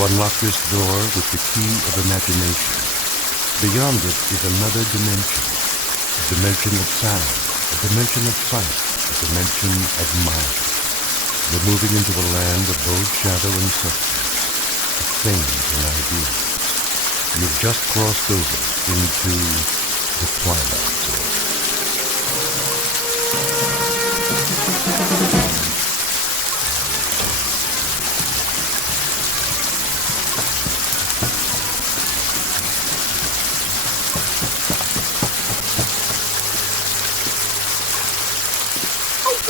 You unlock this door with the key of imagination. Beyond it is another dimension. A dimension of sound, a dimension of sight, a dimension of mind. You're moving into a land of both shadow and substance, of things and ideas. You've just crossed over into the Twilight Zone.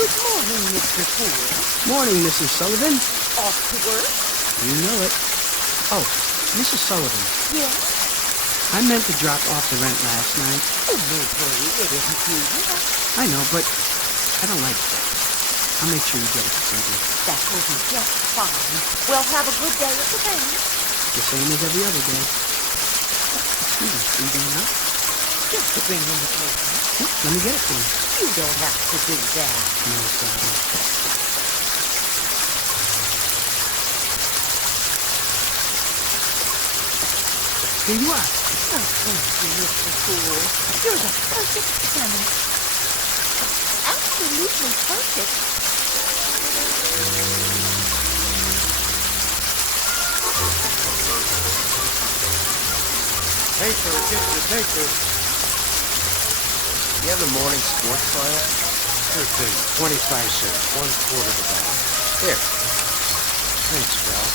Good morning, Mr. Poole. Morning, Mrs. Sullivan. Off to work? You know it. Oh, Mrs. Sullivan. Yes? I meant to drop off the rent last night. Oh, no hurry. It isn't due yet. I know, but I don't like that. I'll make sure you get it this evening. That will be just fine. Well, have a good day at the bank. The same as every other day. Excuse me, are you going out? Just to bring in the paper. Let me get it for you. You don't have to do that. No, sorry. Here you are. Oh, thank you, Mr. Poole. You're the perfect tenant. Absolutely perfect. Paper, get your paper. You have a morning sports file? Sure thing. 25 cents. 1/4 the bag. Here. Thanks, pal.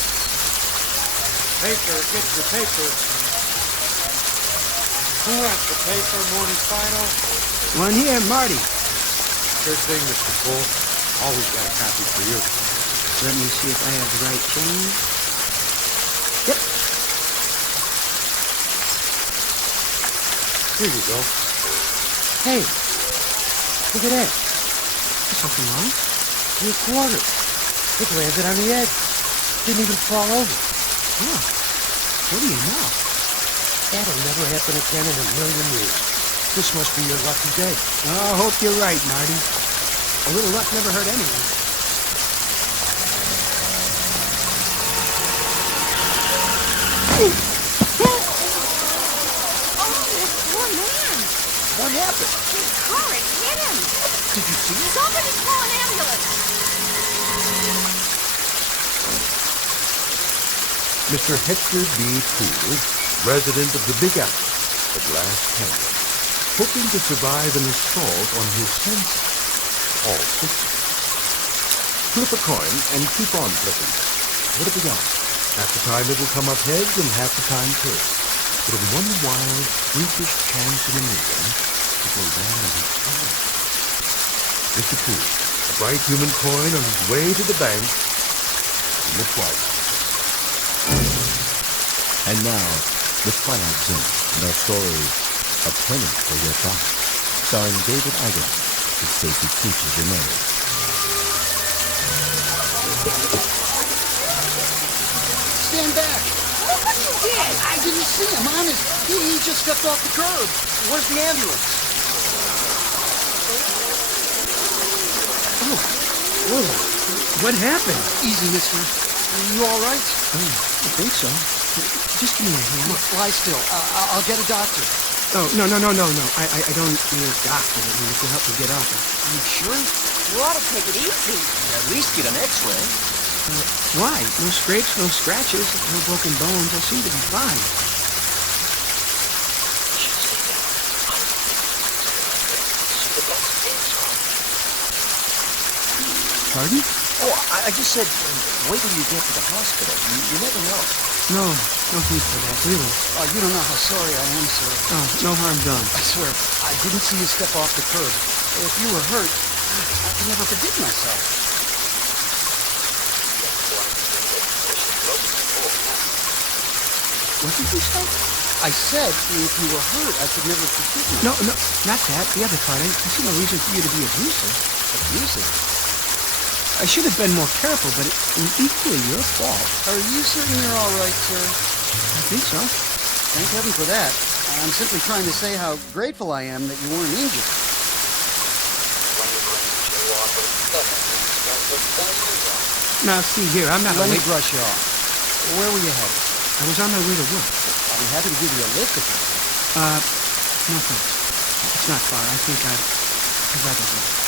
Paper, get your paper. Who wants the paper, morning final? One here, Marty. Sure thing, Mr. Poole. Always got a copy for you. Let me see if I have the right change. Yep. Here you go. Hey, look at that. Is something wrong? Your quarter. It landed on the edge. Didn't even fall over. Oh, what do you know? That'll never happen again in a million years. This must be your lucky day. Oh, I hope you're right, Marty. A little luck never hurt anyone. What happened? His car had hit him. Did you see it? Somebody call an ambulance. Mr. Hector B. Poole, resident of the Big Apple, at Last Canyon, hoping to survive an assault on his senses. All 60. Flip a coin and keep on flipping. What have we got? Half the time it will come up heads and half the time tails. But in one wild, freakish chance in a million, it will land on his own. Mr. Poole, a bright human coin on his way to the bank in the Twilight. And now, The Twilight Zone, and our story, A Penny for Your Thought, starring David Iger, with Stacy Keach as your narrator. Stand back. Look what you did. I didn't see him, honest. He just stepped off the curb. Where's the ambulance? Oh, whoa. What happened? Easy, mister. You all right? Oh, I think so. Just give me a hand. Look, lie still. I'll get a doctor. Oh, no. I don't need a doctor. I mean, if you help me get up. You sure? You ought to take it easy. At least get an x-ray. Why? No scrapes, no scratches, no broken bones. I seem to be fine. Pardon? Oh, I just said, wait till you get to the hospital. You never know. No need for that, really. Oh, you don't know how sorry I am, sir. Oh, no harm done. I swear, I didn't see you step off the curb. If you were hurt, I can never forgive myself. What did you say? I said, if you were hurt, I could never forgive you. No, not that. The other part. I see no reason for you to be abusive. Abusive? I should have been more careful, but it was equally your fault. Are you certain you're all right, sir? I think so. Thank heaven for that. I'm simply trying to say how grateful I am that you weren't injured. Now, see here, I'm not Let me awake. brush you off. Where were you headed? I was on my way to work. I'll be happy to give you a lift if you want. No thanks. It's not far. I think I'd rather go.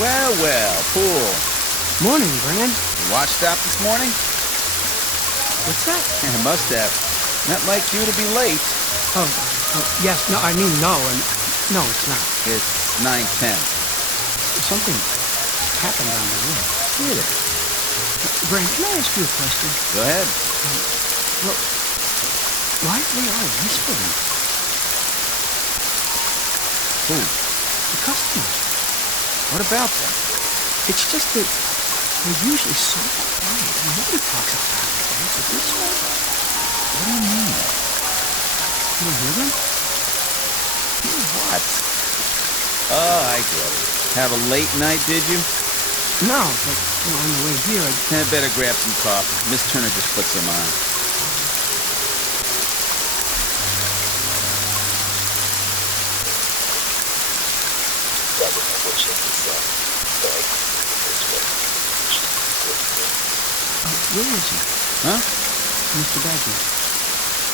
Well, Pool. Morning, Bran. You watched stop this morning? What's that? I must have. Not like you to be late. Oh, yes. No, I mean no, and no, it's not. It's 9:10. Something happened on the way. Did it? Bran, can I ask you a question? Go ahead. Well, why are they all whispering? Who? The customers. What about them? It's just that they're usually so quiet. And nobody talks out loud like that. But this one, What do you mean? you don't hear them? What? Oh, I get it. Have a late night, did you? No, but on the way here, I better grab some coffee. Miss Turner just put some on. where is he? Huh? Mr. Bagby.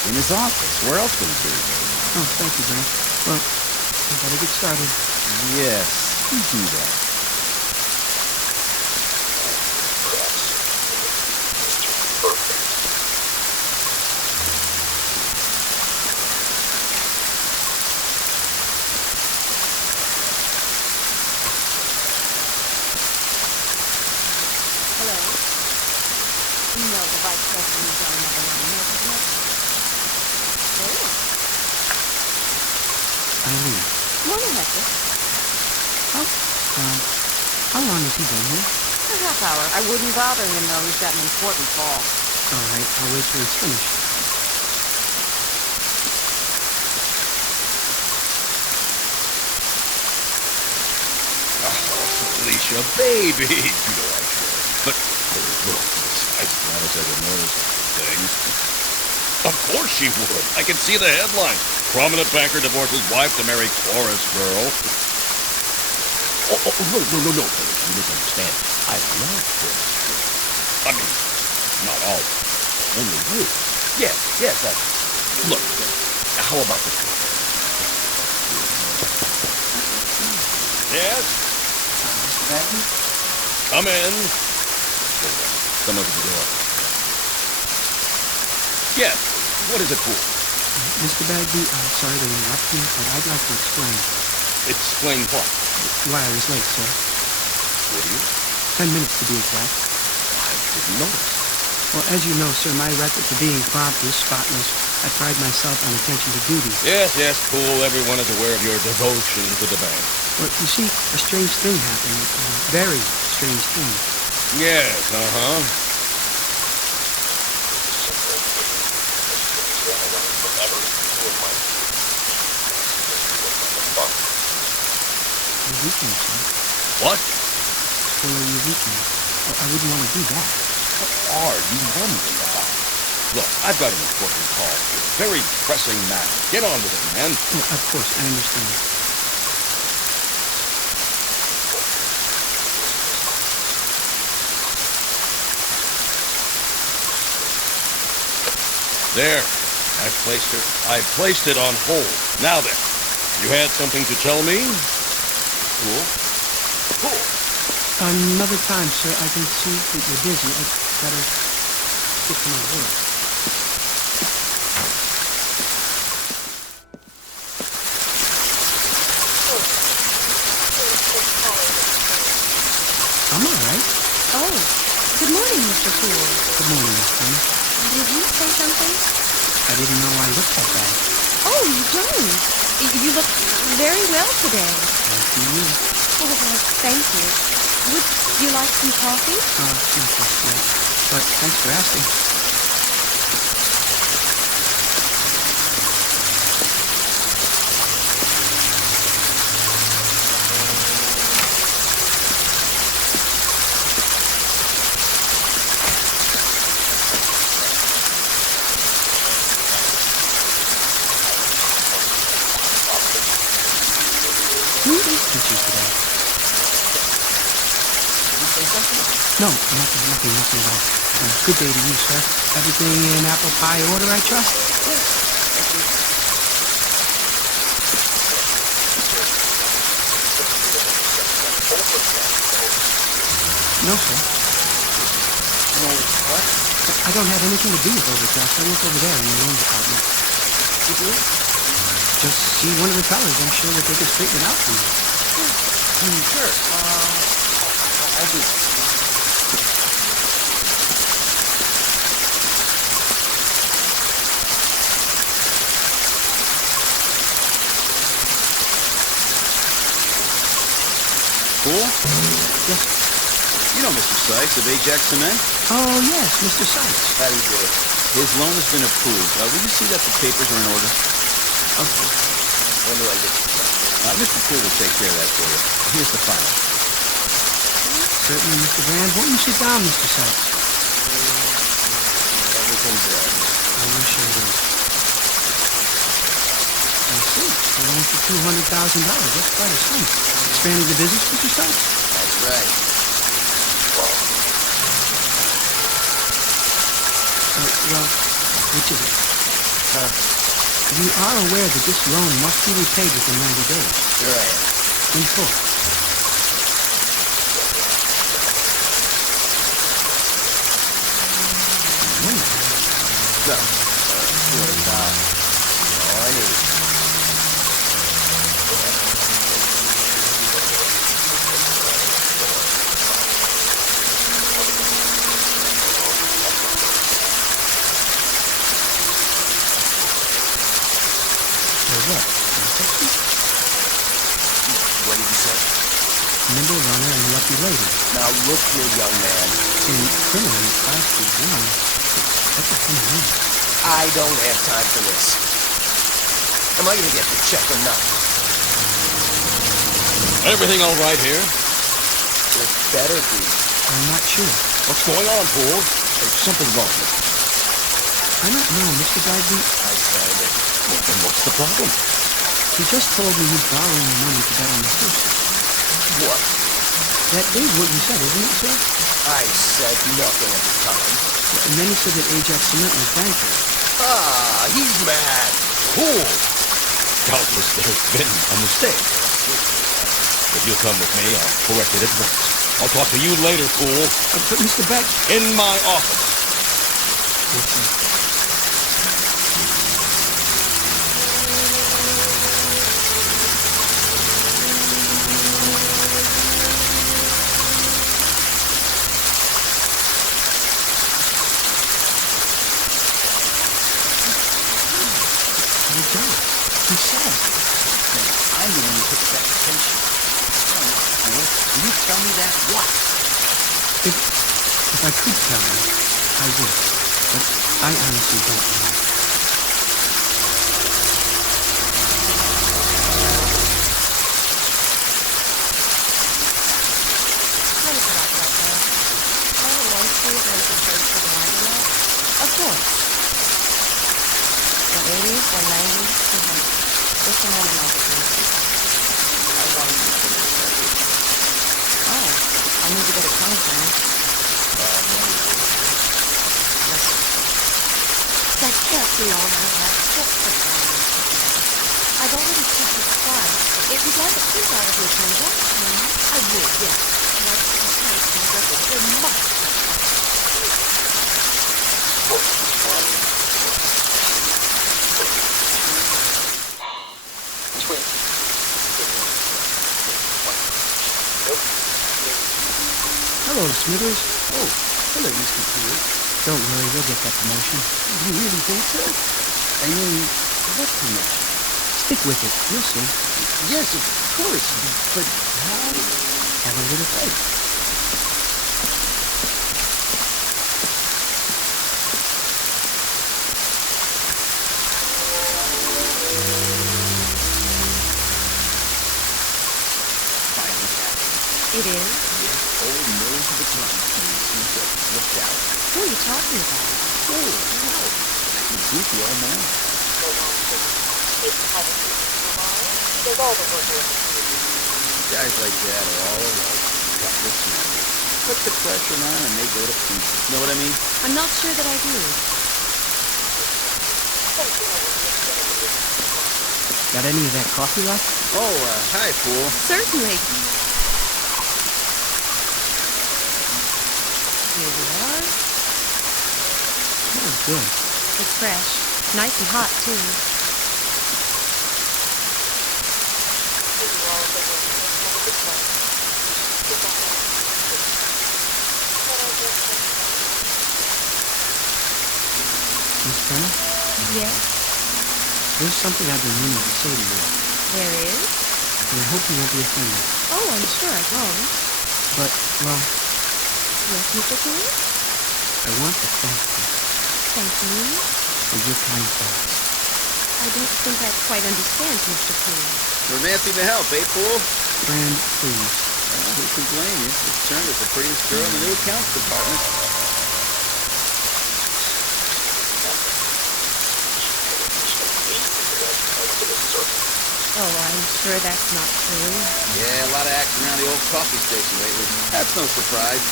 In his office. Where else would he be? Oh, thank you, Bran. Well, I better get started. Yes, you do that. Hello? No, the vice president is on another line. May I take a message? Very well. Eileen. Morning, Hector. How long has he been here? A half hour. I wouldn't bother him, though. He's got an important call. All right, I'll wait till he's finished. Alicia, baby! You know I care. But, look, besides Gladys ever knows things. Of course she would. I can see the headline. Prominent banker divorces wife to marry chorus girl. No, Phyllis, you misunderstand. I love chorus girl. I mean, not all. Only you. Yes, look, how about this one? Yes? Mr. Bagby? Come in. Come over to the door. Yes. What is it for? Mr. Bagby, sorry to interrupt you, but I'd like to explain Explain what? why I was late, sir. What do you? 10 minutes to be exact. I didn't notice. Well, as you know, sir, my record for being prompt is spotless. I pride myself on attention to duty. Yes, cool. Everyone is aware of your devotion to the bank. Well, you see, a strange thing happened. A very strange thing. Yes, uh-huh. Your weekend, sir. What? For your weekend. Well, I wouldn't want to do that. What are you wondering about? Look, I've got an important call here. Very pressing matter. Get on with it, man. Well, of course, I understand. There. I placed it on hold. Now then, you had something to tell me? Cool. Another time, sir. I can see that you're busy. I'd better get to my work. I'm all right. Oh, Good morning, Mr. Poole. Good morning, Miss Turner. Did you say something? I didn't know I looked that bad. Oh, you don't. You look very well today. Thank you. Oh, well, thank you. Would you like some coffee? Not just yet. But thanks for asking. Who is teaching today? You say something? No, nothing at all. Good day to you, sir. Everything in apple pie order, I trust? Yes. Thank you. No, sir. No, what? I don't have anything to do with overdrafts. I work over there in the loan department. You do? Just see one of the tellers. I'm sure that they can straighten it out for you. Sure. I'll do it. Cool? Yes. You know Mr. Sykes of Ajax Cement? Oh, yes, Mr. Sykes. How do you do it? His loan has been approved. Will you see that the papers are in order? Okay. When do I get the check? Mr. Poole will take care of that for you. Here's the file. Certainly, Mr. Brand. Won't you sit down, Mr. Sykes? Everything's there. I'm sure it is. I see. A loan for $200,000. That's quite a sum. Expanding the business, Mr. Sykes? That's right. Well, which is it? Huh? You are aware that this loan must be repaid within 90 days. Sure I am. In full. So, 200,000. All I need. For what? Ancestry? What did you say? Nimble runner and lucky lady. Now look here, young man. In criminal class B1. That's a funny name. I don't have time for this. Am I gonna get the check or not? Everything all right here? It better be. I'm not sure. What's going on, Poole? There's something wrong. I don't know, Mr. Bagby. I signed it. Well, then what's the problem? He just told me he's borrowing the money to bet on the horses. What? That is what you said, isn't it, sir? I said nothing at the time. And then he said that Ajax Cement was bankrupt. Ah, he's mad. Poole! Doubtless there's been a mistake. If you'll come with me, I'll correct it at once. I'll talk to you later, Poole. But Mr. Beck... In my office. Yes, sir. Good job. He said. I'm the one who took that attention. Will you tell me that? What? If I could tell you, I would. But I honestly don't know. Sorry about that, man. Can I have one, please, and some shirts for the laundromat? Of course. 180, 190, 200. Just a moment, I'll get you. I want to finish that. Oh, I need to get a tongue cleaned. That can't be all I have. Just for fun. I've already checked the price. If you'd like a print out of your transaction, I would, yes. Like the price on record, there must be a price. Hello, Smithers. Oh, killer, Mr. Poole. Don't worry, you'll get that promotion. You really think so? I mean, what promotion? Stick with it. You'll see. Yes, of course, but how? Have a little faith. It is? Yes, old nose of the grindstone seems to have slipped out. Who are you talking about? Oh, wow. Acting goofy all morning. Guys like that are all alike. Gutless men. Put the pressure on and they go to pieces. Know what I mean? I'm not sure that I do. Got any of that coffee left? Oh, hi, fool. Certainly. Here we are. Oh, good. It's fresh. Nice and hot, too. Miss Turner, Yes, there's something I've been meaning to say to you, there is. and I hope you won't be offended. Oh, I'm sure I won't. But, well, Yes, Mr. Poole? I want to thank you Thank you. for your kind thoughts. I don't think I quite understand, Mr. Poole. Romancing to help, eh, fool? Friend, please. Well, who can blame you? This Turner's the prettiest girl in the new accounts department. Oh, I'm sure that's not true. Yeah, a lot of action around the old coffee station lately. That's no surprise.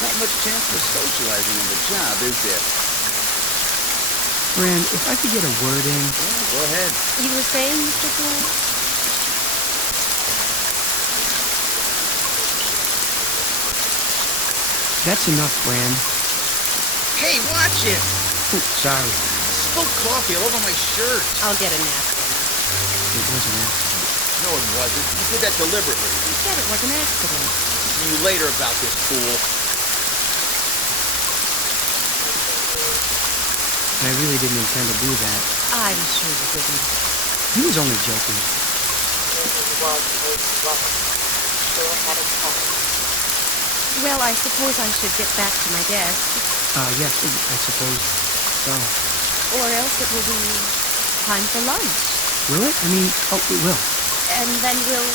Not much chance for socializing on the job, is there? Friend, if I could get a word in. Yeah, go ahead. You were saying, Mr. Poole? That's enough, Brand. Hey, watch it! Oh, sorry. Spilled coffee all over my shirt. I'll get a napkin. It was an accident. No, it wasn't. You did that deliberately. You said it was an accident. See you later about this, fool. I really didn't intend to do that. I'm sure you didn't. He was only joking. Well, I suppose I should get back to my desk. Yes, I suppose so. Or else it will be time for lunch. Will it? I mean, oh, it will. And then we'll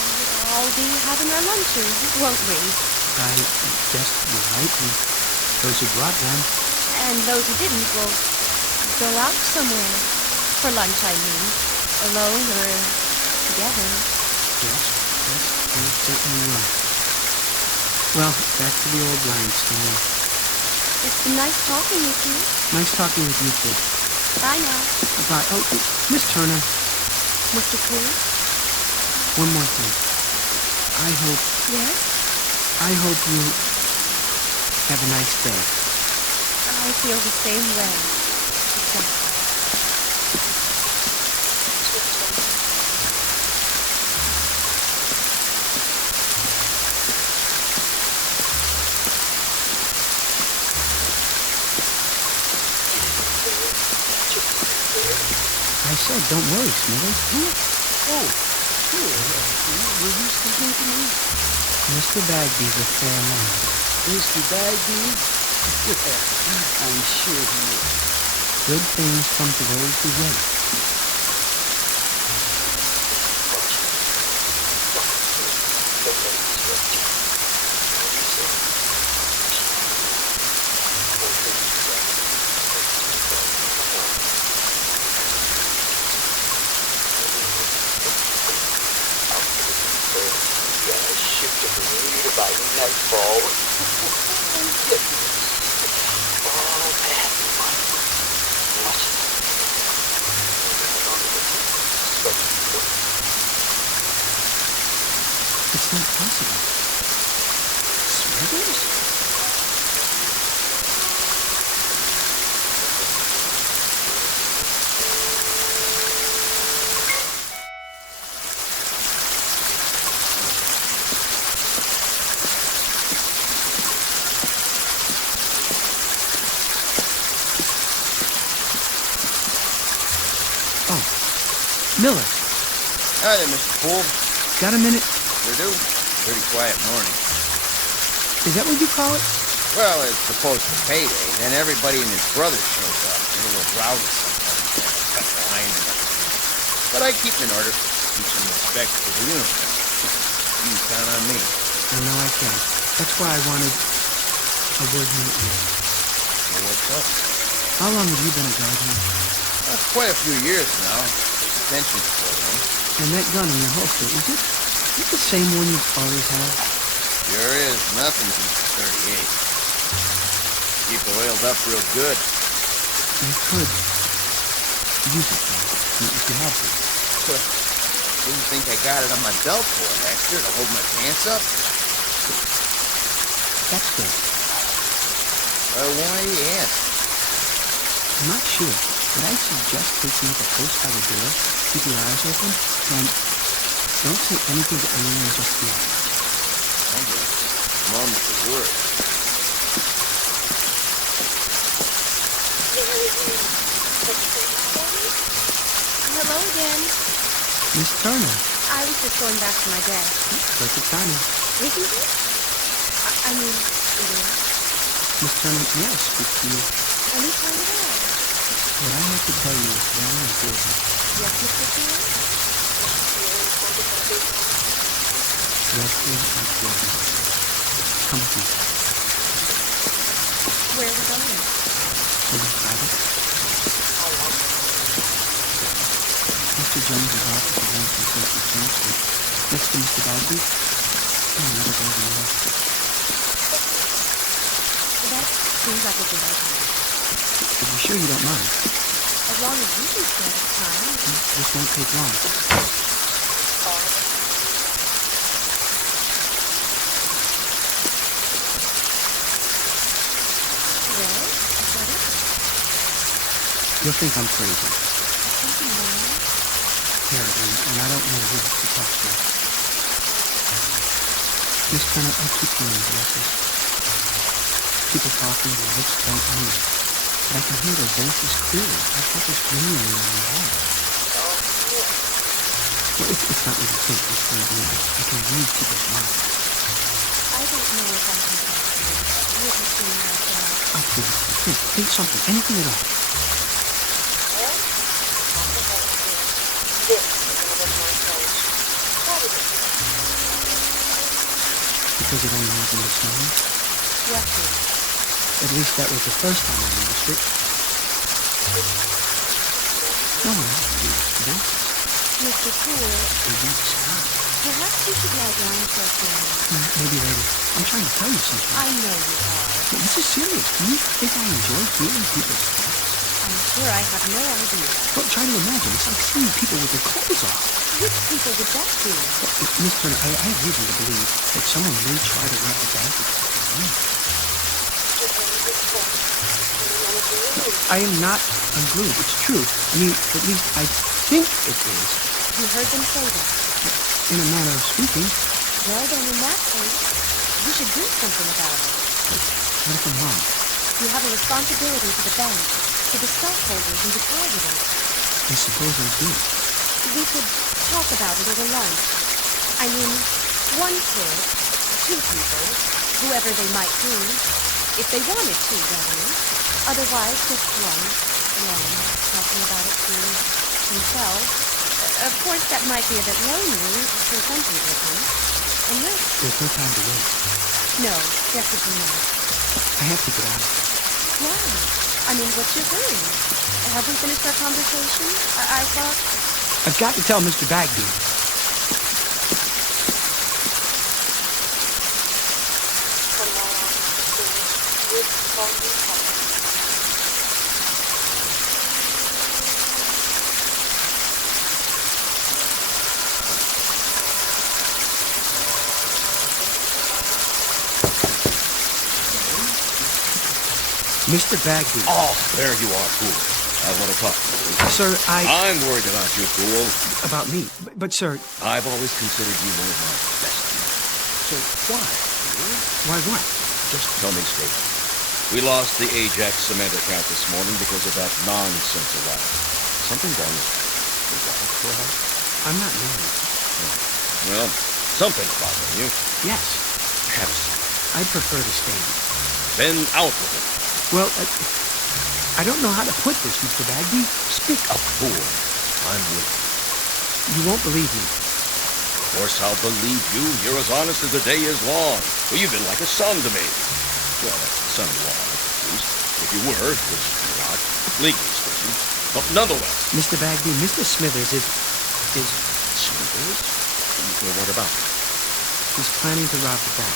all be having our lunches, won't we? I guess you're right. And those who brought them. And those who didn't will go out somewhere. For lunch, I mean. Alone or together. Yes, they certainly will. Well, back to the old grindstone. It's been nice talking with you. Nice talking with you, too. Bye now. Bye. Oh, Miss Turner, Mr. Poole? one more thing. Yes? I hope you have a nice day. I feel the same way. Exactly. I said, don't worry, Smithers. Oh, cool. Were you speaking to me? Mr. Bagby's a fair man. Mr. Bagby? I'm sure he is. Good things come to those who wait. By nightfall. All that money. Much It's not possible. Smithers? Miller, Hi there, Mr. Poole. got a minute? Sure do. Pretty quiet morning. Is that what you call it? Well, it's supposed to payday. Then everybody and his brother shows up. Get a little rowdy sometimes, trying to cut the line and everything. But I keep them in order. Teach them respect for the uniform. You count on me. I know I can. That's why I wanted a word in your ear. Well, what's up? How long have you been a guardsman? That's quite a few years now. Extensions for them. And that gun in your holster, is it the same one you've always had? Sure is. Nothing beats a 38. Keep it oiled up real good. You could use it, though, if you had to. Didn't think I got it on my belt for it, Hector, to hold my pants up. That's good. Why do you ask? I'm not sure, but I suggest taking up a post by the door, keep your eyes open, and don't say anything to anyone just yet. I'm just mum's the word. Hello again. Miss Turner, I was just going back to my desk. perfect timing. Isn't it? I mean, it is. Miss Turner, may I speak to you? Anytime at all. What I have to tell you is very important. Yes, Mr. Field? Dreadfully important. Come with me. Where are we going? Something private. Mr. Jones's office is on from Safety Transfer. Next to Mr. Bagby. Oh, another goes in there. That seems like a good idea. If you're sure you don't mind, As long as you can spare the time. this won't take long. Well, what is it? You'll think I'm crazy. Something wrong? Terribly, and I don't know who else to talk to. Miss Turner, I keep hearing voices. People talking, their lips don't move. But I can hear their voices clearly. I thought this ringing in my head. Well, it's not what you think, Miss Turner. I can read people's minds. I don't know if I can talk to you. Witnessing myself. Oh, please, think something, anything at all. Because it only happened this morning? What is? At least that was the first time I noticed it. No one else did. Voices. Mr. Poole, They won't stop. perhaps you should lie down for a few minutes. Maybe later. I'm trying to tell you something. I know you are. This is serious. Do you think I enjoy hearing people's thoughts? I'm sure I have no idea. Well, try to imagine. It's like seeing people with their clothes off. Which people would that be? Miss Turner, I have reason to believe that someone may try to rob the bank with me. I am not unglued. It's true. I mean, at least I think it is. You heard them say that. In a manner of speaking. Well, then in that case, you should do something about it. What if I'm wrong? You have a responsibility to the bank, to the stockholders and depositors. I suppose I do. We could talk about it over lunch. I mean, one could, two people, whoever they might be, if they wanted to, that is. Otherwise, just one, alone, talking about it to himself. Of course, that might be a bit lonely for some people, too. And yes, There's no time to waste. no, definitely not. I have to get out of here. Why? I mean, what's your hurry? Have we finished our conversation? I thought... I've got to tell Mr. Bagby. Mr. Bagby. Oh, there you are, Poole. I want to talk to you. Sir, I'm worried about you, Poole. About me. But sir, I've always considered you one of my best men. So why? why what? Just tell me straight. We lost the Ajax cement account this morning because of that nonsense around. Something wrong with it. Your wife, perhaps? I'm not married. Well, something's bothering you. Yes, Have a seat. I'd prefer to stand. Then out with it. Well, I don't know how to put this, Mr. Bagby. Speak up, fool. I'm with you. You won't believe me. Of course I'll believe you. You're as honest as the day is long. Well, you've been like a son to me. Well, that's the son-in-law, at least. If you were, which you're not, legally speaking. But nonetheless. Mr. Bagby, Mr. Smithers is... Smithers? Well, what about him? He's planning to rob the bank.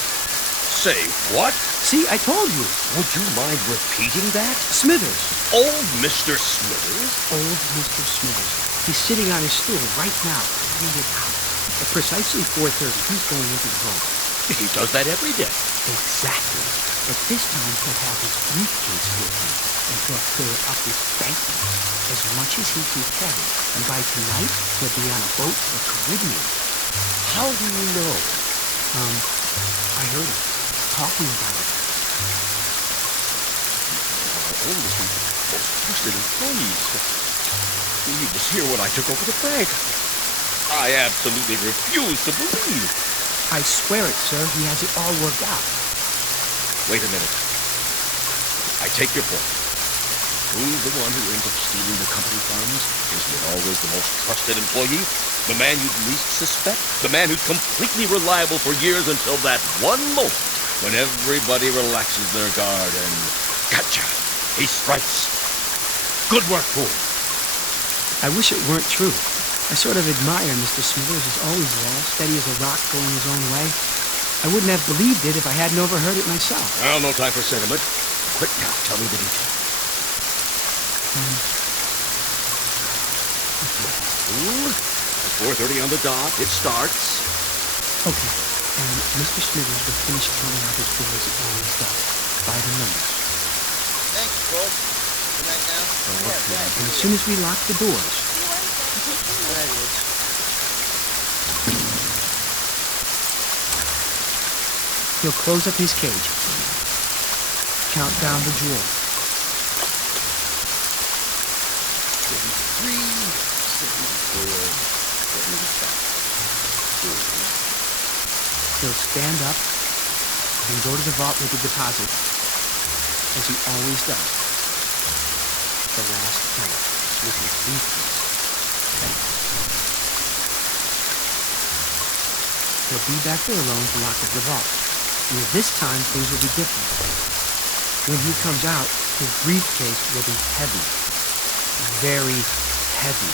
Say what? See, I told you. Would you mind repeating that? Smithers. Old Mr. Smithers? Old Mr. Smithers. He's sitting on his stool right now, planning it out. At precisely 4:30, he's going into the vault. He does that every day. Exactly. But this time he'll have his briefcase with him, and he'll fill it up with banknotes, as much as he can carry. And by tonight, he'll be on a boat to the Caribbean. How do you know? I heard him talking about it. Our oldest and most trusted employees. He was here when I took over the bank. I absolutely refuse to believe. I swear it, sir. He has it all worked out. Wait a minute. I take your point. Who's the one who ends up stealing the company funds? Isn't it always the most trusted employee? The man you'd least suspect? The man who's completely reliable for years until that one moment when everybody relaxes their guard and... Gotcha! He strikes. Good work, fool. I wish it weren't true. I sort of admire Mr. Smithers. He's always there, steady as a rock, going his own way. I wouldn't have believed it if I hadn't overheard it myself. Well, no time for sentiment. Quick now, tell me the details. Well, at 4:30 on the dot, it starts. Okay, and Mr. Smithers will finish counting out his bills as he always does, by the numbers. Thank you, folks. Good night now. And as soon as we lock the doors, That is. he'll close up his cage, count down the drawer. 73, 74, 75. He'll stand up and go to the vault with the deposit, as he always does. The last night with his briefcase. He'll be back there alone to lock up the vault. And this time, things will be different. When he comes out, his briefcase will be heavy. Very heavy.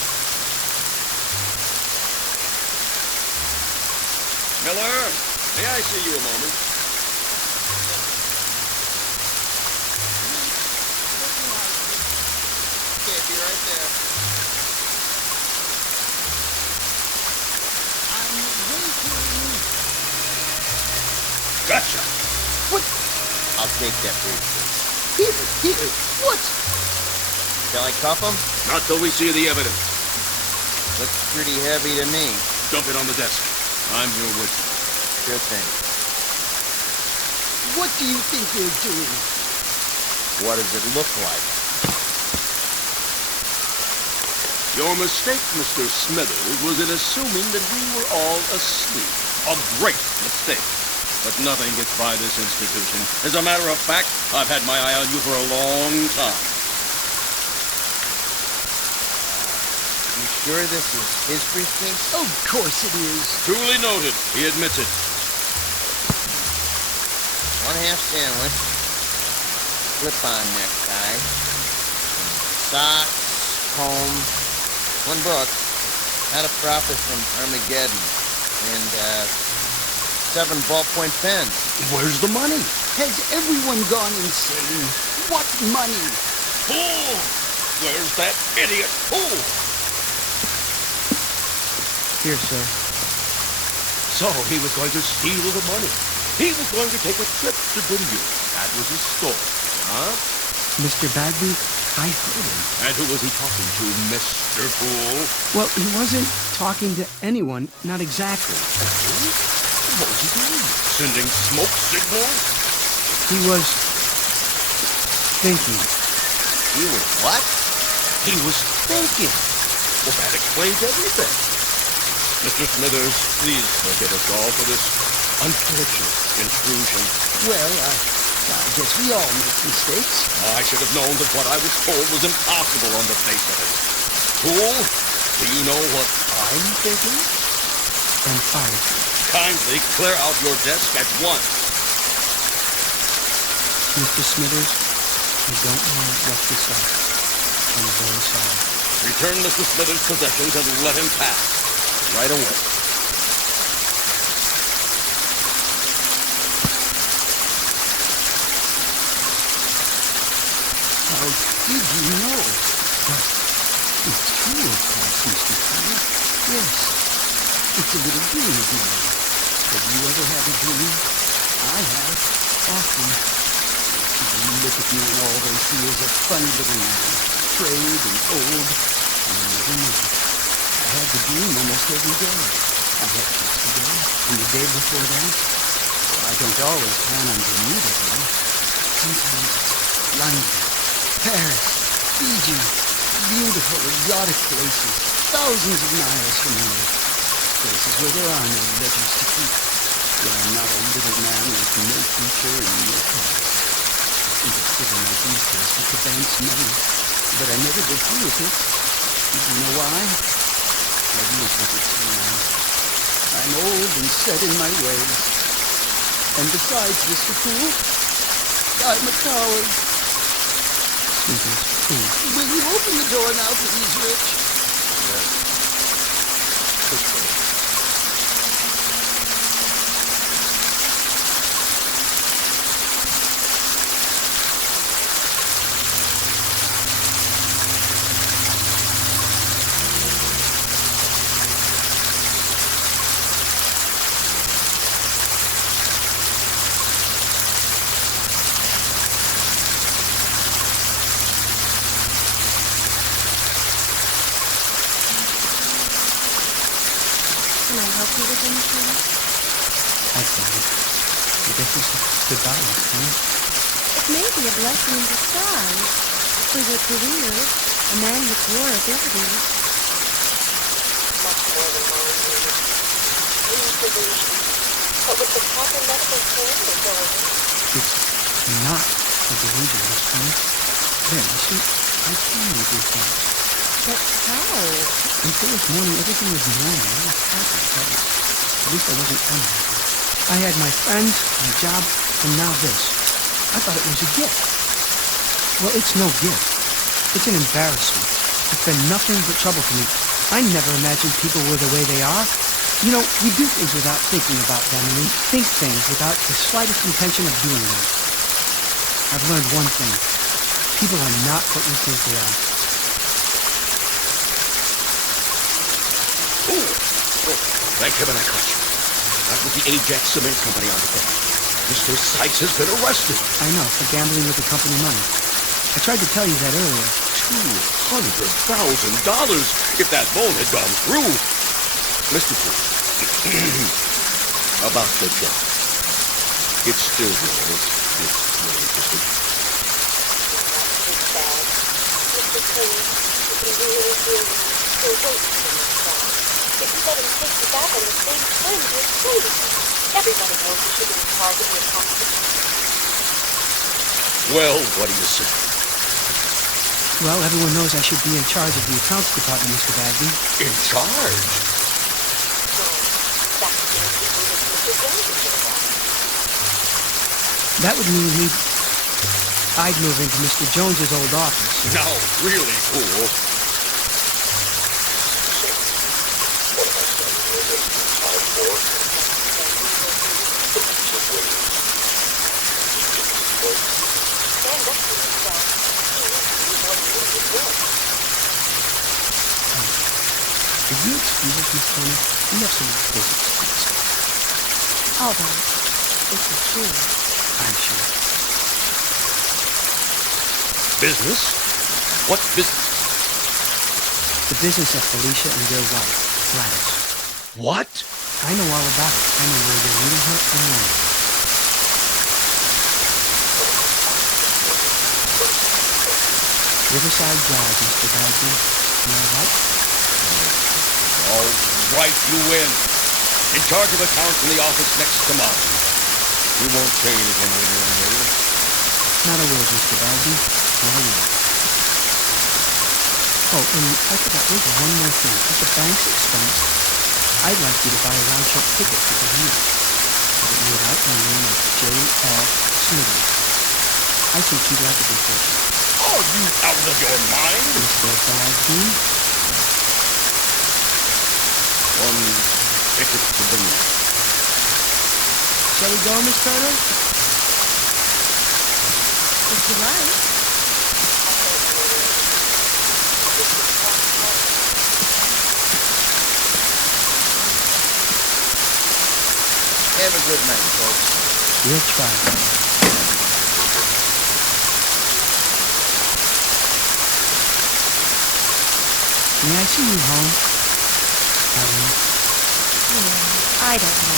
Miller, may I see you a moment? Okay, be right there. I'm waiting. Gotcha. What? I'll take that briefcase. Here. What? Shall I cuff him? Not till we see the evidence. Looks pretty heavy to me. Dump it on the desk. I'm here with you. Sure thing. What do you think you're doing? What does it look like? Your mistake, Mr. Smithers, was in assuming that we were all asleep. A great mistake. But nothing gets by this institution. As a matter of fact, I've had my eye on you for a long time. You sure this is his briefcase? Of course it is. Duly noted. He admits it. 1/2 sandwich. Slip-on necktie. Socks. Comb. 1 book. How to Profit from Armageddon. And, 7 ballpoint pens. Where's the money? Has everyone gone insane? What money? Fool! Where's that idiot fool? Here, sir. So he was going to steal the money. He was going to take a trip to Bermuda. That was his story, huh? Mr. Bagby, I heard him. And who was he talking to, Mr. Fool? Well, he wasn't talking to anyone, not exactly. What was he doing? Sending smoke signals? He was thinking. You were what? He was thinking. Well, that explains everything. Mr. Smithers, please forgive us all for this unfortunate intrusion. Well, I guess we all make mistakes. I should have known that what I was told was impossible on the face of it. Fool, do you know what I'm thinking? And fired you. Kindly clear out your desk at once. Mr. Smithers, I don't know what to say. I'm very sorry. Return Mr. Smithers' possessions and let him pass. Right away. How did you know? But it's true, of course, Mr. Cole. Yes, it's a little dream of mine. Have you ever had a dream? I have, often. People look at me and all they see is a funny little man, frayed and old, and never knew. I had the dream almost every day. I had it yesterday and the day before that. Well, I don't always plan on Bermuda, though. Sometimes it's London, Paris, Fiji, beautiful exotic places, thousands of miles from here. Places where there are no ledgers to keep, where I'm not a little man with no future and no past. Interested in my details with the bank's money, but I never go through with it. Do you know why? I've lived with it too long. I'm old and set in my ways. And besides, Mr. Poole, I'm a coward. Smithers, please. Will you open the door now, please, Rich? Yes. Quickly. Can I help you with anything? I got it. I guess it's goodbye, huh? It may be a blessing in disguise. For your career, a man with your abilities. Much more than mine, David. Dream delusion. But with the proper medical care, they go away. It's not a delusion, Miss Tony. There, you see, I can read your thoughts. But how? Until this morning, everything was normal. I was happy, but at least I wasn't unhappy. I had my friends, my job, and now this. I thought it was a gift. Well, it's no gift. It's an embarrassment. It's been nothing but trouble for me. I never imagined people were the way they are. You know, we do things without thinking about them, and we think things without the slightest intention of doing them. I've learned one thing. People are not what you think they are. Thank heaven I caught you. That was the Ajax Cement Company on the phone. Mr. Sykes has been arrested. I know, for gambling with the company money. I tried to tell you that earlier. $200,000 if that loan had gone through. Mr. Poole, about the job. It's still yours if you're interested. It's not too bad. Mr. Poole, you can really, still wait for this job. If you let him take you back on the same terms, you're crazy. Everybody knows you should be in charge of your company. Well, what do you say? Well, everyone knows I should be in charge of the accounts department, Mr. Bagby. In charge? So, that means you move into Mr. Jones's office. That would mean I'd move into Mr. Jones's old office. Now, really, Poole. Stand up for yourself. He needs you more than you need him. Could you excuse us, Miss Turner? We have some business to discuss. All right. If you're sure. I'm sure. Business? What business? The business of Felicia and your wife, Gladys. What? I know all about it. I know where you're meeting her and when. Riverside Drive, Mr. Bagby. Am I right? All right, you win. In charge of accounts in the office next to mine. We won't say anything when you're in here. Not a word, Mr. Bagby. Not a word. Oh, and I forgot, there's one more thing. At the bank's expense, I'd like you to buy a round-trip ticket to Bermuda. Have it made out in the name of J.L. Smitty. I think you'd like a vacation. Are you out of your mind? Mr. Bagby? One ticket to Bermuda. Shall we go, Miss Turner? If you like. Have a good night, folks. We'll try. May I see you home, Helen? I don't know.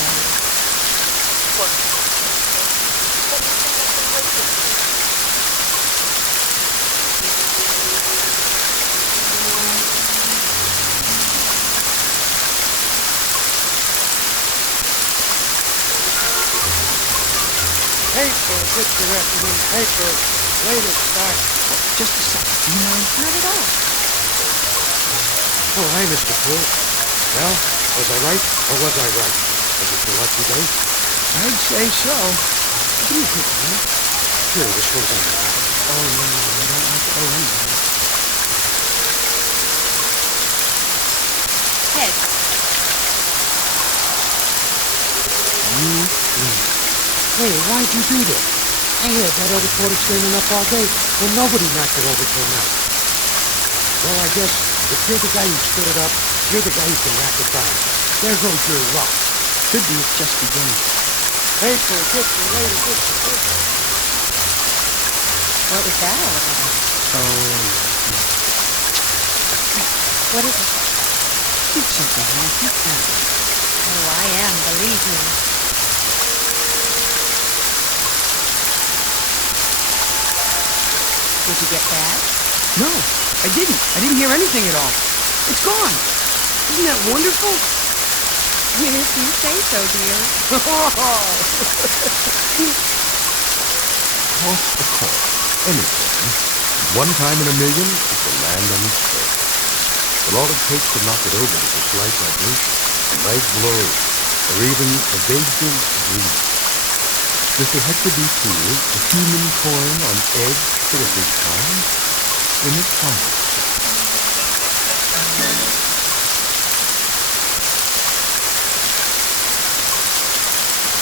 Paper, get your afternoon paper. Latest start. Just a second, do you mind? Not at all. Oh, hi, Mr. Poole. Well, was I right or was I right? Was it your lucky day? I'd say so. Give me a paper, will you? Sure, this one's on the back. Oh, no, I don't like to owe anybody. Head. You win. Hey, why'd you do that? I had that other quarter standing up all day, and nobody knocked it over till now. Well, I guess if you're the guy who stood it up, you're the guy who can knock it down. There goes your luck. Could be it's just beginning. Paper, get your later, get your paper. What was that all about? Oh, What is it? think something, Helen. Think something. Oh, I am, believe me. Did you get back? No, I didn't. I didn't hear anything at all. It's gone. Isn't that wonderful? Yes, you say so, dear. Toss a coin, any coin. One time in a million, it will land on its head. But all it takes to knock it over is a slight vibration, a light glow, or even a vagrant dream. Mr. Hector B. Poole, a human coin on edge for the big time, in the Twilight Zone.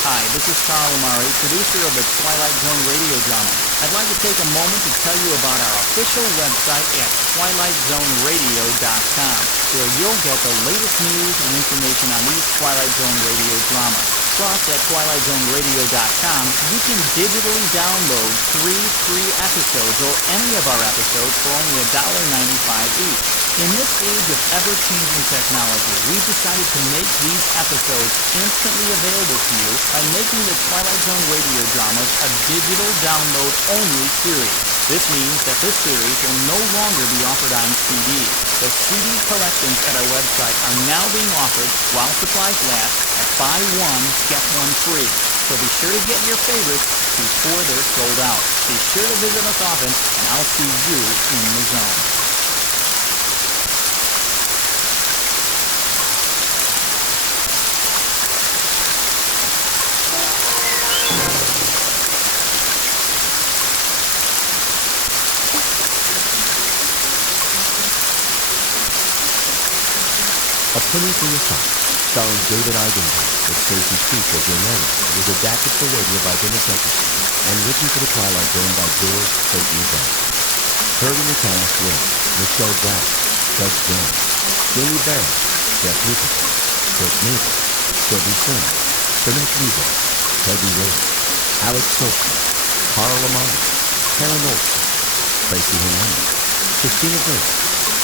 Hi, this is Carl Amari, producer of the Twilight Zone radio drama. I'd like to take a moment to tell you about our official website at twilightzoneradio.com, where you'll get the latest news and information on these Twilight Zone radio dramas. Plus, at twilightzoneradio.com, you can digitally download 3 free episodes or any of our episodes for only $1.95 each. In this age of ever-changing technology, we've decided to make these episodes instantly available to you by making the Twilight Zone radio dramas a digital download-only series. This means that this series will no longer be offered on CD. The CD collections at our website are now being offered while supplies last at buy one, get one free. So be sure to get your favorites before they're sold out. Be sure to visit us often, and I'll see you in the zone. A Penny for Your Thoughts, starring David Eigenberg with Stacey Keach as your narrator, was adapted for radio by Dennis Eckerson and written for the Twilight Zone by George Clayton Bennett. Heard in the cast were Michelle Graff, Doug Jones, Jamie Barrett, Jeff Nicholson, Kurt Mabel, Sylvie Stern, Burnett Nebo, Peggy Rose, Alex Sophie, Carl Amari, Karen Olson, Tracy Hernandez, Christina Burke,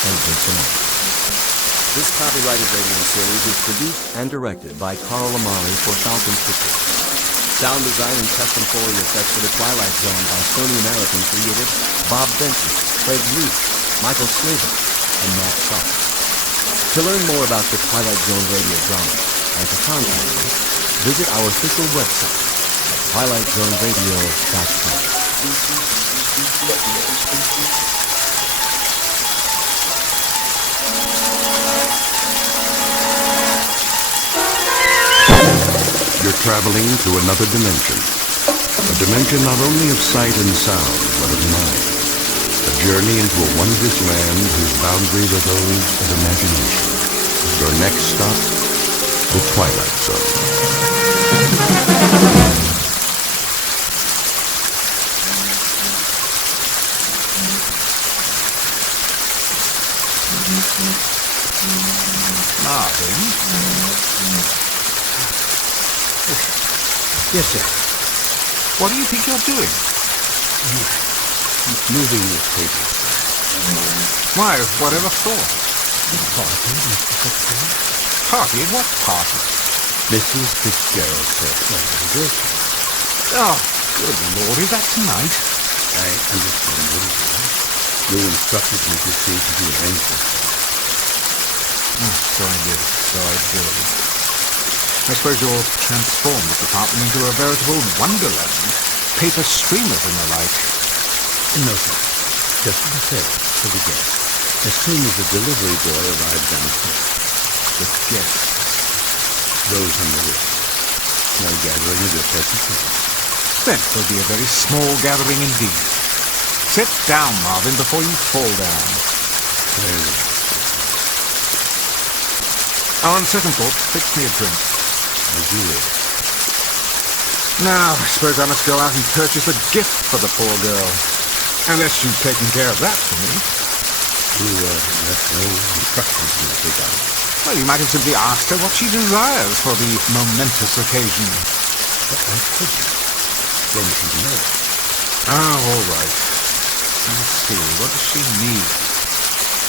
and Vincent Arnold. This copyrighted radio series is produced and directed by Carl Amari for Falcon Pictures. Sound design and custom Foley effects for The Twilight Zone by Sony American created Bob Benson, Craig Lee, Michael Slater, and Matt Sharp. To learn more about the Twilight Zone radio drama and to contact us, visit our official website at twilightzoneradio.com. You're traveling to another dimension. A dimension not only of sight and sound, but of mind. A journey into a wondrous land whose boundaries are those of imagination. Your next stop, the Twilight Zone. Marvin? Yes, sir. What do you think you're doing? Moving the papers, sir. Why, whatever for? Party, Mr. Fitzgerald? Party? What party? Mrs. Fitzgerald, sir. Oh, good Lord, is that tonight? I understand what it is. You instructed me to see to the arrangements. Oh, so I did. I suppose you'll transform this apartment into a veritable wonderland. Paper streamers and the like. No, sir. Just as I said, for the guests. As soon as the delivery boy arrived downstairs. The guests. Those on the list. Small gathering of your pleasant friends. Then there'll be a very small gathering indeed. Sit down, Marvin, before you fall down. Very well. On second thought, fix me a drink. As you wish. Now, I suppose I must go out and purchase a gift for the poor girl. Unless you've taken care of that for me. You left no instructions in that regard. Well, you might have simply asked her what she desires for the momentous occasion. But I couldn't. Then she'd know. Oh, all right. Let's see, what does she need?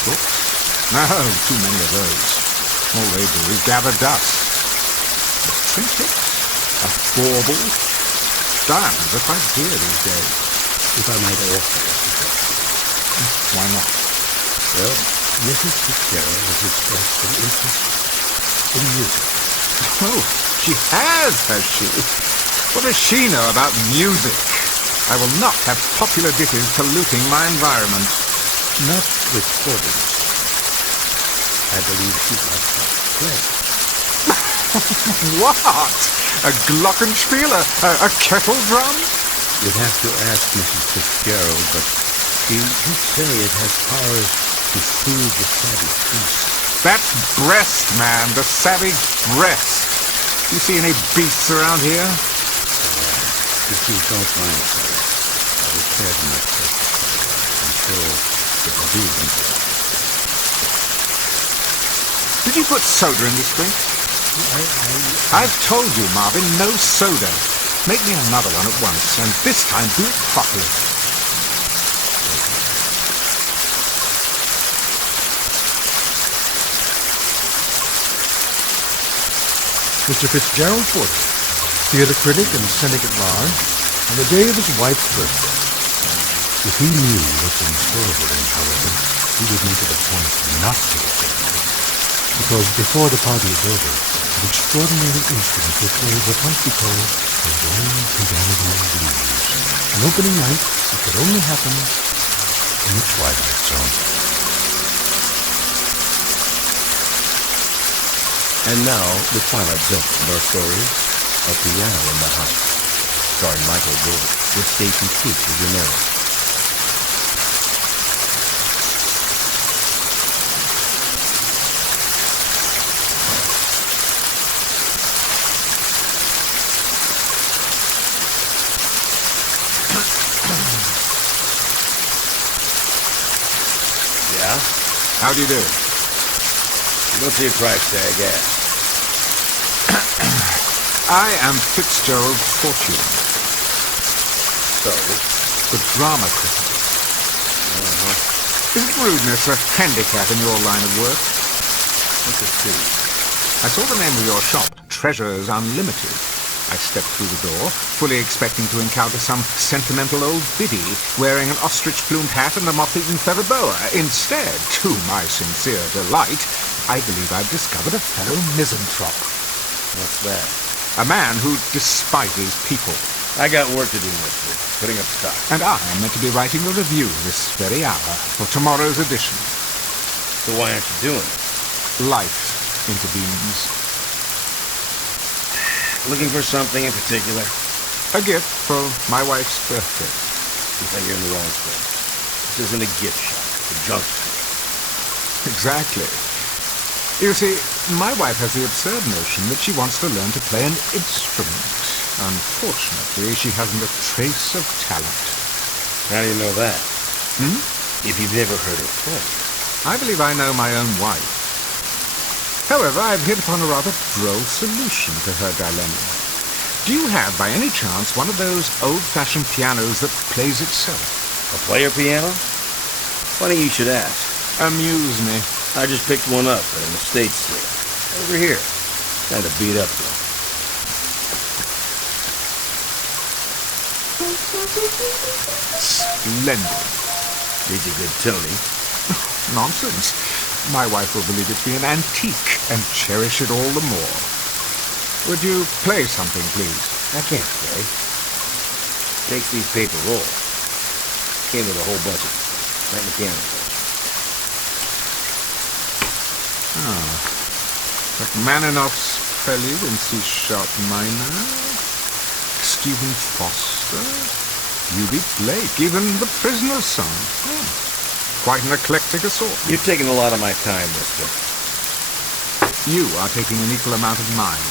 Books? No, too many of those. All they do is gather dust. A trinket? A bauble? Diamonds are quite dear these days. If I might offer a suggestion. Why not? Well, Mrs. Fitzgerald has expressed an interest in music. Oh, she has she? What does she know about music? I will not have popular ditties polluting my environment. Not recordings. I believe she likes to play. What? A glockenspiel? A kettle drum? You'd have to ask Mrs. Fitzgerald, but she did say it has powers to soothe the savage beast. That's breast, man. The savage breast. You see any beasts around here? If you don't mind, sir, I will spare them that question. I'm sure it will be interesting. Did you put soda in this drink? I've told you, Marvin, no soda. Make me another one at once, and this time do it properly. Mr. Fitzgerald Porter, theater critic and cynic at large, on the day of his wife's birthday. If he knew what's in store for him, however, he would make it a point not to attend. Because before the party is over, an extraordinary instrument will play what might be called the Royal Piano Blues. An opening night that could only happen in the Twilight Zone. And now, The Twilight Zone, and our story, A Piano in the House, starring Michael Gordon, with Stacy Keach as your narrator. Yeah? How do you do? You don't see a price tag, I am Fitzgerald Fortune, So? the drama critic. Isn't rudeness a handicap in your line of work? What's it see? I saw the name of your shop, Treasures Unlimited. I stepped through the door, fully expecting to encounter some sentimental old biddy wearing an ostrich-plumed hat and a moth-eaten feather boa. Instead, to my sincere delight, I believe I've discovered a fellow misanthrope. What's that? A man who despises people. I got work to do, mister. Putting up stock. And I am meant to be writing a review this very hour for tomorrow's edition. So why aren't you doing it? Life intervenes. Looking for something in particular? A gift for my wife's birthday. You think you're in the wrong place. This isn't a gift shop. It's a junk store. Exactly. You see, my wife has the absurd notion that she wants to learn to play an instrument. Unfortunately, she hasn't a trace of talent. How do you know that? Hmm? If you've never heard her play. I believe I know my own wife. However, I've hit upon a rather droll solution to her dilemma. Do you have, by any chance, one of those old-fashioned pianos that plays itself? A player piano? Funny you should ask. Amuse me. I just picked one up at an estate sale. Over here. Kind of beat up, though. Splendid. Needs a good tuning. Nonsense. My wife will believe it to be an antique and cherish it all the more. Would you play something, please? I can't play. Takes these paper rolls. Came with a whole bunch of right mechanical. Rachmaninoff's Prelude in C-sharp minor. Stephen Foster. U.B. Blake. Even The Prisoner's Song. Quite an eclectic assortment. You're taking a lot of my time, mister. You are taking an equal amount of mine.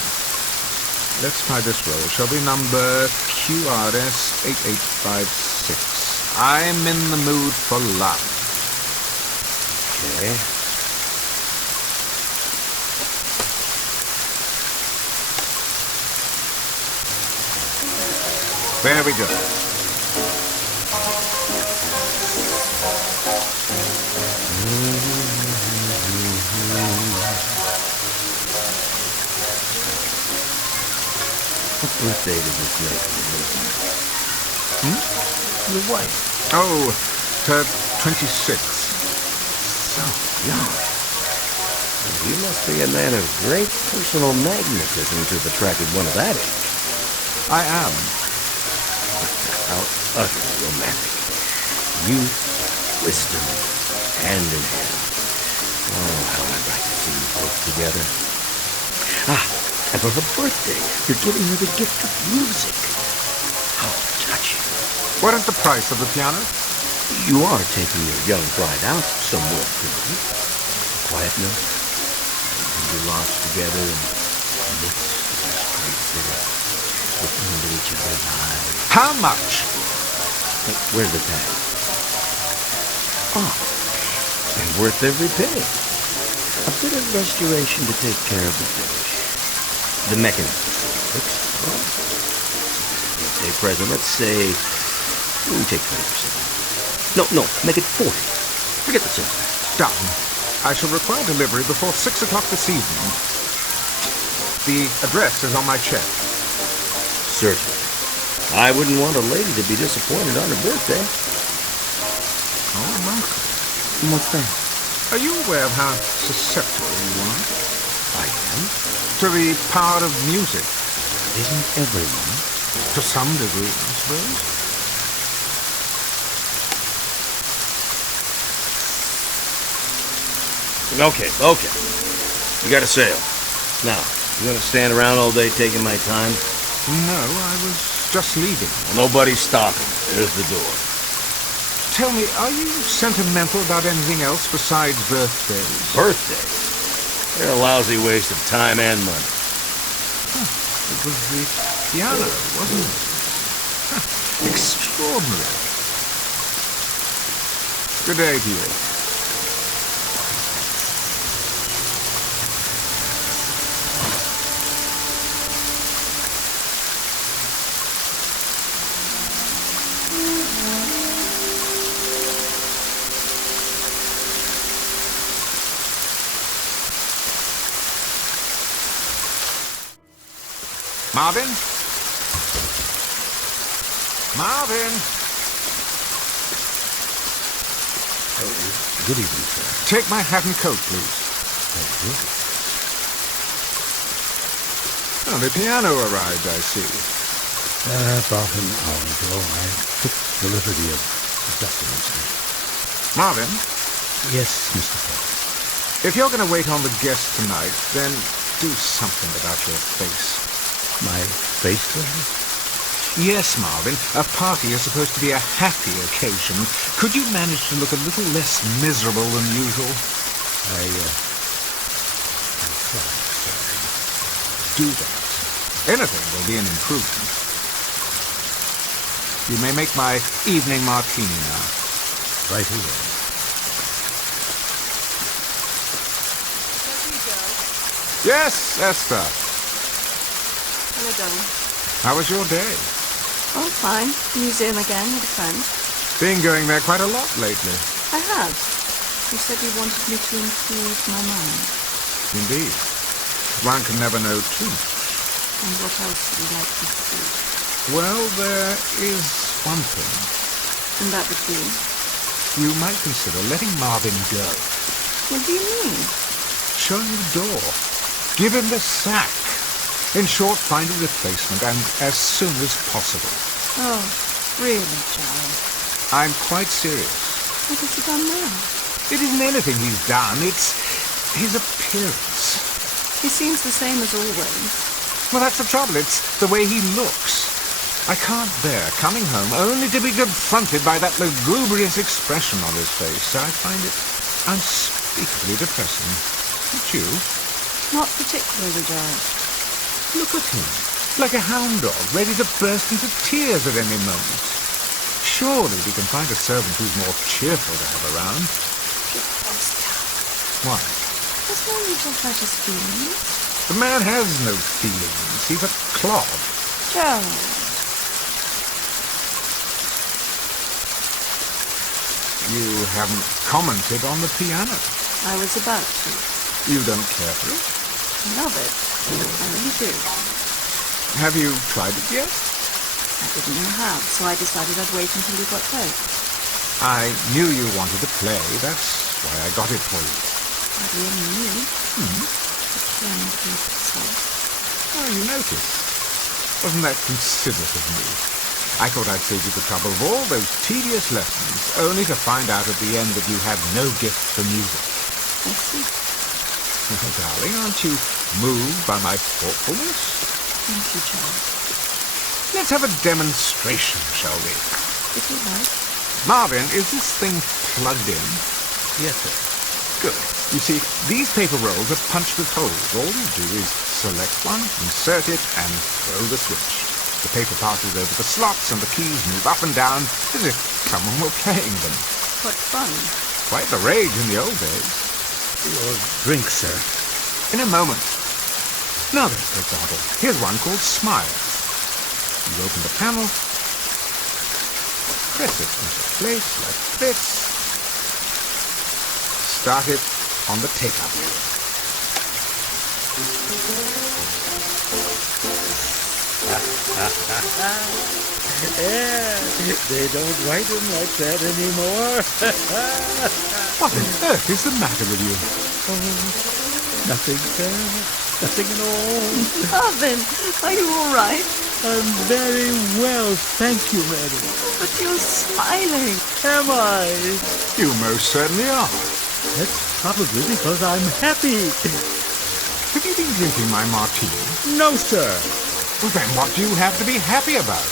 Let's try this roll. Shall we number QRS 8856? I'm in the mood for love. Okay. There we go. What birthday did this make? Your wife. Oh, her 26. So young. You must be a man of great personal magnetism to have attracted one of that age. I am. How utterly romantic. Youth, wisdom, hand in hand. Oh, how I'd like to see you both together. And for her birthday, you're giving her the gift of music. How touching. What is the price of the piano? You are taking your young bride out somewhere, tonight. A quiet note. And you lost together in the midst of this great city, looking into each other's eyes. How much? Where's the tag? Oh, and worth every penny. A bit of restoration to take care of the finish. The mechanism looks well. Birthday present, let's say we take 20%. No, make it 40. Forget the sales tax. Done. I shall require delivery before 6 o'clock this evening. The address is on my check. Certainly. I wouldn't want a lady to be disappointed on her birthday. Oh, Marco. What's that? Are you aware of how susceptible you are? I am. To the power of music. Isn't everyone? To some degree, I suppose. Okay. You got a sale. Now, you gonna stand around all day taking my time? No, I was just leaving. Well, nobody's stopping. There's the door. Tell me, are you sentimental about anything else besides birthdays? Birthdays? They're a lousy waste of time and money. It was the piano, wasn't it? Extraordinary. Good day to you. Marvin, Marvin! Oh, good evening, sir. Take my hat and coat, please. Thank you. Oh, the piano arrived, I see. About an hour ago, I took the liberty of dusting it, sir. Marvin, Yes, Mr. Fogg. if you're going to wait on the guests tonight, then do something about your face. My face, sir? Yes, Marvin, a party is supposed to be a happy occasion. Could you manage to look a little less miserable than usual? I'm sorry, sir. Do that. Anything will be an improvement. You may make my evening martini now. Right away. Yes, Esther. Hello, darling. How was your day? Oh, fine. Museum again with a friend. Been going there quite a lot lately. I have. You said you wanted me to improve my mind. Indeed. One can never know too much. And what else would you like me to do? Well, there is one thing. And that would be? You might consider letting Marvin go. What do you mean? Show him the door. Give him the sack. In short, find a replacement, and as soon as possible. Oh, really, Charles? I'm quite serious. What has he done now? It isn't anything he's done, it's his appearance. He seems the same as always. Well, that's the trouble, it's the way he looks. I can't bear coming home only to be confronted by that lugubrious expression on his face. I find it unspeakably depressing. Don't you? Not particularly, Giles. Look at him, like a hound dog, ready to burst into tears at any moment. Surely we can find a servant who's more cheerful to have around. Why? There's no need to hurt his feelings. The man has no feelings. He's a clod. Gerald. You haven't commented on the piano. I was about to. You don't care for it? I love it. I really do. Have you tried it yet? I didn't know how, so I decided I'd wait until you got home. I knew you wanted to play. That's why I got it for you. I really knew. The piano plays itself. Oh, you noticed. Wasn't that considerate of me? I thought I'd save you the trouble of all those tedious lessons, only to find out at the end that you have no gift for music. I see. Oh, darling, aren't you moved by my thoughtfulness? Thank you, Charles. Let's have a demonstration, shall we? If you like. Marvin, is this thing plugged in? Yes, sir. Good. You see, these paper rolls are punched with holes. All you do is select one, insert it, and throw the switch. The paper passes over the slots, and the keys move up and down as if someone were playing them. What fun. Quite the rage in the old days. Your drink, sir. In a moment. Now then, for example, here's one called Smiles. You open the panel, press it into place like this, start it on the take-up wheel. Yeah, they don't write them like that anymore. What on earth is the matter with you? Nothing, sir. Nothing at all. Marvin, are you all right? I'm very well, thank you, madam. But you're smiling. Am I? You most certainly are. That's probably because I'm happy. Have you been drinking my martini? No, sir. Well, then what do you have to be happy about?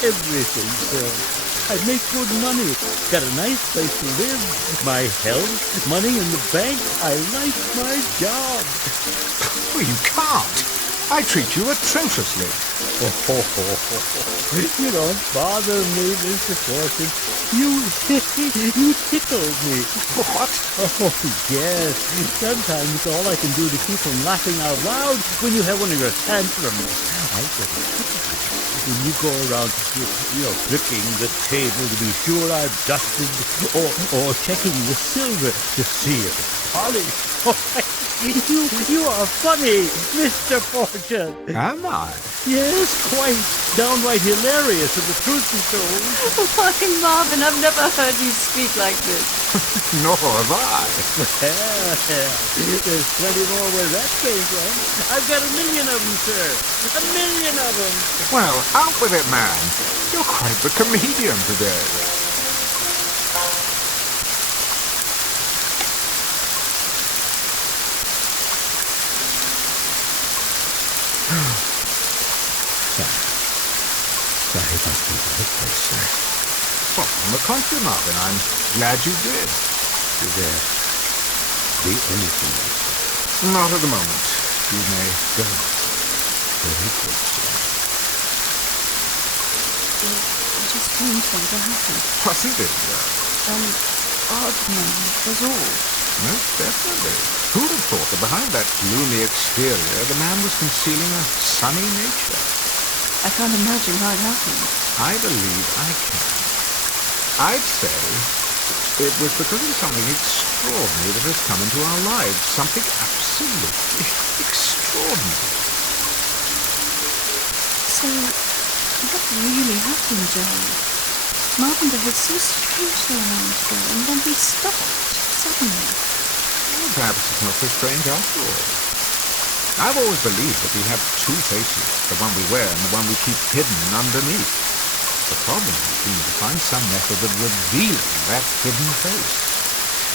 Everything, sir. I make good money. Got a nice place to live. My health, money in the bank. I like my job. Well, you can't. I treat you atrociously. You don't bother me, Mr. Fortune. You tickle me. What? Oh, yes. Sometimes it's all I can do to keep from laughing out loud when you have one of your tantrums. I get it. When you go around, flicking the table to be sure I've dusted, or checking the silver to see if it's polished. You are funny, Mr. Fortune. Am I? Yes, quite downright hilarious, if the truth be told. Why, Marvin, I've never heard you speak like this. Nor have I. Well, there's plenty more where that came from. I've got 1,000,000 of them, sir. 1,000,000 of them. Well, out with it, man. You're quite the comedian today. Sorry if I speak out of place, sir. Well, on the contrary, Marvin, I'm glad you did. Should there be anything else? Not at the moment. You may go. Very good, sir. What a strange thing to happen. Wasn't it, though? An odd moment was all. Most definitely. Who'd have thought that behind that gloomy exterior the man was concealing a sunny nature? I can't imagine how it happened. I believe I can. I'd say it was because of something extraordinary that has come into our lives. Something absolutely extraordinary. So, what really happened, Joe? Marvin behaved so strangely a moment ago, and then he stopped, suddenly. Well, perhaps it's not so strange after all. I've always believed that we have two faces, the one we wear and the one we keep hidden underneath. The problem has been to find some method of revealing that hidden face.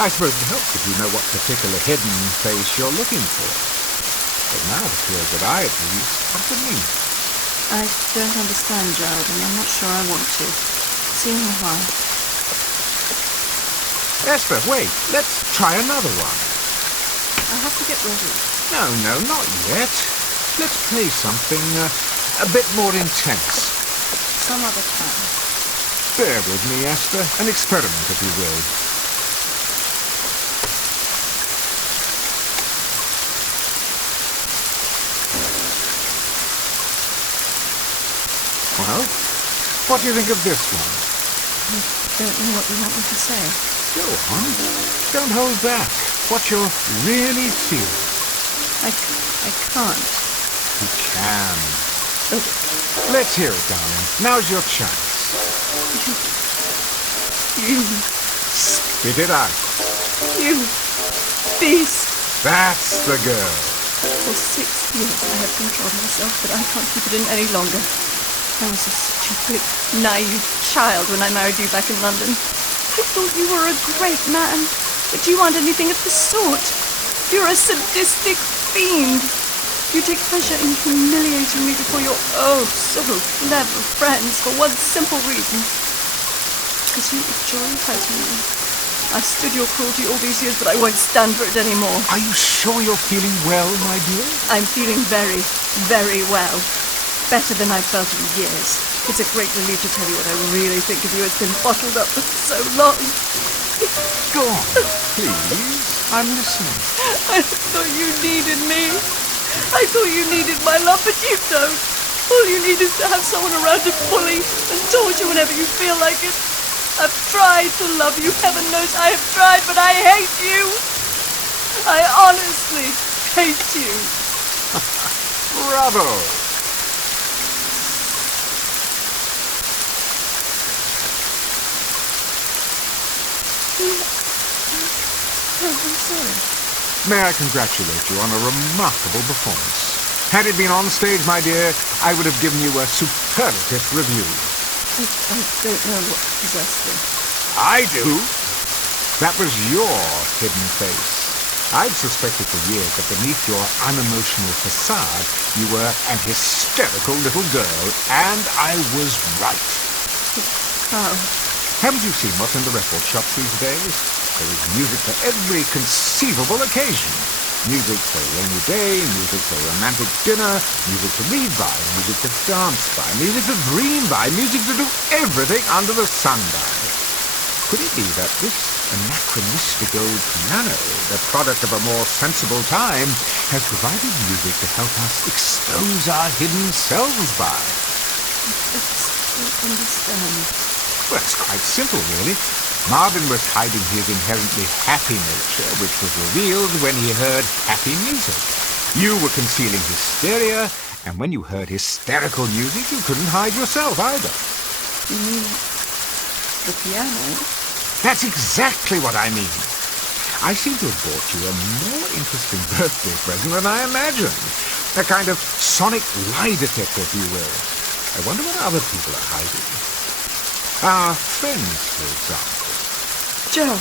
I suppose it helps if you know what particular hidden face you're looking for. But now it appears that I, at least, have the means. I don't understand, Gerald, and I'm not sure I want to. See you in a while. Esther, wait. Let's try another one. I have to get ready. No, not yet. Let's play something a bit more intense. Some other time. Bear with me, Esther. An experiment, if you will. Well, what do you think of this one? I don't know what you want me to say. Go on. Don't hold back. What you're really feeling. I can't. You can. Okay. Let's hear it, darling. Now's your chance. You... Spit it out. You... beast. That's the girl. For 6 years I have controlled myself, but I can't keep it in any longer. I was a stupid, naive child when I married you back in London. I thought you were a great man, but you aren't anything of the sort. You're a sadistic fiend. You take pleasure in humiliating me before your so clever friends for one simple reason. Because you enjoy hurting me. I've stood your cruelty all these years, but I won't stand for it anymore. Are you sure you're feeling well, my dear? I'm feeling very, very well. Better than I've felt in years. It's a great relief to tell you what I really think of you. It's been bottled up for so long. Go on, please. I'm listening. I thought you needed me. I thought you needed my love, but you don't. All you need is to have someone around to bully and torture whenever you feel like it. I've tried to love you. Heaven knows I have tried, but I hate you. I honestly hate you. Bravo. I'm sorry. May I congratulate you on a remarkable performance. Had it been on stage, my dear, I would have given you a superlative review. I don't know what possessed me. I do. That was your hidden face. I'd suspected for years that beneath your unemotional facade, you were an hysterical little girl, and I was right. How? Haven't you seen what's in the record shops these days? There is music for every conceivable occasion. Music for a rainy day, music for a romantic dinner, music to read by, music to dance by, music to dream by, music to do everything under the sun by. Could it be that this anachronistic old piano, the product of a more sensible time, has provided music to help us expose our hidden selves by. I just don't understand. Well, it's quite simple, really. Marvin was hiding his inherently happy nature, which was revealed when he heard happy music. You were concealing hysteria, and when you heard hysterical music, you couldn't hide yourself either. You mean the piano? That's exactly what I mean. I seem to have bought you a more interesting birthday present than I imagined. A kind of sonic lie detector, if you will. I wonder what other people are hiding. Our friends, for example. Joe,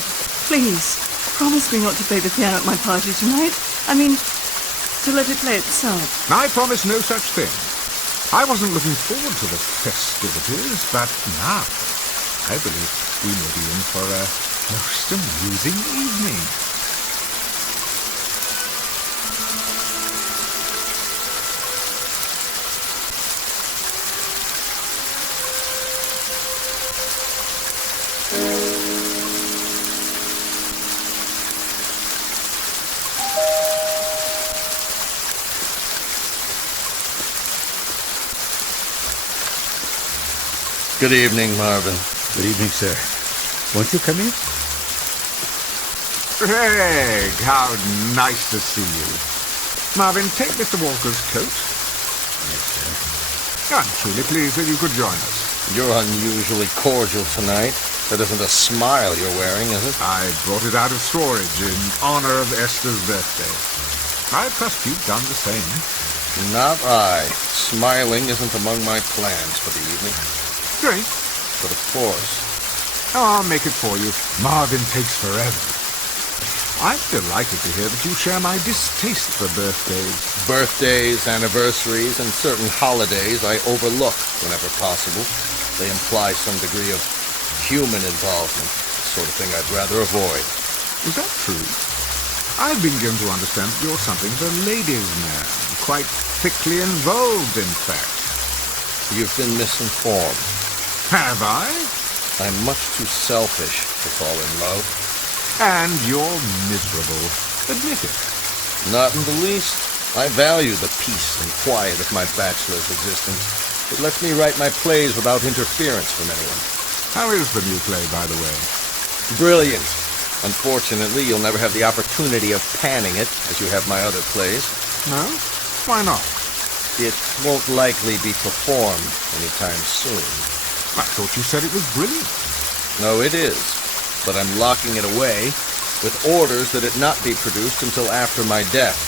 please, promise me not to play the piano at my party tonight. I mean, to let it play itself. I promise no such thing. I wasn't looking forward to the festivities, but now I believe we may be in for a most amusing evening. Good evening, Marvin. Good evening, sir. Won't you come in? Greg, how nice to see you. Marvin, take Mr. Walker's coat. Yes, sir. I'm truly pleased that you could join us. You're unusually cordial tonight. That isn't a smile you're wearing, is it? I brought it out of storage in honor of Esther's birthday. I trust you've done the same. Not I. Smiling isn't among my plans for the evening. Great. But of course. Oh, I'll make it for you. Marvin takes forever. I'm delighted to hear that you share my distaste for birthdays. Birthdays, anniversaries, and certain holidays I overlook whenever possible. They imply some degree of human involvement, the sort of thing I'd rather avoid. Is that true? I've been given to understand that you're something of a ladies' man, quite thickly involved, in fact. You've been misinformed. Have I? I'm much too selfish to fall in love. And you're miserable. Admit it. Not in the least. I value the peace and quiet of my bachelor's existence. It lets me write my plays without interference from anyone. How is the new play, by the way? Brilliant. Unfortunately, you'll never have the opportunity of panning it, as you have my other plays. No? Why not? It won't likely be performed anytime soon. I thought you said it was brilliant. No, it is. But I'm locking it away with orders that it not be produced until after my death.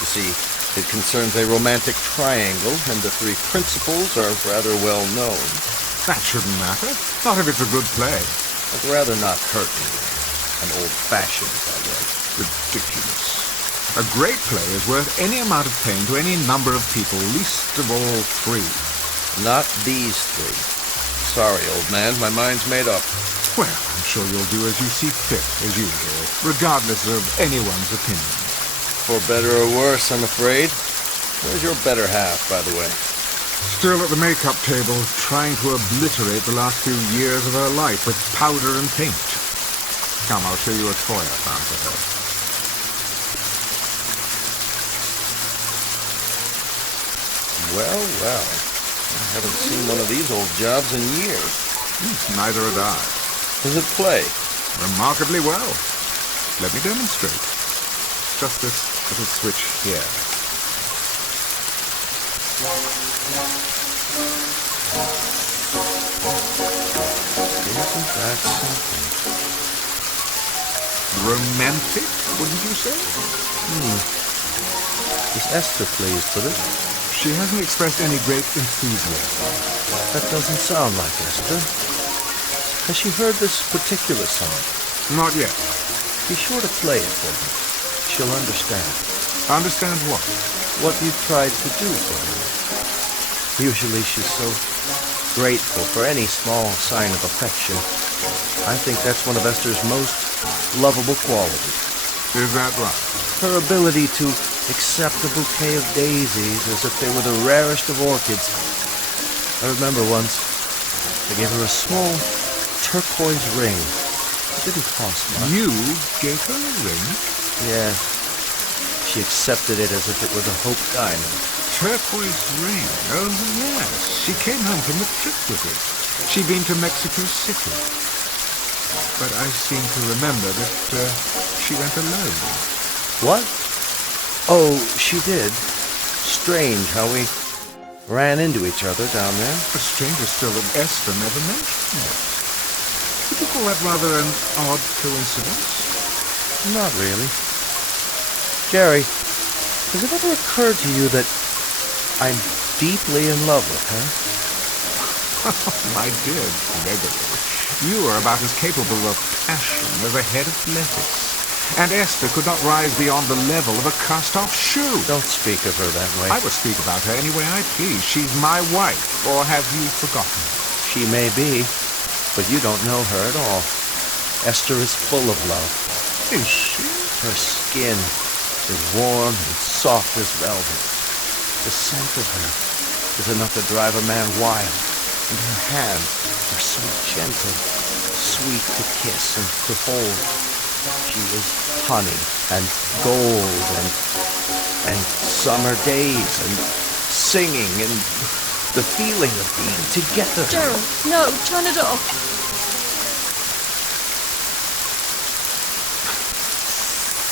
You see, it concerns a romantic triangle, and the three principals are rather well known. That shouldn't matter. Not if it's a good play. I'd rather not hurt anyone. I'm old-fashioned that way. Ridiculous. A great play is worth any amount of pain to any number of people, least of all three. Not these three. Sorry, old man, my mind's made up. Well, I'm sure you'll do as you see fit, as usual, regardless of anyone's opinion. For better or worse, I'm afraid. Where's your better half, by the way? Still at the makeup table, trying to obliterate the last few years of her life with powder and paint. Come, I'll show you a toy I found for her. Well, well. I haven't seen one of these old jobs in years. Neither had I. Does it play? Remarkably well. Let me demonstrate. Just this little switch here. Isn't that something? Romantic, wouldn't you say? Is Esther pleased with it? She hasn't expressed any great enthusiasm. That doesn't sound like Esther. Has she heard this particular song? Not yet. Be sure to play it for her. She'll understand. Understand what? What you've tried to do for her. Usually she's so grateful for any small sign of affection. I think that's one of Esther's most lovable qualities. Is that right? Her ability to accept a bouquet of daisies as if they were the rarest of orchids. I remember once I gave her a small turquoise ring. It didn't cost much. You gave her a ring? Yeah. She accepted it as if it were the Hope Diamond. Turquoise ring. Oh, yes. She came home from a trip with it. She'd been to Mexico City. But I seem to remember that she went alone. What? Oh, she did. Strange how we ran into each other down there. A stranger still that Esther never mentioned it. Would you call that rather an odd coincidence? Not really. Jerry, has it ever occurred to you that I'm deeply in love with her? My dear Gregory, you are about as capable of passion as a head of lettuce. And Esther could not rise beyond the level of a cast-off shoe. Don't speak of her that way. I will speak about her any way I please. She's my wife, or have you forgotten? She may be, but you don't know her at all. Esther is full of love. Is she? Her skin is warm and soft as velvet. The scent of her is enough to drive a man wild, and her hands are so gentle, sweet to kiss and to hold. She is honey and gold and summer days and singing and the feeling of being together. Gerald, no, turn it off.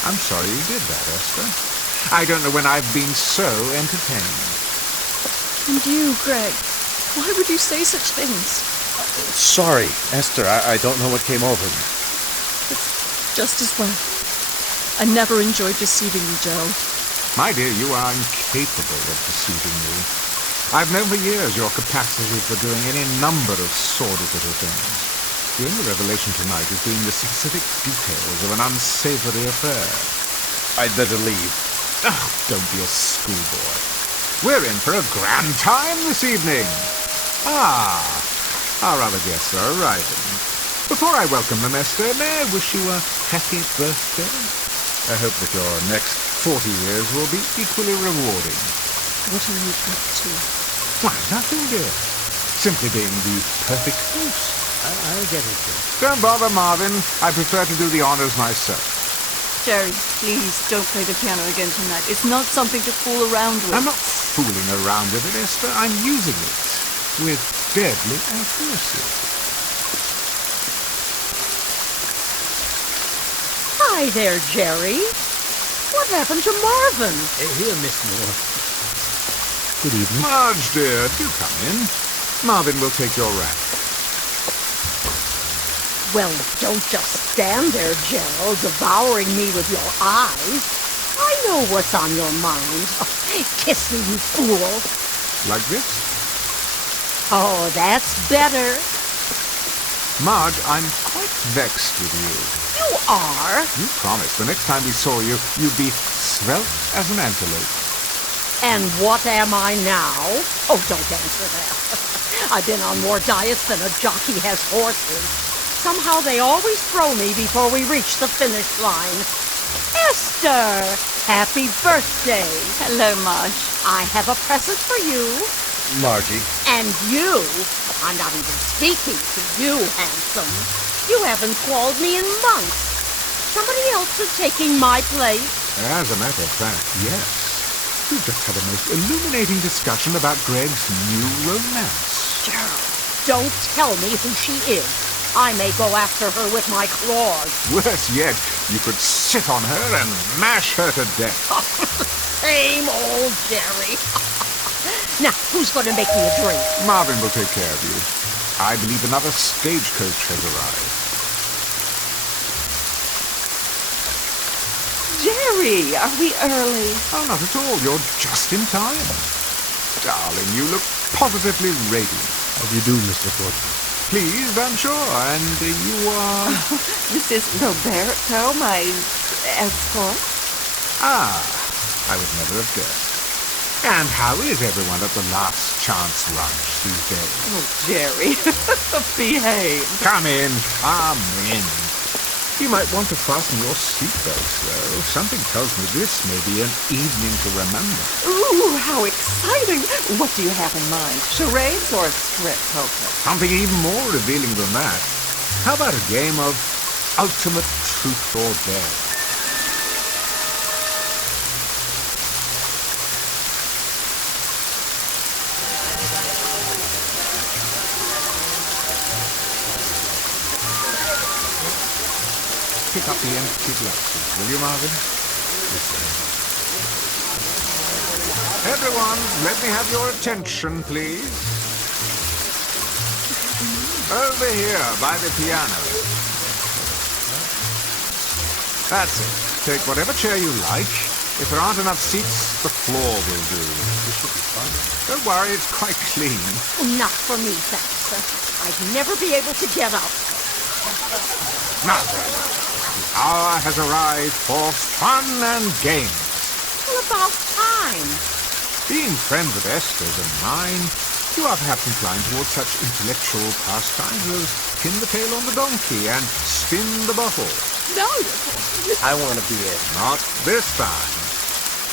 I'm sorry you did that, Esther. I don't know when I've been so entertained. And you, Greg, why would you say such things? Sorry, Esther, I don't know what came over me. Just as well. I never enjoyed deceiving you, Gerald. My dear, you are incapable of deceiving me. I've known for years your capacity for doing any number of sordid little things. The only revelation tonight has been the specific details of an unsavory affair. I'd better leave. Oh, don't be a schoolboy. We're in for a grand time this evening. Our other guests are arriving. Before I welcome them, Esther, may I wish you a happy birthday? I hope that your next 40 years will be equally rewarding. What are you up to? Why, nothing, dear. Simply being the perfect host. I'll get it, Joe. Don't bother, Marvin. I prefer to do the honors myself. Jerry, please don't play the piano again tonight. It's not something to fool around with. I'm not fooling around with it, Esther. I'm using it with deadly accuracy. Hi there, Jerry. What happened to Marvin? Here, Miss Moore. Good evening. Marge, dear, do come in. Marvin will take your wrap. Well, don't just stand there, Gerald, devouring me with your eyes. I know what's on your mind. Kiss me, you fool. Like this? Oh, that's better. Marge, I'm quite vexed with you. You are? You promised the next time we saw you, you'd be svelte as an antelope. And what am I now? Oh, don't answer that. I've been on more diets than a jockey has horses. Somehow they always throw me before we reach the finish line. Esther! Happy birthday! Hello, Marge. I have a present for you. Margie. And you. I'm not even speaking to you, handsome. You haven't called me in months. Somebody else is taking my place. As a matter of fact, yes. We've just had a most illuminating discussion about Greg's new romance. Gerald, don't tell me who she is. I may go after her with my claws. Worse yet, you could sit on her and mash her to death. Same old Jerry. Now, who's going to make me a drink? Marvin will take care of you. I believe another stagecoach has arrived. Jerry, are we early? Oh, not at all. You're just in time. Darling, you look positively radiant. How do you do, Mr. Thornton? Pleased, I'm sure. And you are... This is Roberto, my escort. I would never have guessed. And how is everyone at the last chance lunch these days? Oh, Jerry, behave. Come in. You might want to fasten your seatbelts, though. Something tells me this may be an evening to remember. Ooh, how exciting. What do you have in mind? Charades or strip poker? Something even more revealing than that. How about a game of ultimate truth or dare. Pick up the empty glasses, will you, Marvin? Everyone, let me have your attention, please. Over here, by the piano. That's it. Take whatever chair you like. If there aren't enough seats, the floor will do. This should be fun. Don't worry, it's quite clean. Not for me, thanks. I'd never be able to get up. Now then, the hour has arrived for fun and games. Well, about time. Being friends of Esther's and mine, you are perhaps inclined towards such intellectual pastimes as pin the tail on the donkey and spin the bottle. No, I want to be in. Not this time.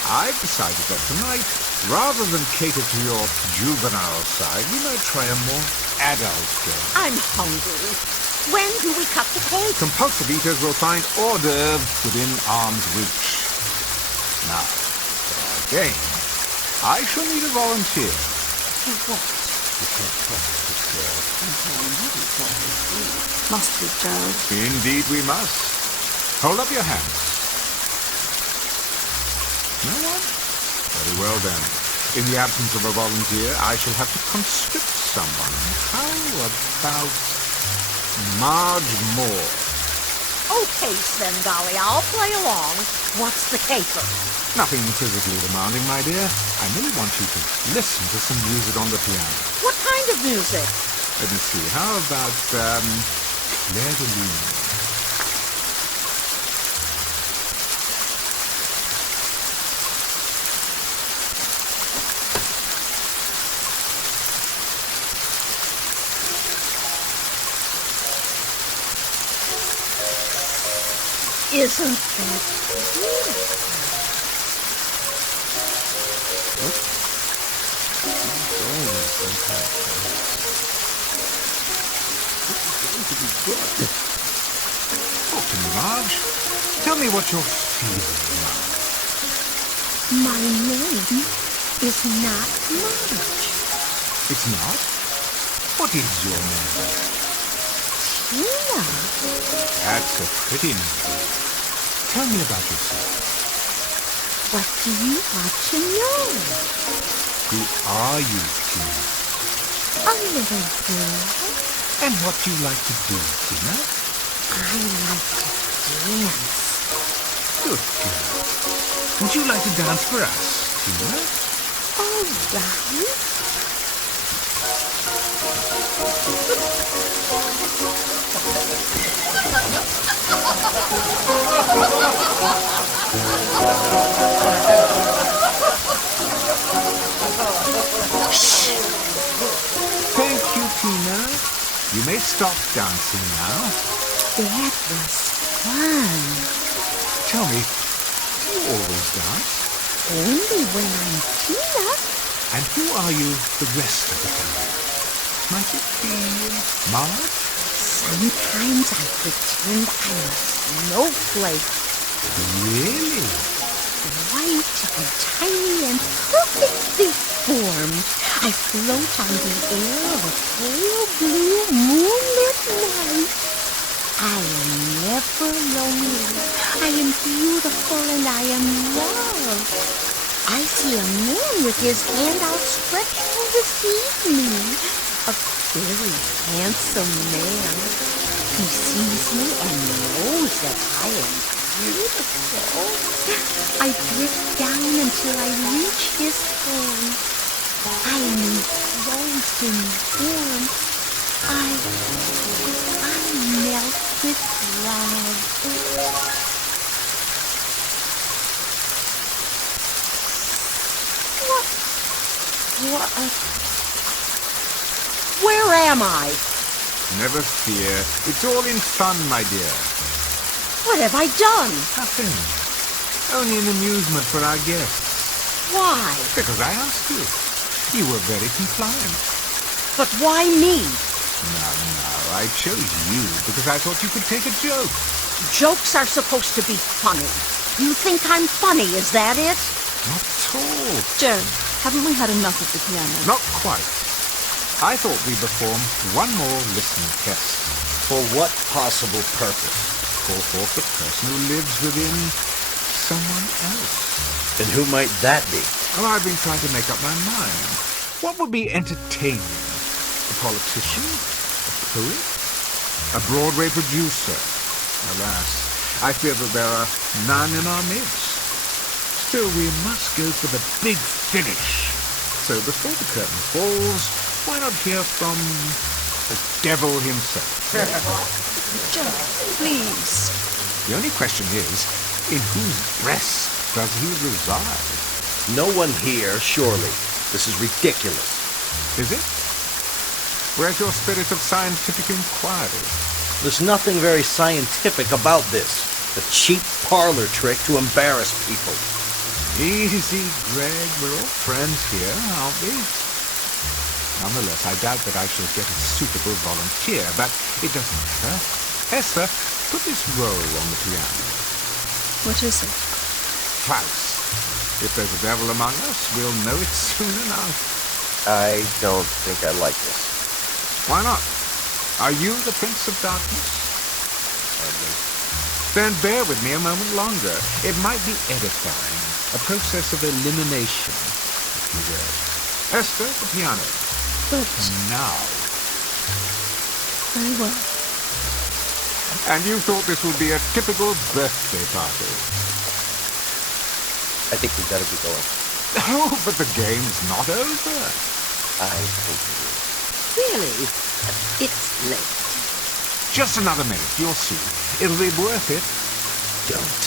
I've decided that tonight, rather than cater to your juvenile side, we might try a more adult game. I'm hungry. When do we cut the cake? Compulsive eaters will find hors d'oeuvres within arm's reach. Now, for our game, I shall need a volunteer. For what? You can't trust this girl. Must we, Gerald? Indeed we must. Hold up your hands. No one? Very well then. In the absence of a volunteer, I shall have to conscript someone. How about Marge Moore? Okay, Svengali, I'll play along. What's the caper? Nothing physically demanding, my dear. I merely want you to listen to some music on the piano. What kind of music? Let me see. How about, Claire de Lune? Isn't that beautiful? Talk to me, Marge. Tell me what you're feeling now. My name is not Marge. It's not? What is your name? Tina. That's a pretty name. Tell me about yourself. What do you want to know? Who are you, Tina? A little girl. And what do you like to do, Tina? I like to dance. Good girl. Would you like to dance for us, Tina? All right. Thank you, Tina. You may stop dancing now. That was fun. Tell me, do you always dance? Only when I'm Tina. And who are you the rest of the time? Might it be Marge? Sometimes I pretend I'm a snowflake. Really? White and tiny and perfectly formed. I float on the air of a pale blue moonlit night. I am never lonely. I am beautiful and I am loved. I see a man with his hand outstretched to receive me. A very handsome man. He sees me and knows that I am beautiful. I drift down until I reach his hand. I am enclosed in warmth. I melt with love. What? Where am I? Never fear. It's all in fun, my dear. What have I done? Nothing. Only an amusement for our guests. Why? Because I asked you. You were very compliant. But why me? No, I chose you because I thought you could take a joke. Jokes are supposed to be funny. You think I'm funny, is that it? Not at all. Jerry, haven't we had enough of the piano? Not quite. I thought we'd perform one more listening test. For what possible purpose? Call forth the person who lives within someone else. And who might that be? Well, I've been trying to make up my mind. What would be entertaining? A politician? A poet? A Broadway producer? Alas, I fear that there are none in our midst. Still, we must go for the big finish. So before the curtain falls, why not hear from the devil himself? Jerry, please. The only question is, in whose breast does he reside? No one here, surely. This is ridiculous. Is it? Where's your spirit of scientific inquiry? There's nothing very scientific about this. A cheap parlor trick to embarrass people. Easy, Greg. We're all friends here, aren't we? Nonetheless, I doubt that I shall get a suitable volunteer, but it doesn't matter. Esther, put this roll on the piano. What is it? Faust. If there's a devil among us, we'll know it soon enough. I don't think I like this. Why not? Are you the Prince of Darkness? Then bear with me a moment longer. It might be edifying. A process of elimination, if you will. Esther, the piano. But Now. very well. And you thought this would be a typical birthday party. I think we'd better be going. Oh, but the game's not over. I hope it is. Really? It's late. Just another minute, you'll see. It'll be worth it. Don't.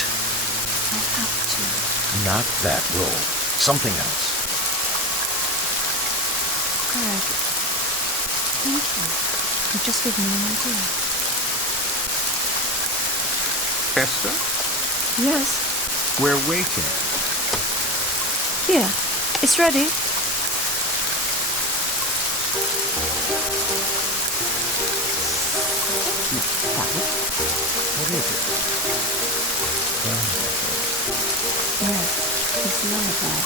I have to. Not that roll. Something else. Greg, thank you. You've just given me an idea. Esther, Yes. we're waiting. Here. It's ready. What is it? Yes. It's a lullaby.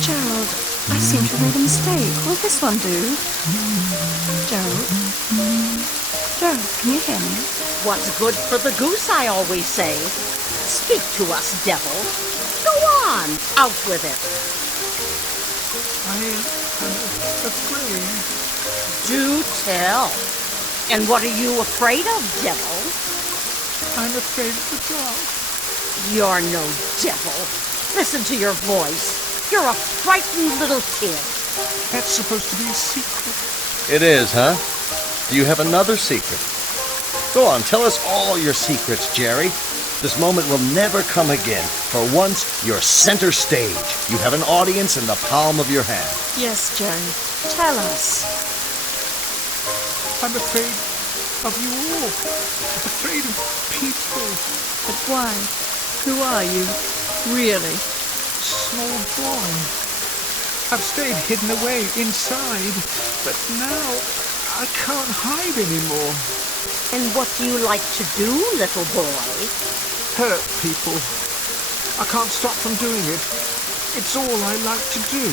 Gerald, I seem to have made a mistake. Will this one do? Gerald? Gerald, can you hear me? What's good for the goose, I always say. Speak to us, devil. Go on, out with it. I am afraid. Do tell. And what are you afraid of, devil? I'm afraid of the dark. You're no devil. Listen to your voice. You're a frightened little kid. That's supposed to be a secret. It is, huh? Do you have another secret? Go on, tell us all your secrets, Jerry. This moment will never come again. For once, you're center stage. You have an audience in the palm of your hand. Yes, Jerry. Tell us. I'm afraid of you all. Afraid of people. But why? Who are you? Really? Small boy. I've stayed hidden away inside, but now I can't hide anymore. And what do you like to do, little boy? Hurt people. I can't stop from doing it. It's all I like to do.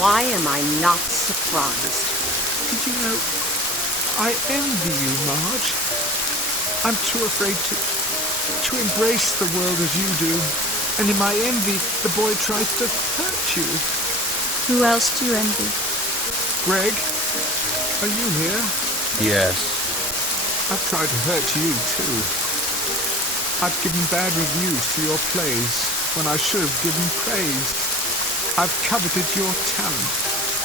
Why am I not surprised? Did you know, I envy you, Marge. I'm too afraid to embrace the world as you do. And in my envy, the boy tries to hurt you. Who else do you envy? Greg, are you here? Yes. I've tried to hurt you, too. I've given bad reviews to your plays when I should have given praise. I've coveted your talent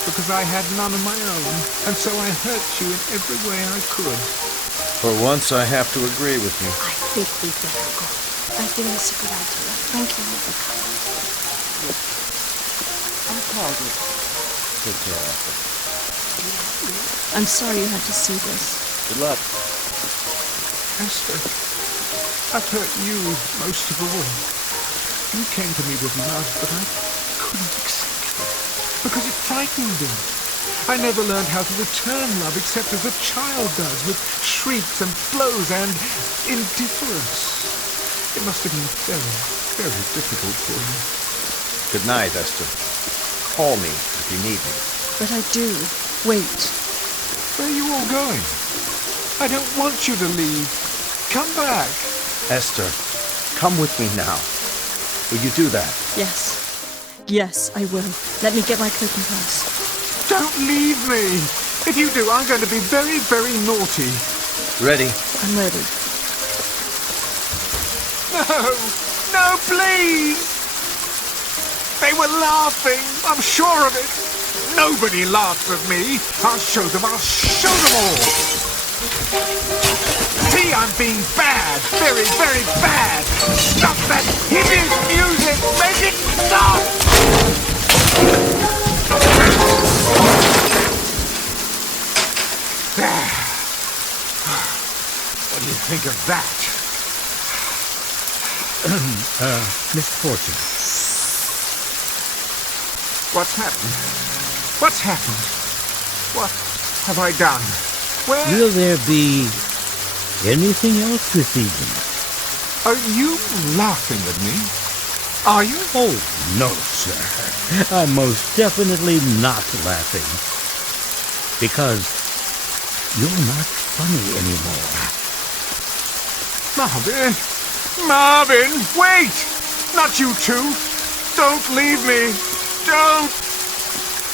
because I had none of my own, and so I hurt you in every way I could. For once, I have to agree with you. I think we'd better go. I think it's a good idea. Thank you all for coming. I called it. Take care, Arthur. I'm sorry you had to see this. Good luck. Esther, I've hurt you most of all. You came to me with love, but I couldn't accept it. because it frightened me. I never learned how to return love except as a child does, with shrieks and blows and indifference. It must have been very, very difficult for you. Good night, Esther. Call me if you need me. But I do. Wait. Where are you all going? I don't want you to leave. Come back. Esther, come with me now. Will you do that? Yes. Yes, I will. Let me get my coat and blouse. Don't leave me. If you do, I'm going to be very, very naughty. Ready? I'm ready. No! No, please! They were laughing. I'm sure of it. Nobody laughs at me. I'll show them. I'll show them all. See, I'm being bad. Very, very bad. Stop that hideous music. Make it stop! There. What do you think of that? Mr. Fortune. What's happened? What's happened? What have I done? Where... Will there be anything else this evening? Are you laughing at me? Are you? Oh, no, sir. I'm most definitely not laughing. Because you're not funny anymore. Marvin! Marvin! Wait! Not you two! Don't leave me! Don't!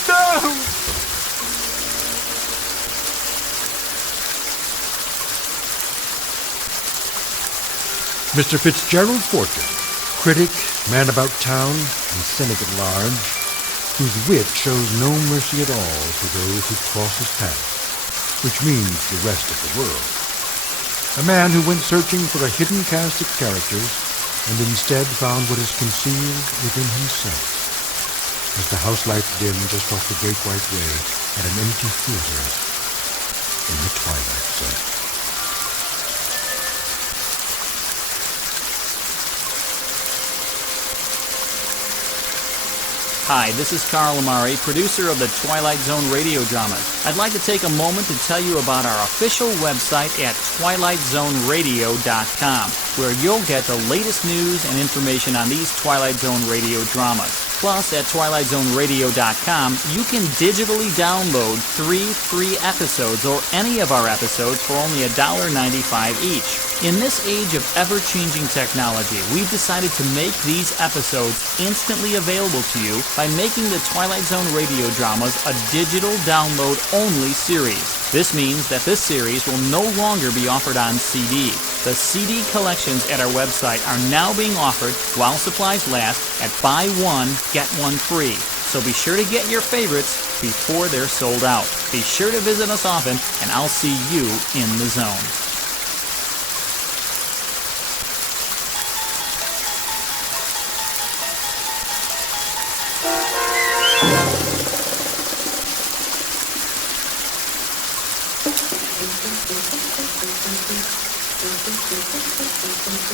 Don't! Mr. Fitzgerald Fortune, critic, man about town, and cynic at large, whose wit shows no mercy at all to those who cross his path, which means the rest of the world. A man who went searching for a hidden cast of characters and instead found what is concealed within himself. As the house lights dim just off the Great White Way at an empty theater in the Twilight Zone. Hi, this is Carl Amari, producer of the Twilight Zone radio dramas. I'd like to take a moment to tell you about our official website at twilightzoneradio.com, where you'll get the latest news and information on these Twilight Zone radio dramas. Plus, at twilightzoneradio.com, you can digitally download 3 free episodes or any of our episodes for only $1.95 each. In this age of ever-changing technology, we've decided to make these episodes instantly available to you by making the Twilight Zone radio dramas a digital download-only series. This means that this series will no longer be offered on CD. The CD collections at our website are now being offered while supplies last at buy one, get one free. So be sure to get your favorites before they're sold out. Be sure to visit us often, and I'll see you in the zone.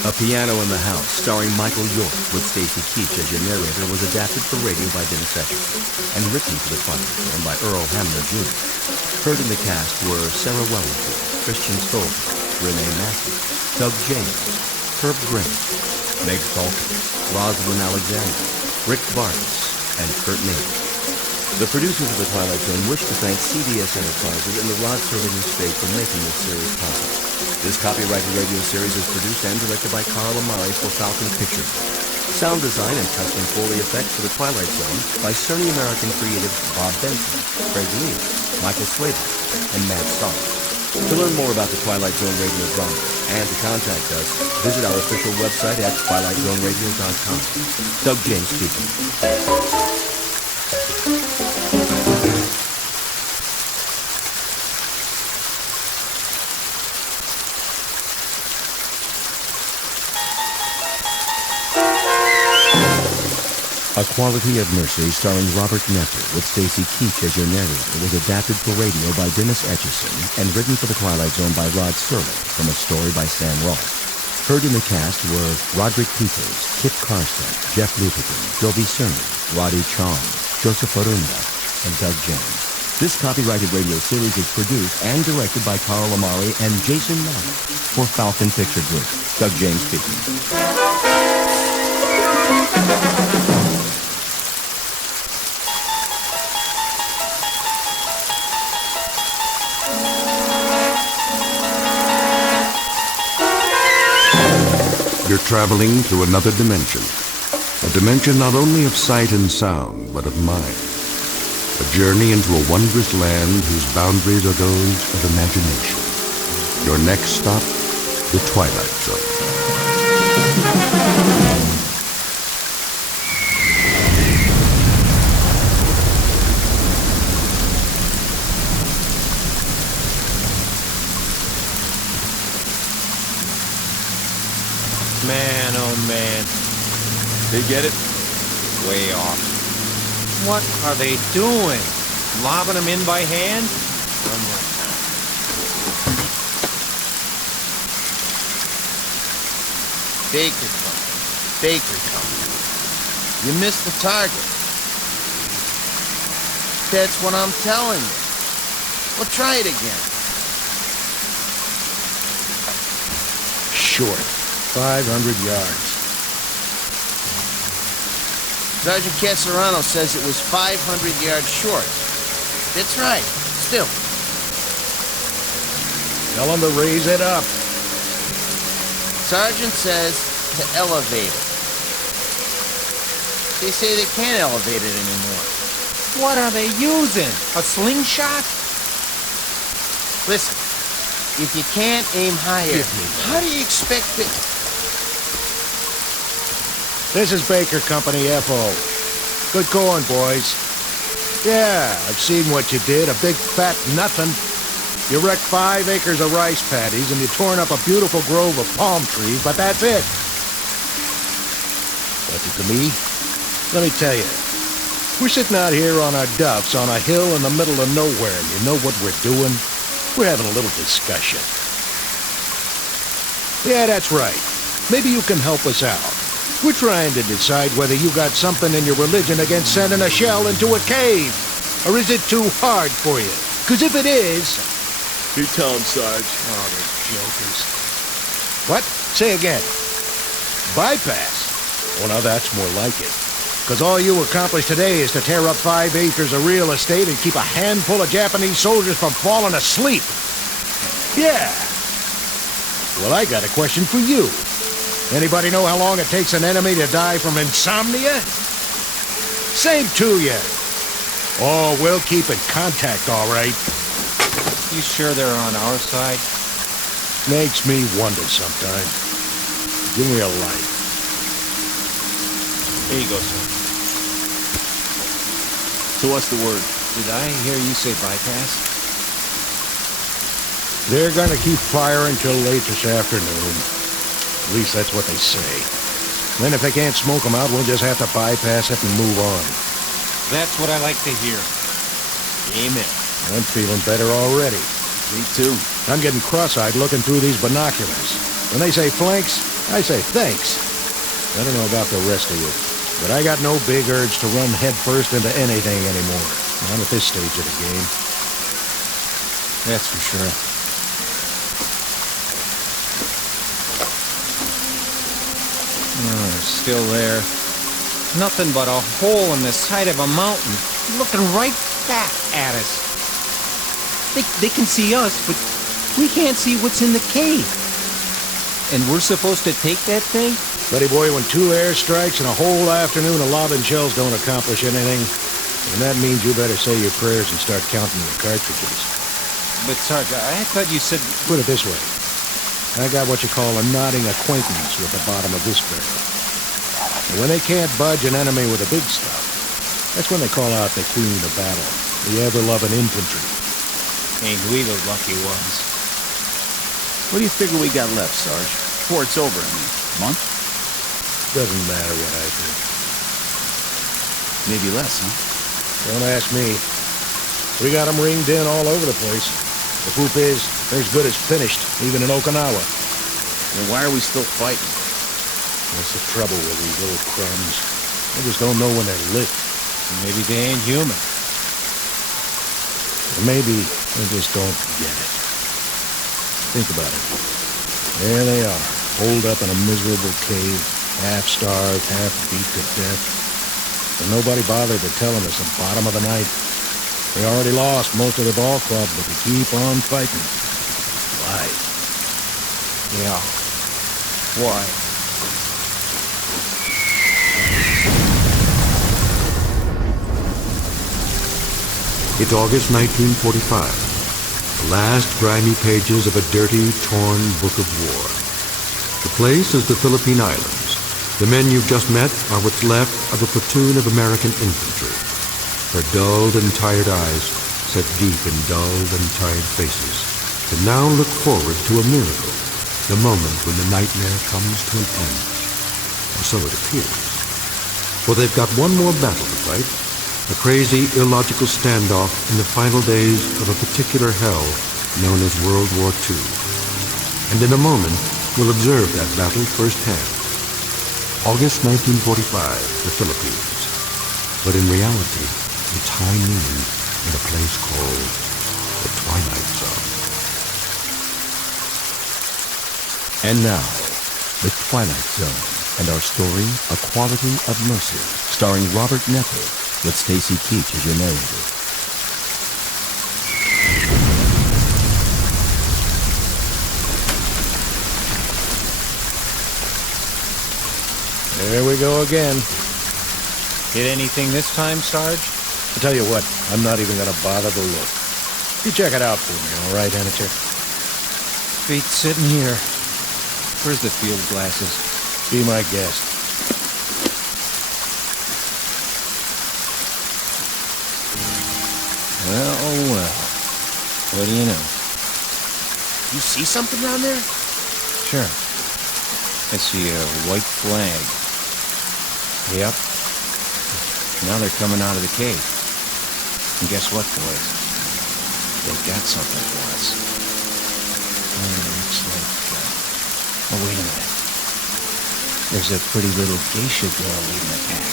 A Piano in the House, starring Michael York with Stacy Keach as your narrator, was adapted for radio by Dennis Etchison and written for the Twilight Zone by Earl Hamner Jr. Heard in the cast were Sarah Wellington, Christian Stoll, Renee Massey, Doug James, Herb Grant, Meg Falcon, Rosalind Alexander, Rick Barnes, and Kurt Nate. The producers of the Twilight Zone wish to thank CBS Enterprises and the Rod Serling estate for making this series possible. This copyrighted radio series is produced and directed by Carl Amari for Falcon Pictures. Sound design and custom Foley effects for the Twilight Zone by Cerny American creatives Bob Benson, Craig Lee, Michael Slater, and Matt Starr. To learn more about the Twilight Zone radio drama and to contact us, visit our official website at twilightzoneradio.com. Doug James speaking. A Quality of Mercy, starring Robert Knepper with Stacy Keach as your narrator, was adapted for radio by Dennis Etchison and written for the Twilight Zone by Rod Serling from a story by Sam Ross. Heard in the cast were Roderick Peoples, Kit Carstad, Jeff Lupikin, Joby Cerny, Roddy Chong, Joseph Arunda, and Doug James. This copyrighted radio series is produced and directed by Carl Amari and Jason Miller for Falcon Picture Group. Doug James speaking. You're traveling through another dimension. A dimension not only of sight and sound, but of mind. A journey into a wondrous land whose boundaries are those of imagination. Your next stop, the Twilight Zone. Man, oh man. They get it? Way off. What are they doing? Lobbing them in by hand? One more time. Baker Company. Baker Company. You missed the target. That's what I'm telling you. Well, try it again. Short. 500 yards. Sergeant Casarano says it was 500 yards short. That's right. Still. Tell him to raise it up. Sergeant says to elevate it. They say they can't elevate it anymore. What are they using? A slingshot? Listen, if you can't aim higher, how do you expect it? This is Baker Company, F.O. Good going, boys. Yeah, I've seen what you did. A big fat nothing. You wrecked 5 acres of rice paddies and you torn up a beautiful grove of palm trees, but that's it. What's it to me? Let me tell you. We're sitting out here on our duffs on a hill in the middle of nowhere, and you know what we're doing? We're having a little discussion. Yeah, that's right. Maybe you can help us out. We're trying to decide whether you got something in your religion against sending a shell into a cave. Or is it too hard for you? Because if it is... You tell him, Sarge. Oh, those jokers. What? Say again. Bypass? Well, now that's more like it. Because all you accomplished today is to tear up 5 acres of real estate and keep a handful of Japanese soldiers from falling asleep. Yeah. Well, I got a question for you. Anybody know how long it takes an enemy to die from insomnia? Same to you. Oh, we'll keep in contact, all right. You sure they're on our side? Makes me wonder sometimes. Give me a light. Here you go, sir. So what's the word? Did I hear you say bypass? They're gonna keep firing till late this afternoon. At least that's what they say. Then if they can't smoke them out, we'll just have to bypass it and move on. That's what I like to hear. Amen. I'm feeling better already. Me too. I'm getting cross-eyed looking through these binoculars. When they say flanks, I say thanks. I don't know about the rest of you, but I got no big urge to run headfirst into anything anymore. Not at this stage of the game. That's for sure. Oh, they're still there. Nothing but a hole in the side of a mountain, looking right back at us. They can see us, but we can't see what's in the cave. And we're supposed to take that thing? Buddy boy, when 2 airstrikes and a whole afternoon of lobbing shells don't accomplish anything, then that means you better say your prayers and start counting your cartridges. But, Sarge, I thought you said... Put it this way. I got what you call a nodding acquaintance with the bottom of this barrel. And when they can't budge an enemy with the big stuff, that's when they call out the queen of battle, the ever-loving infantry. Ain't we the lucky ones? What do you figure we got left, Sarge? Before it's over, I mean. Month? Doesn't matter what I think. Maybe less, huh? Don't ask me. We got them ringed in all over the place. The poop is, they're as good as finished, even in Okinawa. Then why are we still fighting? That's the trouble with these little crumbs. They just don't know when they're lit. Maybe they ain't human. Or maybe they just don't get it. Think about it. There they are, holed up in a miserable cave, half-starved, half-beat to death. And nobody bothered to tell them it's the bottom of the night. They already lost most of their ball club, but they keep on fighting. Why? Yeah. Why? It's August 1945. The last grimy pages of a dirty, torn book of war. The place is the Philippine Islands. The men you've just met are what's left of a platoon of American infantry. Their dulled and tired eyes, set deep in dulled and tired faces, can now look forward to a miracle, the moment when the nightmare comes to an end. Or so it appears. For they've got one more battle to fight, a crazy, illogical standoff in the final days of a particular hell known as World War II. And in a moment, we'll observe that battle firsthand. August 1945, the Philippines. But in reality, it's high noon in a place called the Twilight Zone. And now, The Twilight Zone, and our story, A Quality of Mercy, starring Robert Necker, with Stacy Keach as your narrator. There we go again. Hit anything this time, Sarge? I'll tell you what, I'm not even gonna bother to look. You check it out for me, all right, amateur? Feet sitting here. Where's the field glasses? Be my guest. Well, oh well. What do you know? You see something down there? Sure. I see a white flag. Yep. Now they're coming out of the cave. And guess what, boys? They've got something for us. Looks like... oh, wait a minute. There's a pretty little geisha girl leading the pack.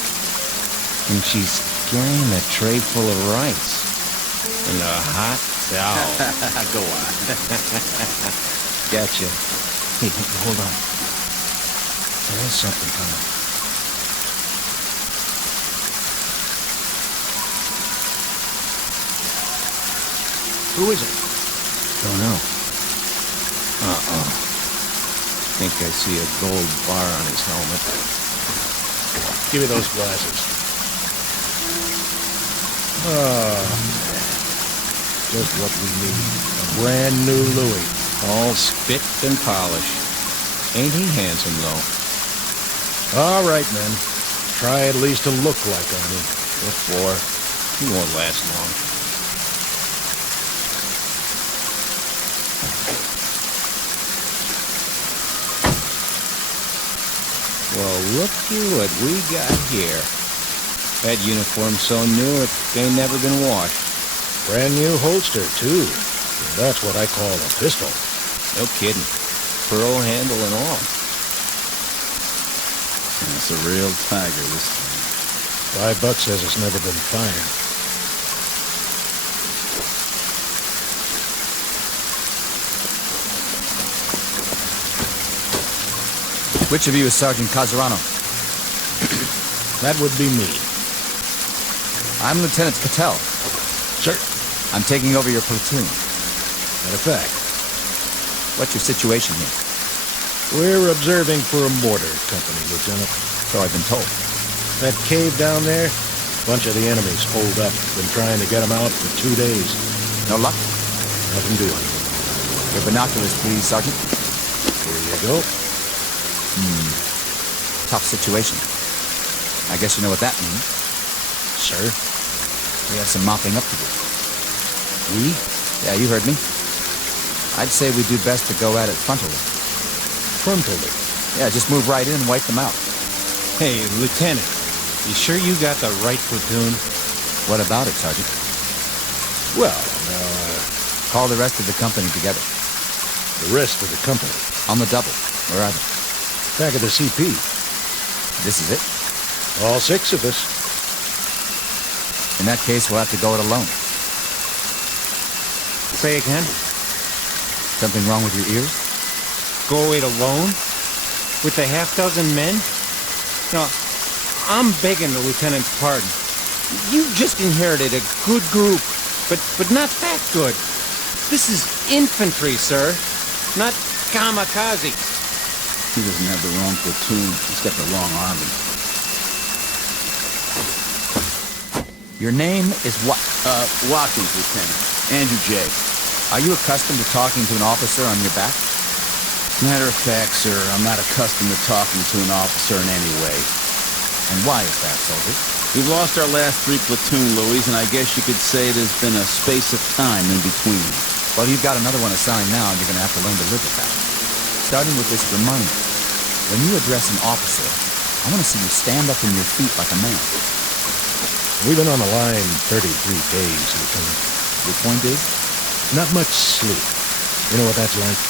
And she's carrying a tray full of rice. And a hot towel. Go on. Gotcha. Hey, hold on. There is something coming. Who is it? Don't know. Uh-oh. Think I see a gold bar on his helmet. Give me those glasses. Oh, just what we need. A brand new Louis. All spicked and polished. Ain't he handsome, though? All right, men. Try at least to look like Arnie. What for? He won't last long. Well, looky what we got here. That uniform's so new it ain't never been washed. Brand new holster, too. That's what I call a pistol. No kidding. Pearl handle and all. It's a real tiger this time. $5 says it's never been fired. Which of you is Sergeant Casarano? That would be me. I'm Lieutenant Patel. Sir. I'm taking over your platoon. Matter of fact. What's your situation here? We're observing for a mortar company, Lieutenant. So I've been told. That cave down there, a bunch of the enemies holed up. Been trying to get them out for 2 days. No luck? Nothing doing. Your binoculars, please, Sergeant. Here you go. Tough situation. I guess you know what that means. Sir? We have some mopping up to do. We? Yeah, you heard me. I'd say we do best to go at it frontally. Frontally? Yeah, just move right in and wipe them out. Hey, Lieutenant, you sure you got the right platoon? What about it, Sergeant? Well, call the rest of the company together. The rest of the company? On the double. Where are they? Back at the CP. This is it? All 6 of us. In that case, we'll have to go it alone. Say again? Something wrong with your ears? Go it alone? With a half-dozen men? No, I'm begging the lieutenant's pardon. You just inherited a good group, but not that good. This is infantry, sir, not kamikaze. He doesn't have the wrong platoon. He's got the wrong army. Your name is what? Watkins, Lieutenant. Andrew J. Are you accustomed to talking to an officer on your back? Matter of fact, sir, I'm not accustomed to talking to an officer in any way. And why is that, soldier? We've lost our last 3 platoon, Louis, and I guess you could say there's been a space of time in between. Well, you've got another one assigned now, and you're going to have to learn to live with that. Starting with this reminder. When you address an officer, I want to see you stand up on your feet like a man. We've been on the line 33 days, Lieutenant. Your point is? Not much sleep. You know what that's like?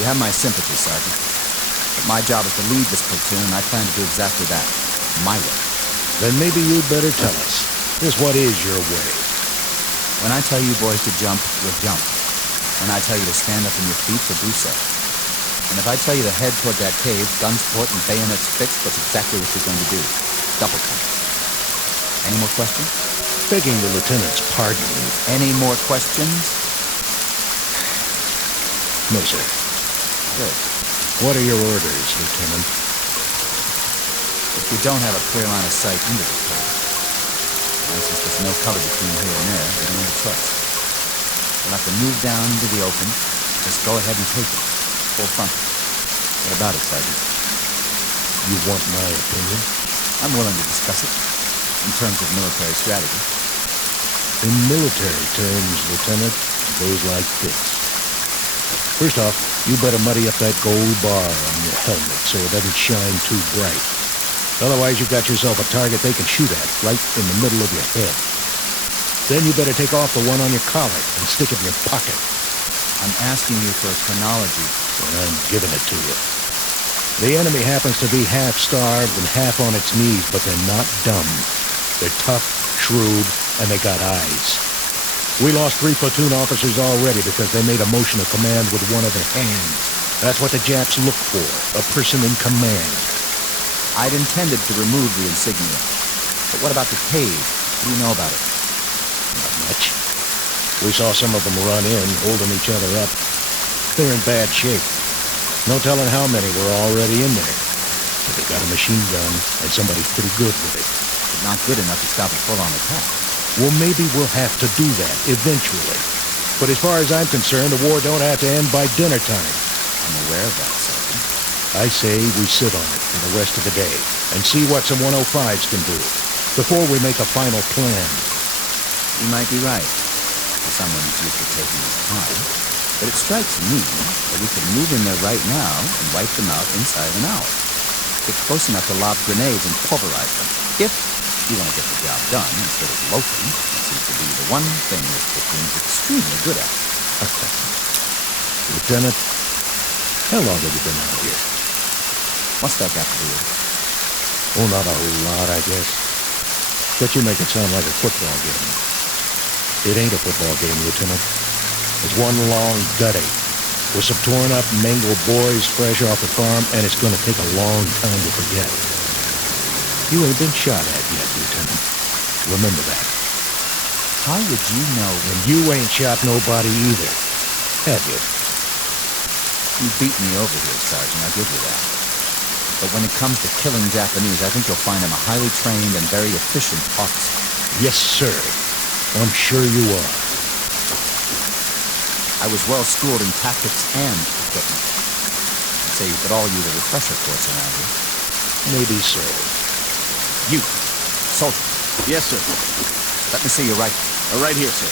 You have my sympathy, Sergeant. But my job is to lead this platoon, and I plan to do exactly that. My way. Then maybe you'd better tell us. Just what is your way? When I tell you boys to jump, you'll jump. When I tell you to stand up on your feet, you'll do so. And if I tell you to head toward that cave, guns port and bayonets fixed, that's exactly what you're going to do. Double time. Any more questions? Begging the lieutenant's pardon. Any more questions? No, sir. Good. What are your orders, Lieutenant? If we don't have a clear line of sight into this place, and since there's no cover between here and there, we don't have a choice. We'll have to move down into the open. Just go ahead and take it. Full front. What about it, Sergeant? You want my opinion? I'm willing to discuss it. In terms of military strategy. In military terms, Lieutenant, it goes like this. First off, you better muddy up that gold bar on your helmet so it doesn't shine too bright. Otherwise, you've got yourself a target they can shoot at right in the middle of your head. Then you better take off the one on your collar and stick it in your pocket. I'm asking you for a chronology. And I'm giving it to you. The enemy happens to be half-starved and half on its knees, but they're not dumb. They're tough, shrewd, and they got eyes. We lost 3 platoon officers already because they made a motion of command with one of their hands. That's what the Japs look for, a person in command. I'd intended to remove the insignia. But what about the cave? What do you know about it? Not much. We saw some of them run in, holding each other up. They're in bad shape. No telling how many were already in there. But they got a machine gun, and somebody's pretty good with it. But not good enough to stop a full-on attack. Well, maybe we'll have to do that, eventually. But as far as I'm concerned, the war don't have to end by dinner time. I'm aware of that, Sergeant. I say we sit on it for the rest of the day and see what some 105s can do before we make a final plan. You might be right. For someone who's used to taking his time. But it strikes me that we could move in there right now and wipe them out inside of an hour. Get close enough to lob grenades and pulverize them. If you want to get the job done instead of loafing, that seems to be the one thing this platoon's extremely good at. Lieutenant, how long have you been out here? What's that got to do with it? Oh, not a whole lot, I guess. But you make it sound like a football game. It ain't a football game, Lieutenant. It's one long gutting with some torn up, mangled boys fresh off the farm, and it's going to take a long time to forget. You ain't been shot at yet, Lieutenant. Remember that. How would you know? And you ain't shot nobody either, have you? You beat me over here, Sergeant, I'll give you that. But when it comes to killing Japanese, I think you'll find him a highly trained and very efficient officer. Yes, sir. I'm sure you are. I was well schooled in tactics and equipment. I'd say you could all use a refresher course around here. Maybe so. You, soldier. Yes, sir. Let me see your rifle. Right here, sir.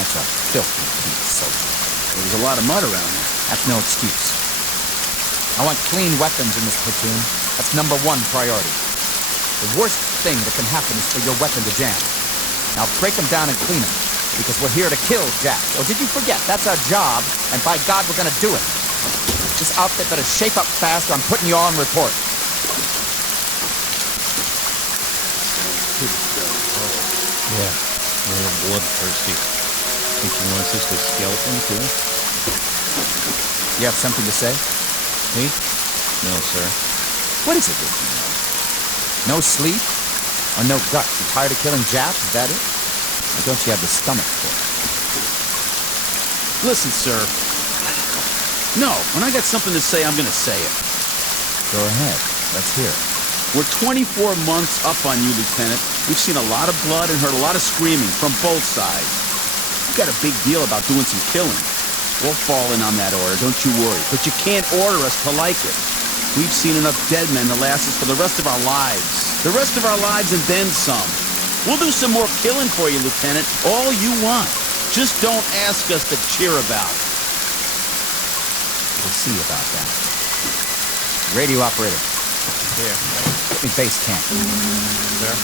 That's a filthy piece, soldier. There was a lot of mud around here. That's no excuse. I want clean weapons in this platoon. That's #1 priority. The worst thing that can happen is for your weapon to jam. Now break them down and clean them, because we're here to kill Japs. Or did you forget? That's our job, and by God, we're gonna do it. This outfit better shape up fast, or I'm putting you all on report. Yeah, a little bloodthirsty. Think he wants us to scalp him, too? You have something to say? Me? No, sir. What is it with you? No sleep? Or no guts? You tired of killing Japs? Is that it? Or don't you have the stomach for it? Listen, sir. No, when I got something to say, I'm gonna say it. Go ahead. Let's hear it. We're 24 months up on you, Lieutenant. We've seen a lot of blood and heard a lot of screaming from both sides. You got a big deal about doing some killing. We'll fall in on that order, don't you worry. But you can't order us to like it. We've seen enough dead men to last us for the rest of our lives. The rest of our lives and then some. We'll do some more killing for you, Lieutenant. All you want. Just don't ask us to cheer about it. We'll see about that. Radio operator. Here. Get me base camp. Sir?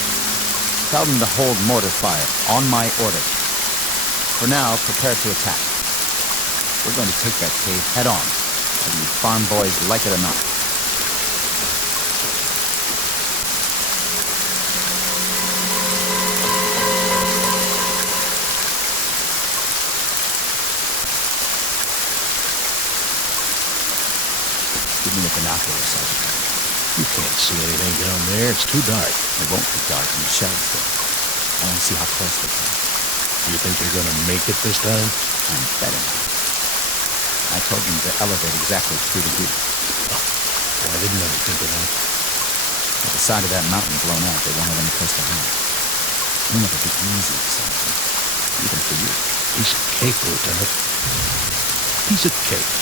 Tell them to hold mortar fire, on my order. For now, prepare to attack. We're going to take that cave head on, whether you farm boys like it or not. Give me the binoculars, Sergeant. You can't see anything down there. It's too dark. It won't be dark in the shells, though. I want to see how close they come. You think they're going to make it this time? I'm betting on it. I told them to elevate exactly 3 degrees. Oh, why didn't I think of that? With the side of that mountain blown out, they won't have any place to hide. It'll never be easy, Sergeant. Even for you. Piece of cake, Lieutenant. Piece of cake.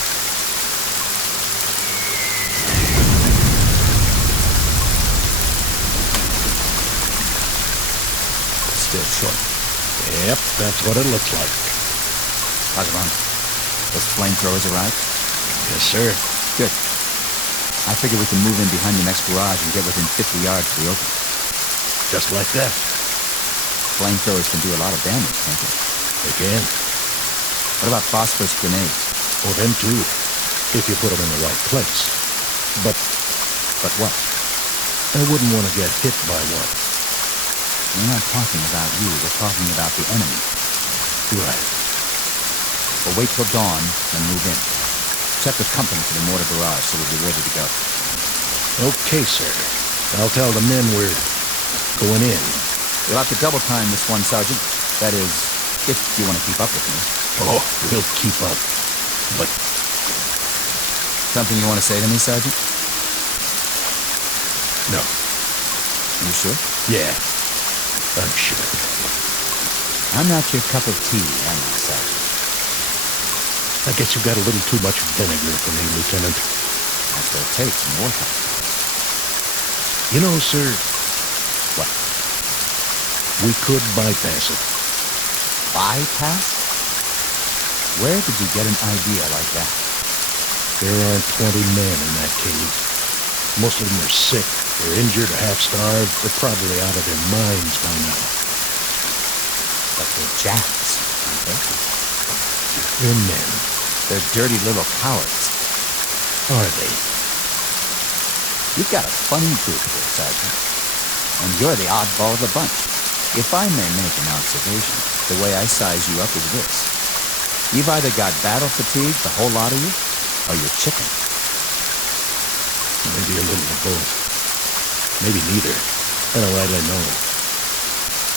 Still short. Yep, that's what it looks like. Pazaran, those flamethrowers arrived? Yes, sir. Good. I figure we can move in behind the next garage and get within 50 yards of the open. Just like that. Flamethrowers can do a lot of damage, can't they? They can. What about phosphorus grenades? Oh, them too. If you put them in the right place. But what? I wouldn't want to get hit by one. We're not talking about you. We're talking about the enemy. Right. We'll wait till dawn, then move in. Check with company for the mortar barrage so we'll be ready to go. Okay, sir. I'll tell the men we're going in. You'll have to double time this one, Sergeant. That is, if you want to keep up with me. Oh, we'll keep up. But... Something you want to say to me, Sergeant? No. You sure? Yeah, I'm sure. I'm not your cup of tea, am I, Sergeant? I guess you've got a little too much vinegar for me, Lieutenant. That's what it takes in wartime. You know, sir... What? We could bypass it. Bypass? Where did you get an idea like that? There are 20 men in that cave. Most of them are sick, or injured, or half-starved. They're probably out of their minds by now. But they're Japs, aren't they? They're men. They're dirty little cowards. Are they? You've got a funny group here, Sergeant. And you're the oddball of the bunch. If I may make an observation, the way I size you up is this. You've either got battle fatigue, the whole lot of you, or you're chicken. Maybe a little of both. Maybe neither. I don't rightly know.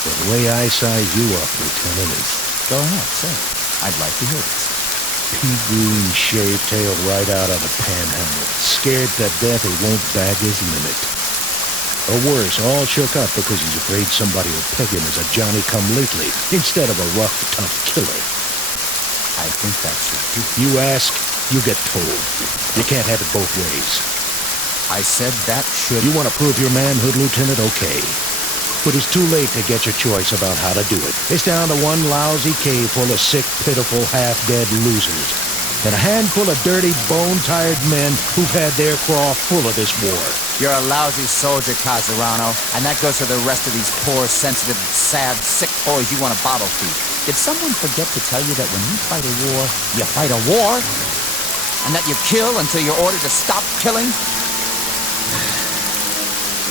But the way I size you up, Lieutenant, is... Go ahead, say it. I'd like to hear this. Pea-green, shaved-tailed right out of the panhandle. Scared to death he won't bag his limit. Or worse, all shook up because he's afraid somebody will peg him as a Johnny-come-lately instead of a rough, tough killer. I think that should do. You ask, you get told. You can't have it both ways. I said that should... You want to prove your manhood, Lieutenant? Okay. But it's too late to get your choice about how to do it. It's down to one lousy cave full of sick, pitiful, half-dead losers. And a handful of dirty, bone-tired men who've had their craw full of this war. You're a lousy soldier, Casarano, and that goes for the rest of these poor, sensitive, sad, sick boys you want to bottle feed. Did someone forget to tell you that when you fight a war, you fight a war? And that you kill until you're ordered to stop killing?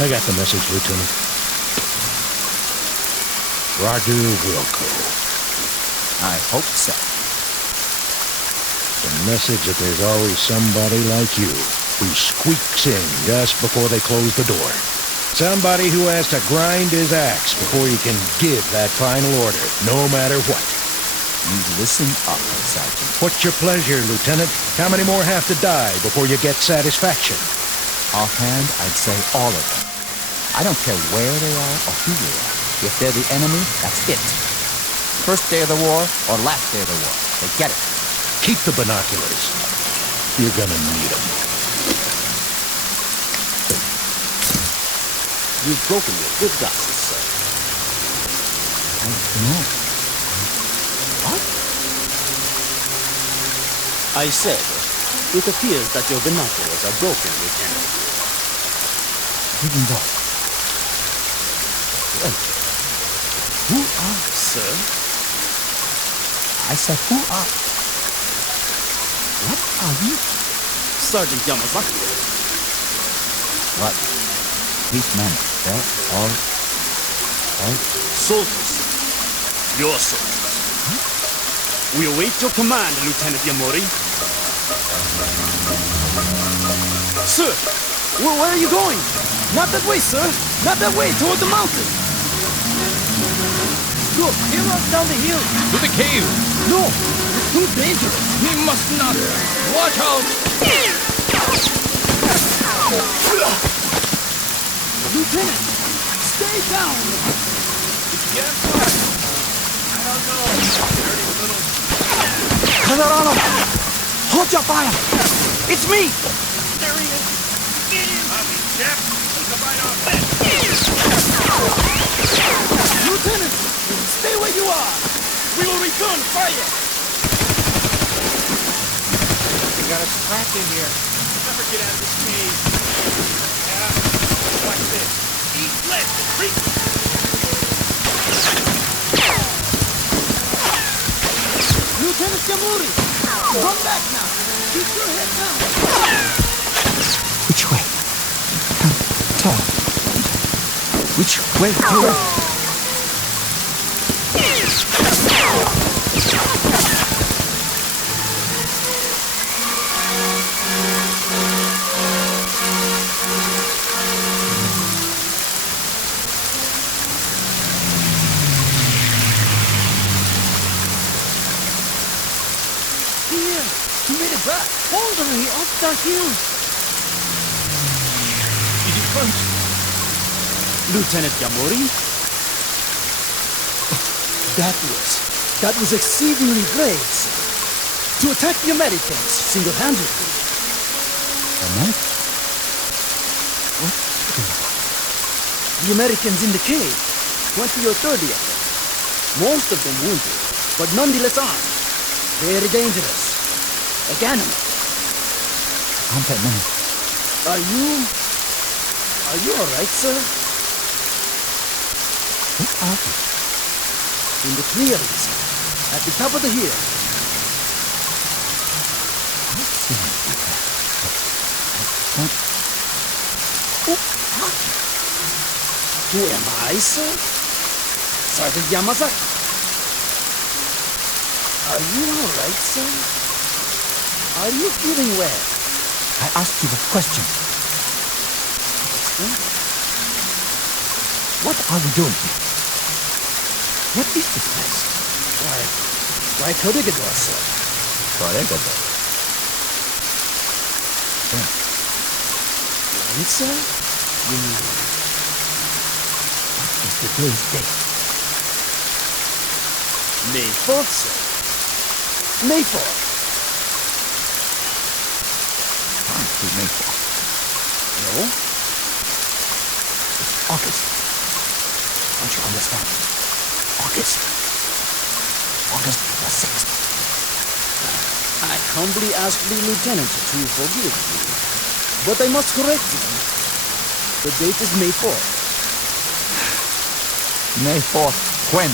I got the message, Lieutenant. Radu Wilco. I hope so. The message that there's always somebody like you who squeaks in just before they close the door. Somebody who has to grind his axe before he can give that final order, no matter what. You listen up, Sergeant. What's your pleasure, Lieutenant? How many more have to die before you get satisfaction? Offhand, I'd say all of them. I don't care where they are or who they are. If they're the enemy, that's it. First day of the war or last day of the war. They get it. Keep the binoculars. You're gonna need them. You've broken your good glasses, sir. No. What? I said, it appears that your binoculars are broken, Lieutenant. Even though. Wait. Who are, sir? I said, who are? What are you? Sergeant Yamazaki. What? These men, they're all... Soldiers. Your soldiers. Huh? We await your command, Lieutenant Yamori. Sir, where are you going? Not that way, sir. Not that way, toward the mountain. Look, he runs down the hill. To the cave. No, it's too dangerous. He must not. Watch out. Lieutenant, stay down. Get him started. I don't know. Dirty little... Kadarano, hold your fire. It's me. There he is. Get him. Copy, Jeff. Take the bite off this. Lieutenant, stay where you are. We will return fire. We got us trapped in here. Never get out of this cave. Yeah. Watch this. Eat flesh and creep. Lieutenant Yamori, come back now. Keep your head down. Which way? Tell. Which way do I... You made it back. All the way up the hill. Did you punch? Lieutenant Yamori? That was exceedingly brave, sir. To attack the Americans single-handedly. Americans? What? The Americans in the cave. 20 or 30 of them. Most of them wounded, but nonetheless armed. Very dangerous. Like animals. Combat men. Are you alright, sir? What are you? In the clearings, at the top of the hill. I've seen you before. I don't... Who are you? Who am I, sir? Sergeant Yamazaki. Are you alright, sir? Are you feeling well? I asked you a question. What are we doing here? What is this place? Why, Corregidor, sir. Corregidor. When, sir? You mean... What is today's date? May 4th, sir. May 4th. Can't be May 4th. No? It's August. Don't you understand? August. August the 6th. I humbly ask the lieutenant to forgive me, but I must correct you. The date is May 4th. May 4th. When?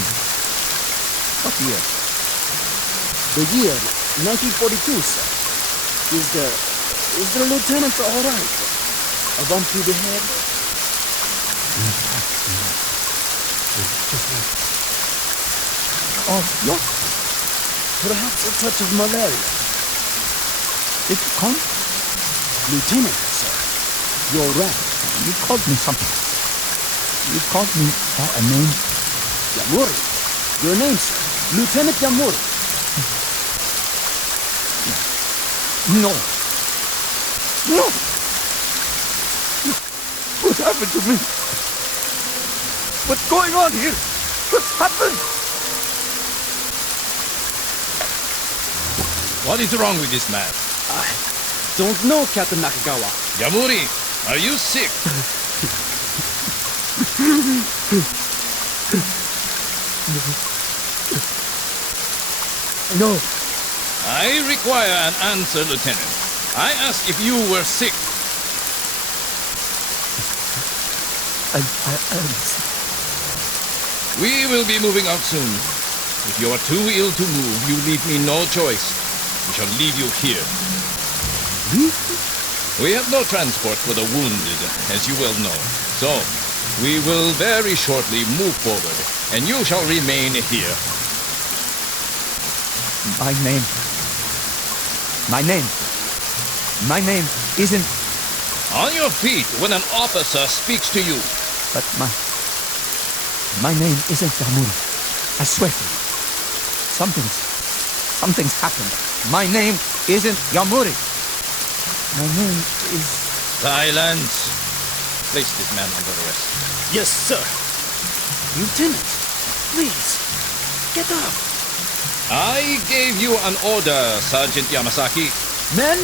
What year? The year 1942, sir. Is the lieutenant all right? A bump to the head? Just wait. of your... Perhaps a touch of malaria. Did you come? Lieutenant, sir. You're right. You called me something. You called me by a name. Yamuri. Your name, sir. Lieutenant Yamuri. No. No! What happened to me? What's going on here? What's happened? What is wrong with this man? I don't know, Captain Nakagawa. Yamuri, are you sick? No. I require an answer, Lieutenant. I asked if you were sick. I'm sick. We will be moving out soon. If you are too ill to move, you leave me no choice. We shall leave you here. We have no transport for the wounded, as you well know. So, we will very shortly move forward, and you shall remain here. My name isn't... On your feet when an officer speaks to you. But my name isn't Yamuri. I swear to you. Something's happened. My name isn't Yamuri. My name is... Silence. Place this man under arrest. Yes, sir. Lieutenant, please, get up. I gave you an order, Sergeant Yamasaki. Men,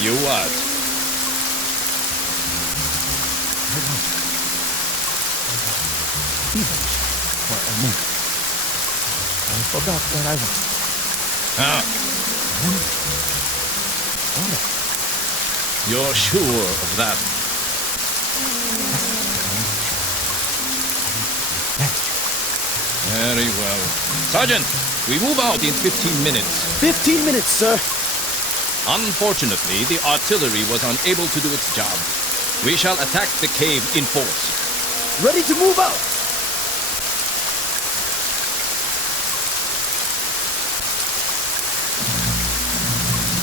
You what? Feverish for a moment. I forgot where I was. You're sure of that? Very well. Sergeant, we move out in 15 minutes. 15 minutes, sir. Unfortunately, the artillery was unable to do its job. We shall attack the cave in force. Ready to move out.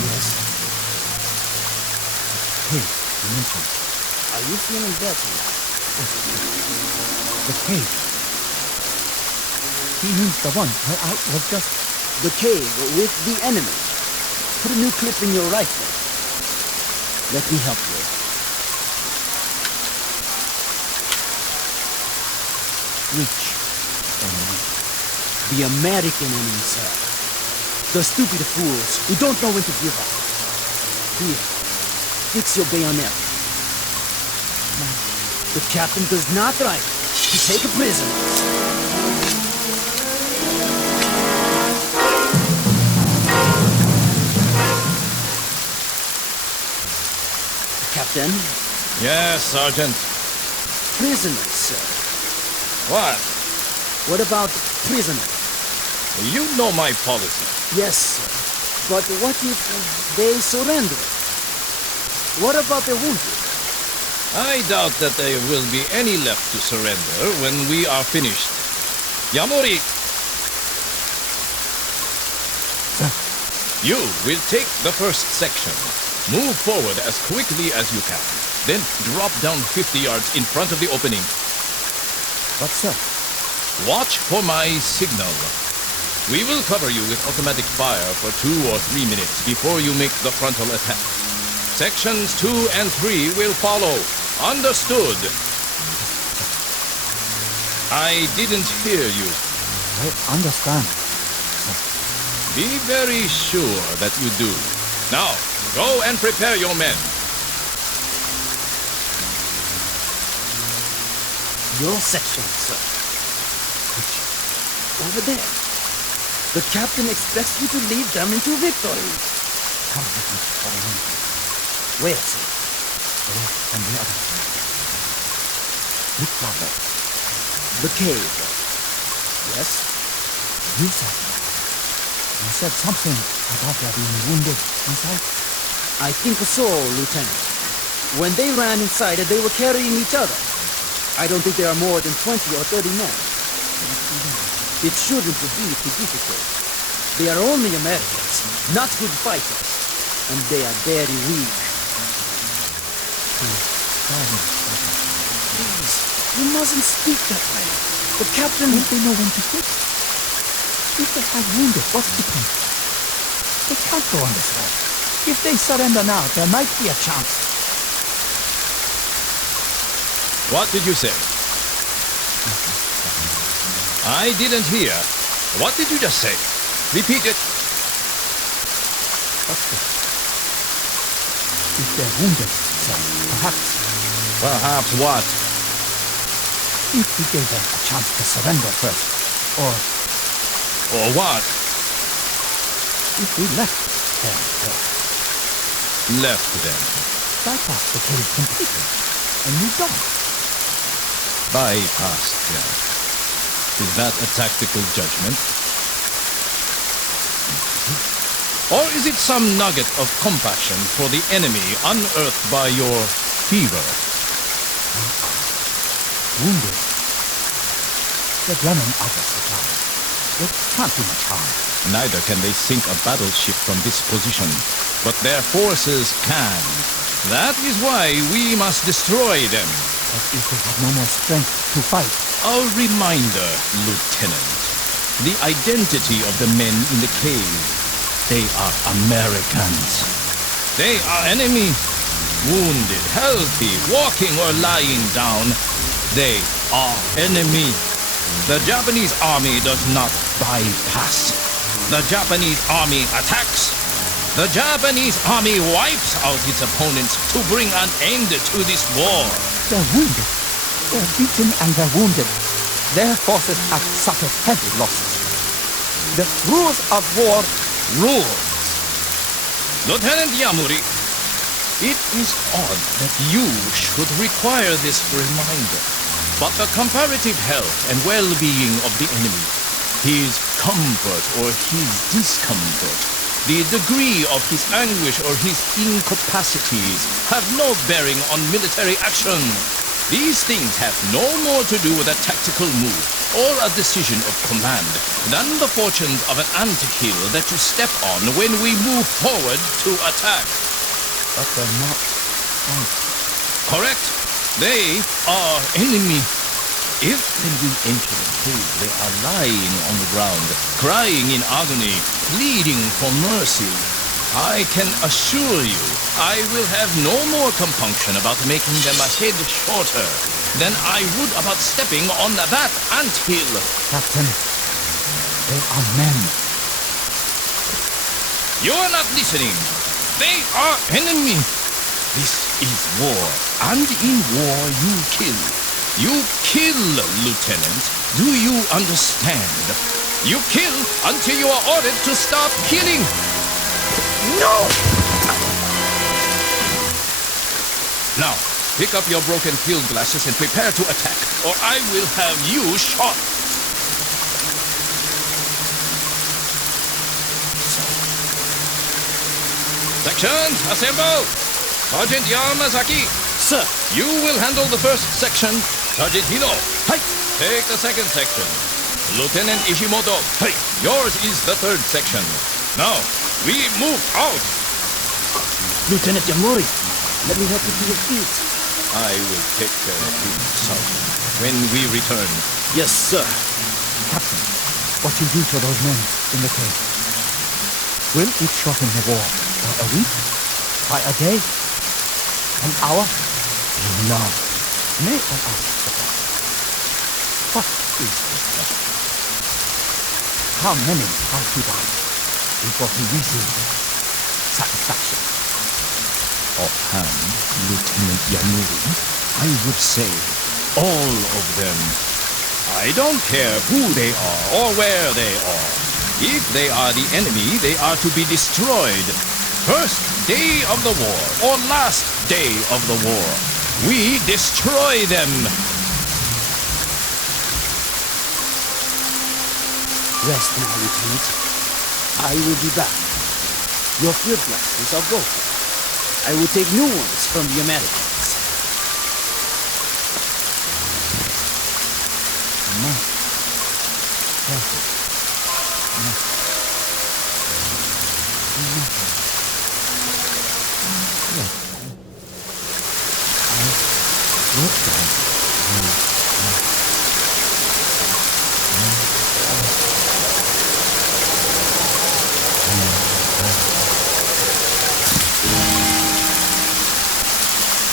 Yes. Hey, you mentioned. Are you feeling better now? The cave. He means the one where I was just... The cave with the enemy. Put a new clip in your rifle. Let me help you. Which enemy? The American enemy, sir. The stupid fools who don't know when to give up. Here, fix your bayonet. The captain does not like to take a prisoner. Captain? Yes, Sergeant. Prisoners, sir. What? What about prisoners? You know my policy. Yes, sir. But what if they surrender? What about the wounded? I doubt that there will be any left to surrender when we are finished. Yamori! Sir. You will take the first section. Move forward as quickly as you can. Then drop down 50 yards in front of the opening. But, sir? Watch for my signal. We will cover you with automatic fire for 2 or 3 minutes before you make the frontal attack. Sections 2 and 3 will follow. Understood? I didn't hear you. I understand. Be very sure that you do. Now, go and prepare your men. Your section, sir. Over there. The captain expects you to lead them into victory. Come with me for a minute. Where, sir? Away from the other side. Look down there. The cave. Yes? You said something about there being wounded inside? I think so, Lieutenant. When they ran inside, they were carrying each other. I don't think there are more than 20 or 30 men. It shouldn't be too difficult. They are only Americans, not good fighters. And they are very weak. Please, you mustn't speak that way. The captain... Don't they know when to quit? If they have wounded, what's the point? They can't go on this way. If they surrender now, there might be a chance. What did you say? I didn't hear. What did you just say? Repeat it. If they're wounded, sir, perhaps... Perhaps what? If we gave them a chance to surrender first, or... Or what? If we left them first. Left them. Bypass the cave completely, and moved on. Bypassed them. Is that a tactical judgment? Or is it some nugget of compassion for the enemy unearthed by your fever? Wounded. They're running out of supplies. They can't do much harm. Neither can they sink a battleship from this position, but their forces can. That is why we must destroy them. But if they have no more strength to fight... A reminder, Lieutenant. The identity of the men in the cave. They are Americans. They are enemy. Wounded, healthy, walking or lying down. They are enemy. The Japanese army does not bypass. The Japanese army attacks. The Japanese army wipes out its opponents to bring an end to this war. They're wounded. They're beaten and they're wounded. Their forces have suffered heavy losses. The rules of war... Rules? Lieutenant Yamuri, it is odd that you should require this reminder. But the comparative health and well-being of the enemy, his comfort or his discomfort, the degree of his anguish or his incapacities have no bearing on military action. These things have no more to do with a tactical move or a decision of command than the fortunes of an anthill that you step on when we move forward to attack. But they're not... Correct. They are enemy. If when we enter the cave they are lying on the ground, crying in agony, pleading for mercy, I can assure you I will have no more compunction about making them a head shorter than I would about stepping on that anthill. Captain, they are men. You are not listening. They are enemy. This is war, and in war you kill. You kill, Lieutenant. Do you understand? You kill until you are ordered to stop killing. No! Now, pick up your broken field glasses and prepare to attack, or I will have you shot. Sections, assemble! Sergeant Yamazaki. Sir. You will handle the first section. Sergeant Hino. Hi. Take the second section. Lieutenant Ishimoto. Hey. Yours is the third section. Now, we move out. Lieutenant Yamuri, let me help you to your feet. I will take care of you, Sergeant, when we return. Yes, sir. Captain, what you do to those men in the cave? Will it shorten the war by a week? By a day? An hour? No. May I ask the captain, what is his pleasure? How many have to die before he receives satisfaction? Offhand, Lieutenant Yamuri, I would say all of them. I don't care who they are or where they are. If they are the enemy, they are to be destroyed. First day of the war or last day of the war, we destroy them. Rest now, Lieutenant. I will be back. Your field blasters are broken. I will take new ones from the Americans. No. Careful. No.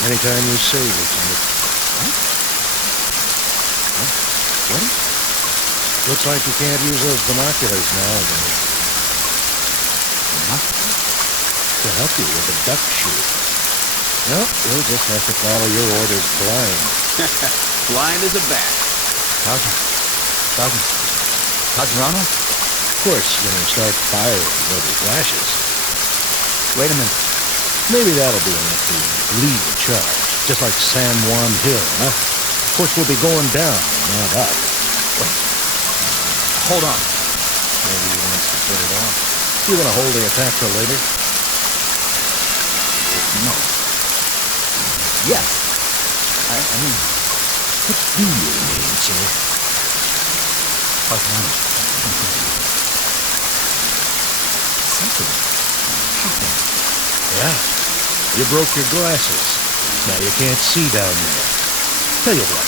Anytime you say, Lieutenant. What? Looks like you can't use those binoculars now, though. Binoculars? To help you with the duck shoot. Well, you'll just have to follow your orders blind. Blind as a bat. Cousin Ronald? Of course, when you start firing, nobody flashes. Wait a minute. Maybe that'll be enough to lead the charge, just like San Juan Hill, huh? Of course, we'll be going down, not up. Wait. Hold on. Maybe he wants to put it off. You want to hold the attack till later? No. Yes. I mean, what do you mean, sir? Cousin Ronald. Something happened. Yeah. You broke your glasses. Now you can't see down there. Tell you what,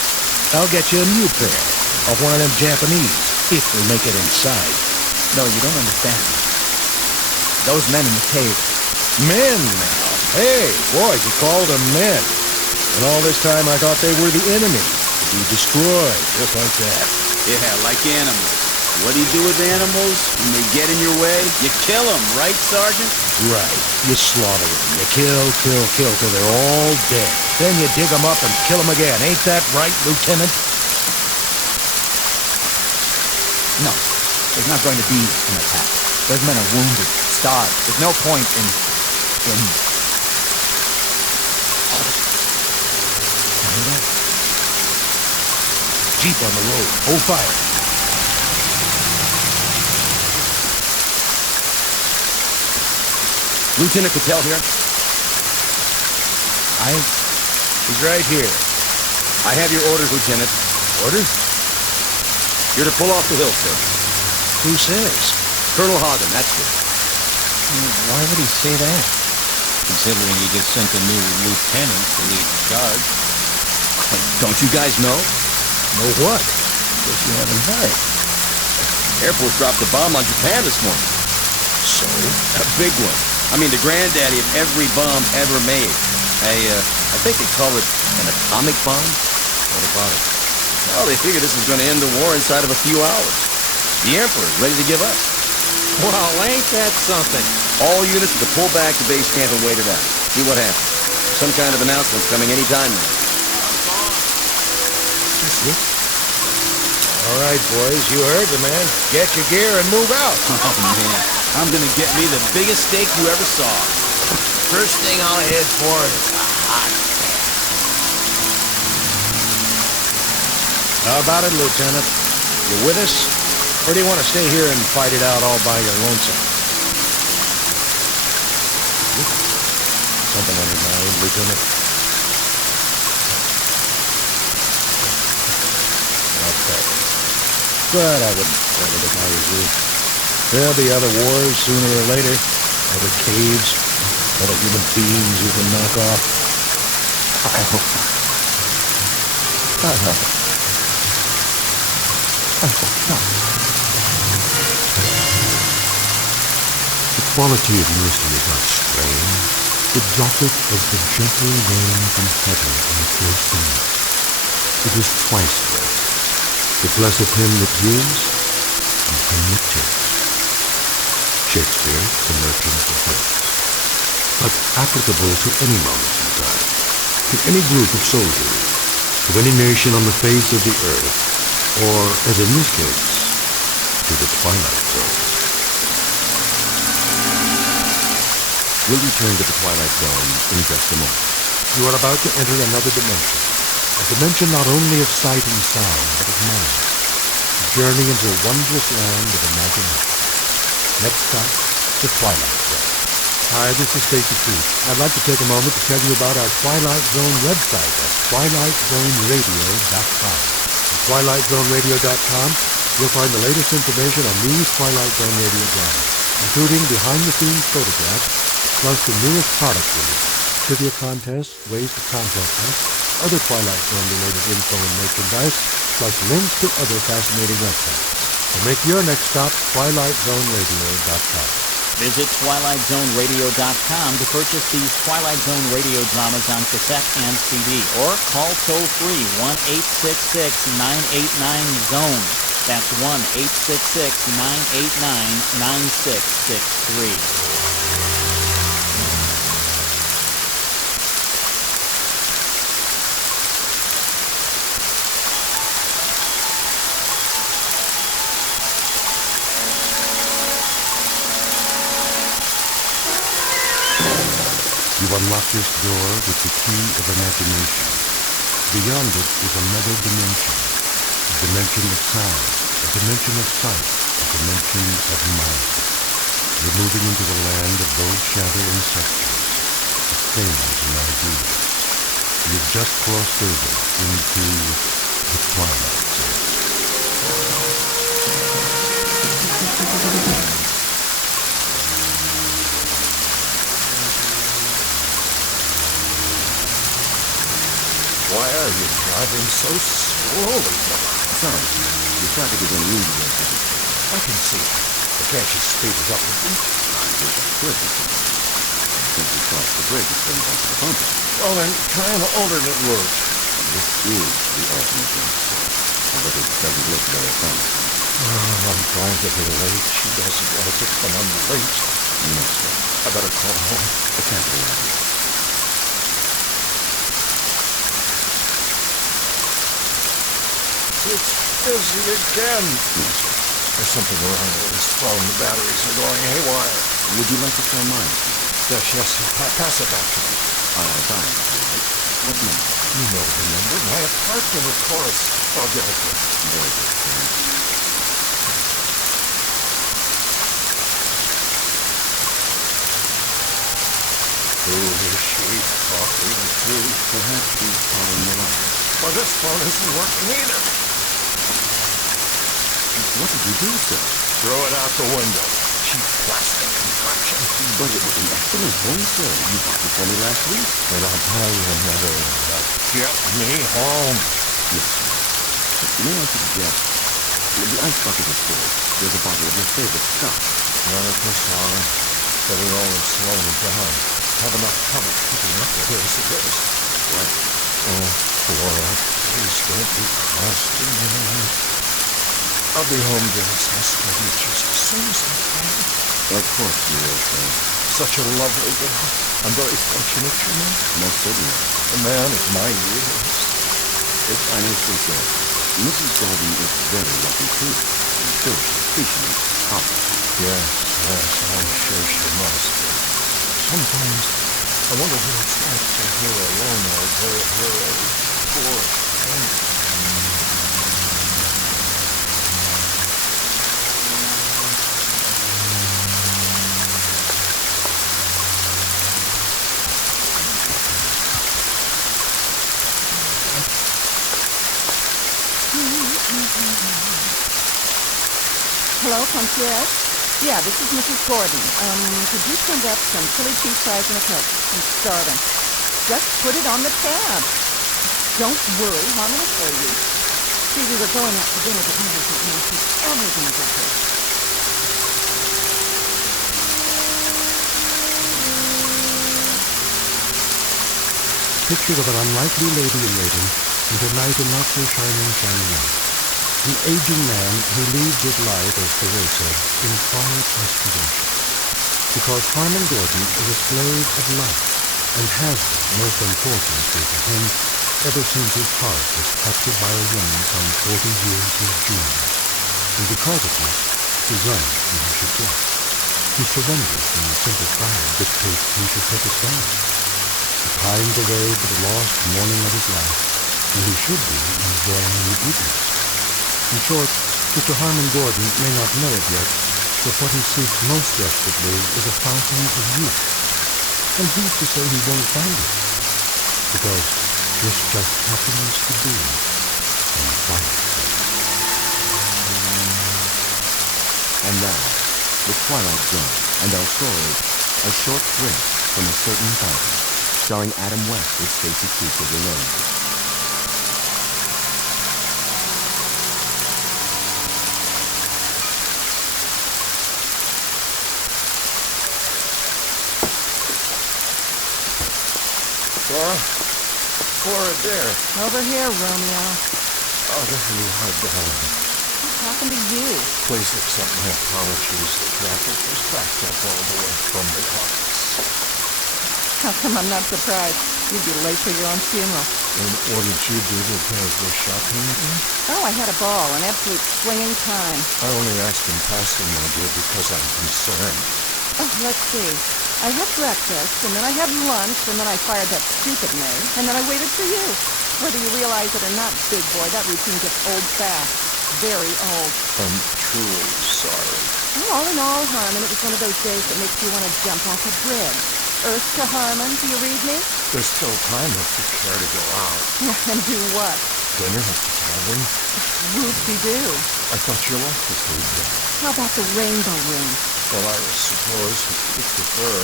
I'll get you a new pair of one of them Japanese, if we make it inside. No, you don't understand. Those men in the cave. Men now. Hey, boys, you called them men. And all this time I thought they were the enemy, to be destroyed, just like that. Yeah, like animals. What do you do with animals when they get in your way? You kill them, right, Sergeant? Right. You slaughter them. You kill till they're all dead. Then you dig them up and kill them again. Ain't that right, Lieutenant? No, there's not going to be an attack. Those men are wounded, starved. There's no point in... Jeep on the road. Hold fire. Lieutenant Patel here. He's right here. I have your orders, Lieutenant. Orders? You're to pull off the hill, sir. Who says? Colonel Hagen, that's it. Why would he say that? Considering he just sent a new lieutenant to lead the charge. Don't you guys know? Know what? Guess you haven't heard. Air Force dropped a bomb on Japan this morning. So? A big one. I mean, the granddaddy of every bomb ever made. I think they call it an atomic bomb. What about it? Well, they figure this is going to end the war inside of a few hours. The Emperor's ready to give up. Well, ain't that something? All units are to pull back to base camp and wait it out. See what happens. Some kind of announcement's coming any time now. Is this it? All right, boys, you heard the man. Get your gear and move out. Oh, man. I'm going to get me the biggest steak you ever saw. First thing I'll head for is a hot steak. How about it, Lieutenant? You with us? Or do you want to stay here and fight it out all by your lonesome? Something on your mind, Lieutenant? Okay. But I wouldn't tell it if I was you. There'll be other wars sooner or later. Other caves. Other human beings you can knock off. I hope not. I hope not. The quality of mercy is not strange. It droppeth as the gentle rain from heaven on the close beneath. It is twice blessed. It blesseth him that gives and him that takes. Shakespeare, The Merchant of Venice. But applicable to any moment in time, to any group of soldiers, to any nation on the face of the earth, or, as in this case, to the Twilight Zone. We'll return to the Twilight Zone in just a moment. You are about to enter another dimension. A dimension not only of sight and sound, but of mind. journey into a wondrous land of imagination. Next stop, the Twilight Zone. Hi, this is Stacy Creech. I'd like to take a moment to tell you about our Twilight Zone website at twilightzoneradio.com. At twilightzoneradio.com, you'll find the latest information on these Twilight Zone radio dramas, including behind-the-scenes photographs, plus the newest product release, trivia contests, ways to contact us, other Twilight Zone-related info and merchandise, plus links to other fascinating websites. So make your next stop twilightzoneradio.com. Visit twilightzoneradio.com to purchase these Twilight Zone radio dramas on cassette and CD, or call toll-free 1-866-989-ZONE. That's 1-866-989-9663. You unlock this door with the key of imagination. Beyond it is another dimension. A dimension of sound, a dimension of sight, a dimension of mind. You're moving into the land of those shadow ancestors, of things and ideas. You've just crossed over into the Twilight Zone. Why are you driving so slowly, Miller? Sorry, the traffic is unusual. I can see it. But can't you speed it up a bit? I wish I could. Since we crossed the bridge, it brings us to the pump. Well, then try an alternate route. This is the alternate route. But it doesn't look very promising. Oh, I'm trying to be late. She doesn't like it when I'm late. No, sir. I better call home. A capital idea. It's busy again. Yes, sir. There's something wrong with this phone. The batteries are going haywire. Would you like to try mine? Yes. Pass it back to me. I'll buy it if you like. What number? You know the number. My apartment, of course. I'll get it there. Very good, sir. Who is she talking to? Perhaps she's calling the line. Well, this phone isn't working either. What did you do, sir? Throw it out the window. Cheap plastic contraption. But it was an excellent phone, sir. You bought it for me last week. And I'll buy you another one. Get me home. Yes, sir. May I suggest, the ice bucket is full. There's a bottle of your favorite scotch. Not this hour. Better all is slowing down. Have enough trouble keeping up with it as it is. Right. Oh, Flora, please don't be cross to me tonight. I'll be home to this house with you just as soon as I can. Of course you will, sir. Such a lovely girl. I'm very fortunate, you know. Most certainly. A man of my years. If I may say so, Mrs. Golden is very lucky, too. I'm sure she appreciates comfort. Yes, I'm sure she must be. Sometimes I wonder what it's like for her alone all day at her age. Poor thing. Hello, concierge? Yeah, this is Mrs. Gordon. Could you send up some chili cheese fries and a Coke? I'm starving. Just put it on the tab. Don't worry, I'm going to show you. See, we were going out to dinner, but now there's not enough. Everything's up here. Picture of an unlikely lady in waiting with a knight in not so shining light. An aging man who leads his life, as Thoreau said, in quiet aspiration. Because Harmon Gordon is a slave of life, and has been, most unfortunately for him, ever since his heart was captured by a woman some 40 years his junior. And because of this, he runs when he should fly. He surrenders when the simple crowd dictates he should take a stand. He pines away for the lost morning of his life, when he should be enjoying the evening. In short, Mr. Harmon Gordon may not know it yet, but what he seeks most desperately is a fountain of youth. And who's to say he won't find it? Because this just happens to be in Twilight Zone. And now, The Twilight Zone and our story, A Short Drink from a Certain Fountain, starring Adam West with Stacy Keach as Elaine. Flora, dear. Over here, Romeo. Oh, there you are, darling. What happened to you? Please accept my apologies. The traffic was backed up all the way from the office. How come I'm not surprised? You'd be late for your own funeral. And what did you do today? Go shopping again? Oh, I had a ball, an absolute swinging time. I only asked in passing, my dear, because I'm concerned. Oh, let's see. I had breakfast, and then I had lunch, and then I fired that stupid maid, and then I waited for you. Whether you realize it or not, big boy, that routine gets old fast. Very old. I'm truly sorry. Well, all in all, Harmon, it was one of those days that makes you want to jump off a bridge. Earth to Harmon, do you read me? There's still time if you care to go out. And do what? Dinner at the tavern? Whoop-de-doo. I thought you liked the food there. How about the Rainbow Room? Well, I suppose if you prefer.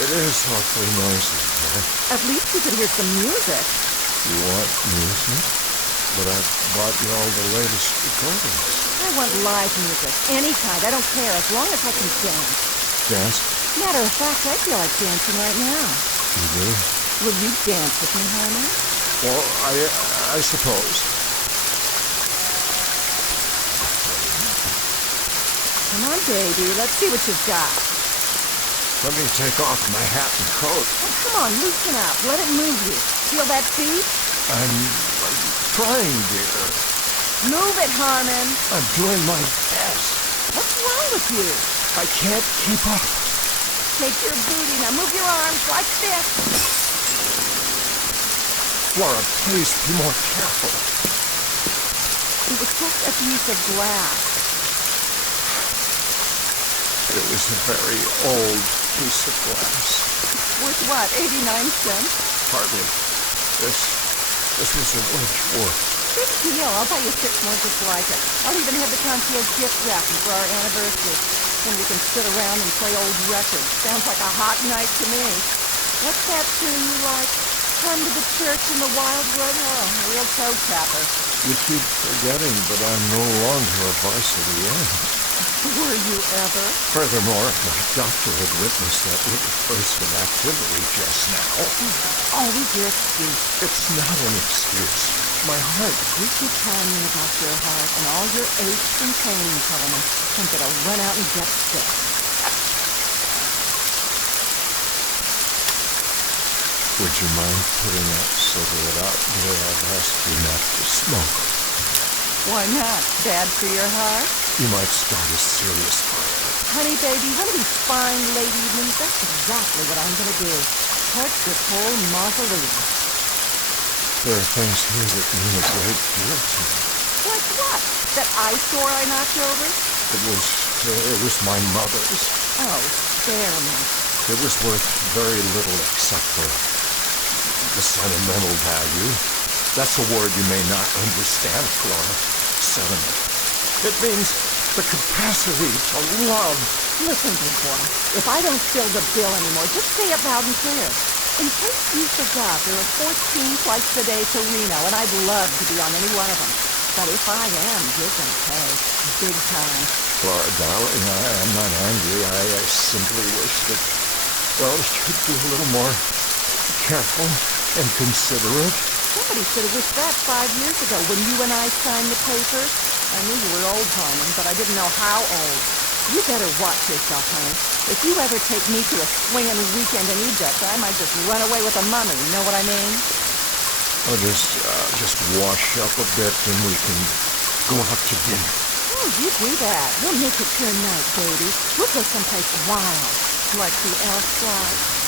It is awfully noisy there. At least you could hear some music. You want music? But I've bought you all the latest recordings. I want live music. Any kind. I don't care. As long as I can dance. Dance? Matter of fact, I feel like dancing right now. You do? Will you dance with me, Harmon? Well, I suppose. Come on, baby. Let's see what you've got. Let me take off my hat and coat. Oh, come on, loosen up. Let it move you. Feel that beat? I'm trying, dear. Move it, Harmon. I'm doing my best. What's wrong with you? I can't keep up. Take your booty. Now move your arms like this. Flora, please be more careful. It was just a piece of glass. It was a very old piece of glass. Worth what, 89 cents? Hardly. This was a Wedgworth. Big deal. I'll buy you 6 more just like it. I'll even have the concierge gift wrapping for our anniversary. Then we can sit around and play old records. Sounds like a hot night to me. What's that tune you like? Come to the church in the wildwood? Oh, a real toe tapper. You keep forgetting, but I'm no longer a varsity end. Were you ever? Furthermore, my doctor had witnessed that little burst of activity just now. Always your excuse. It's not an excuse. My heart. You keep telling me about your heart and all your aches and pains, Harmon. I'm gonna run out and get sick. Would you mind putting that cigarette out, dear? I've asked you not to smoke. Why not? Bad for your heart? You might start a serious fire. Honey, baby, one of these fine late evenings, that's exactly what I'm gonna do. Torch this whole mausoleum. There are things here that mean a great deal to me. Like what? That eyesore I knocked over? It was my mother's. Oh, spare me. It was worth very little except for the sentimental value. That's a word you may not understand, Flora. Sentiment. It means the capacity to love. Listen, big boy, if I don't fill the bill anymore, just say it loud and clear. In case you forgot, there are 14 flights a day to Reno, and I'd love to be on any one of them. But if I am, you're gonna pay. Big time. Flora, darling, I am not angry. I simply wish that, well, you'd be a little more careful and considerate. Somebody should have wished that 5 years ago when you and I signed the papers. I knew you were old, Harmon, but I didn't know how old. You better watch yourself, honey. If you ever take me to a swinging weekend in Egypt, I might just run away with a mummy. Know what I mean? I'll just wash up a bit and we can go out to dinner. Oh, you do that. We'll make it your night, baby. We'll go someplace wild, like the Elf Lodge.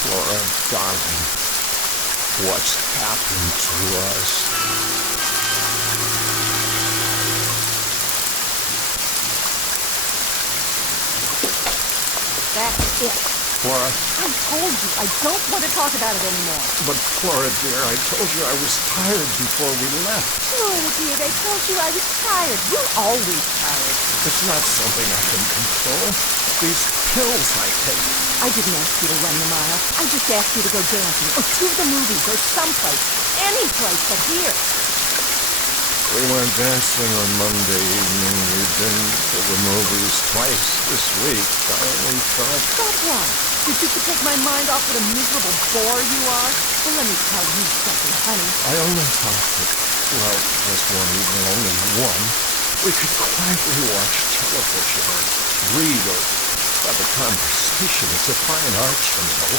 Flora, darling, what's happened to us? That's it. Flora? I told you, I don't want to talk about it anymore. But Flora, dear, I told you I was tired before we left. Flora, dear, I told you I was tired. You're always tired. It's not something I can control. These pills I take. I didn't ask you to run the mile. I just asked you to go dancing, or to the movies, or someplace. Any place but here. We went dancing on Monday evening. We've been to the movies twice this week. I only thought... Thought what? That you could take my mind off what a miserable bore you are? Well, let me tell you something, honey. I only thought that, well, just one evening, only one, we could quietly watch television or read or have a conversation. It's a fine art, you know.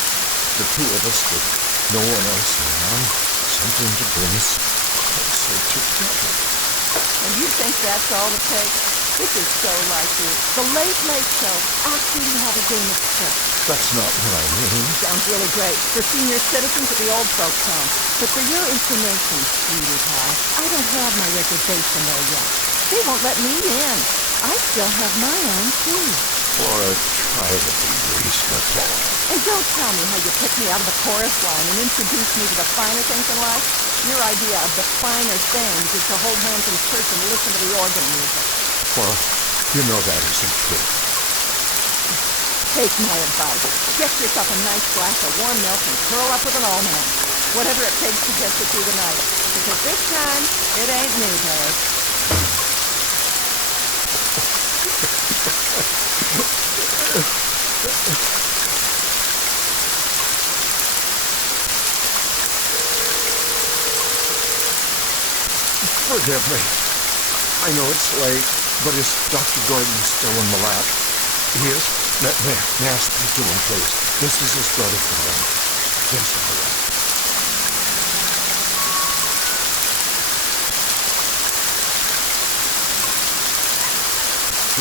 The two of us with no one else around. Something to bring us closer together. And you think that's all it takes? This is so like you. The Late Late Show after you have a game of chess. That's not what I mean. Sounds really great for senior citizens at the old folks' home. But for your information, sweetie pie, I don't have my reservation there yet. They won't let me in. I still have my own too. Flora, try to be reasonable. And don't tell me how you picked me out of the chorus line and introduced me to the finer things in life. Your idea of the finer things is to hold hands in church and listen to the organ music. Flora, you know that isn't true. Take my advice. Get yourself a nice glass of warm milk and curl up with an almanac. Whatever it takes to get you through the night. Because this time, it ain't me, babe. Forgive me. I know it's late, but is Dr. Gordon still in the lab? He is? May I speak to him, please? This is his brother, Colin. Yes, all right.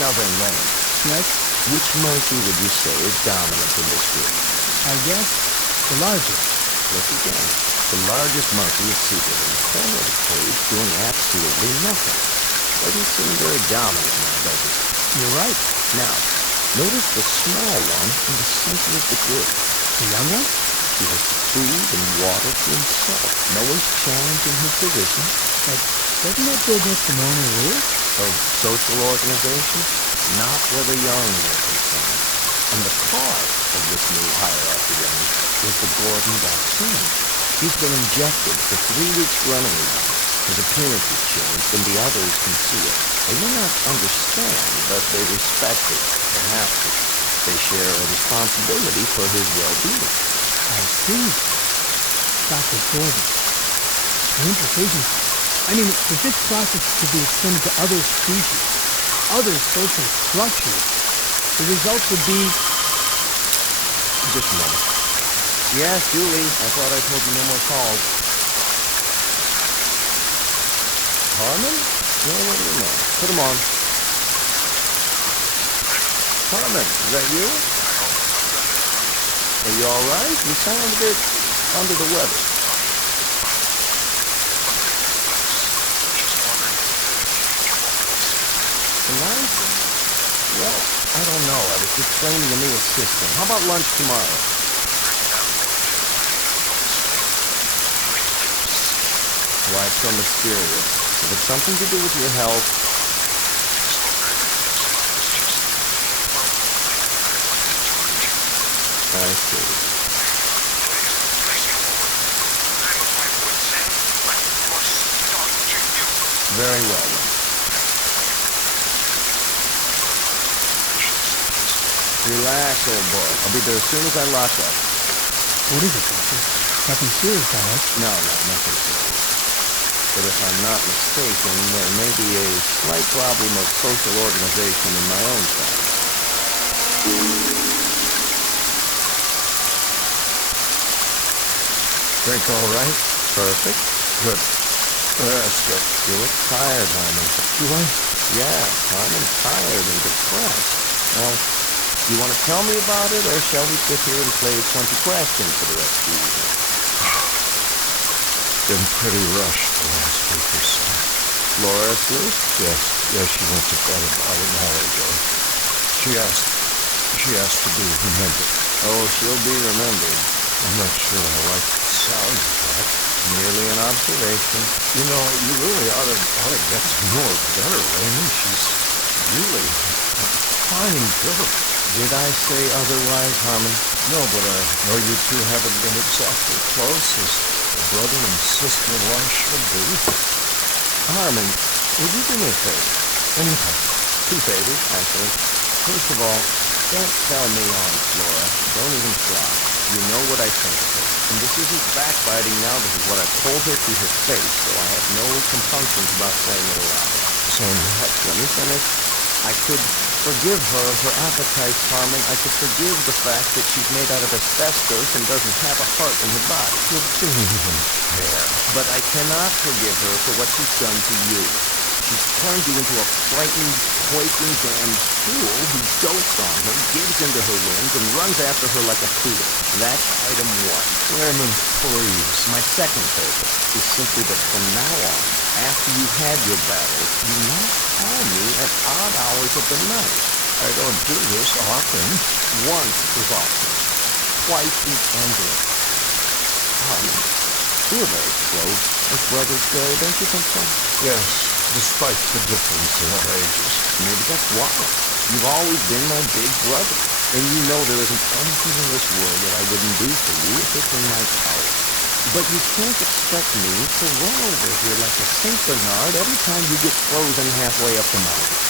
Now then, Lenny. Yes? Which monkey would you say is dominant in this group? I guess the largest. Look again. The largest monkey is seated in the corner of the cage doing absolutely nothing. Doesn't seem very dominant now, does it? You're right. Now, notice the small one in the center of the group. The young one? He has the food and water to himself. No one's challenging his position. But doesn't that go against the normal rules? Of social organization? Not where the young are concerned. And the cause of this new hierarchy range is the Gordon vaccine. He's been injected for 3 weeks running now. His appearance has changed, and the others can see it. They may not understand, but they respect it. They have to. They share a responsibility for his well-being. I see. Dr. Gordon. The implications... I mean, if this process could be extended to other species, other social structures, the results would be... Just a moment. Yes, Julie, I thought I told you no more calls. Harmon? No, what do you know? Put him on. Harmon, is that you? Are you all right? You sound a bit under the weather. Tonight? Well, I don't know. I was just training a new assistant. How about lunch tomorrow? Why it's so mysterious? If it's something to do with your health... I see. Very well, then. Relax, old boy. I'll be there as soon as I lock up. What is it, Doctor? Nothing serious, I hope? No, nothing serious. But if I'm not mistaken, there may be a slight problem of social organization in my own family. Drink all right? Perfect. Good. That's good. You look tired, Harmon. Do I? Yeah, Harmon, tired and depressed. Well, You want to tell me about it, or shall we sit here and play 20 questions for the rest of the evening? Been pretty rushed the last week or so. Flora asleep? Yes, she went to bed about an hour ago. She asked to be remembered. Oh, she'll be remembered. I'm not sure I like the sound of that. Merely an observation. You know, you really ought to get to know her better, Raymond. She's really a fine girl. Did I say otherwise, Harmon? No, but I know you two haven't been exactly close as a brother and sister-in-law should be. Harmon, would you do me a favor? Anything. 2 favors, actually. First of all, don't sell me on Flora. Don't even try. You know what I think of her. And this isn't backbiting now. This is what I've told her to her face, so I have no compunctions about saying it aloud. Saying what? Let me finish. I could forgive her appetites, Harmon. I could forgive the fact that she's made out of asbestos and doesn't have a heart in her body. You're being unfair. But I cannot forgive her for what she's done to you. She's turned you into a frightened, quaking damn fool who dotes on her, gives into her whims, and runs after her like a poodle. That's item 1. Raymond, please. My second favor is simply that from now on, after you've had your battle, you not call me at odd hours of the night. I don't do this often. Once is often. Twice is endless. Harmon, we're very close as brothers go, don't you think so? Yes, despite the difference in our ages. Maybe that's why. You've always been my big brother. And you know there isn't anything in this world that I wouldn't do for you if it's in my power. But you can't expect me to run over here like a St. Bernard every time you get frozen halfway up the mountain.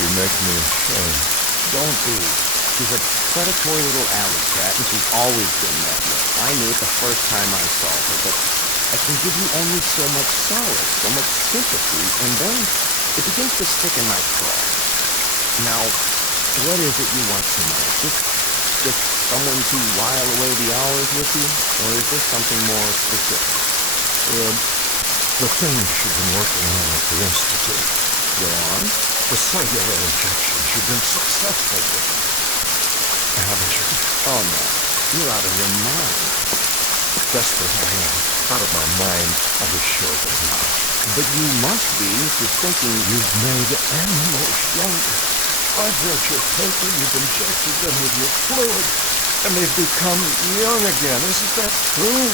You make me ashamed. Don't be. She's a predatory little alley cat, and she's always been that way. I knew it the first time I saw her, but I can give you only so much solace, so much sympathy, and then it begins to stick in my craw. Now, what is it you want tonight? Just someone to while away the hours with you? Or is this something more specific? The things you've been working on at the Institute. Go on. The cellular injections you've been successful with. Haven't you? Oh, no. You're out of your mind. Desperate I am. Out of my mind, I was sure that not. But you must be if you're thinking you've made animals younger. I've read your paper. You've injected them with your fluid, and they've become young again. Isn't that true?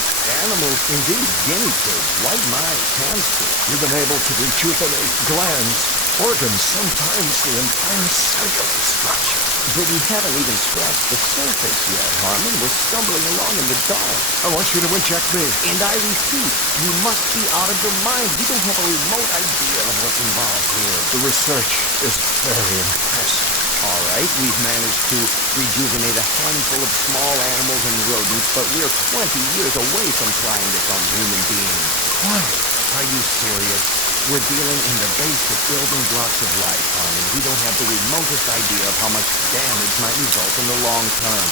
Animals, indeed. Guinea pigs, white mice, hamsters. You've been able to rejuvenate glands, organs, sometimes the entire cellular structure. But we haven't even scratched the surface yet, Harmon. We're stumbling along in the dark. I want you to inject me. And I repeat, you must be out of your mind. You don't have a remote idea of what's involved here. The research is very impressive. All right, we've managed to rejuvenate a handful of small animals and rodents, but we're 20 years away from trying this on human beings. Why? Are you serious? We're dealing in the basic building blocks of life, Harmon. We don't have the remotest idea of how much damage might result in the long term.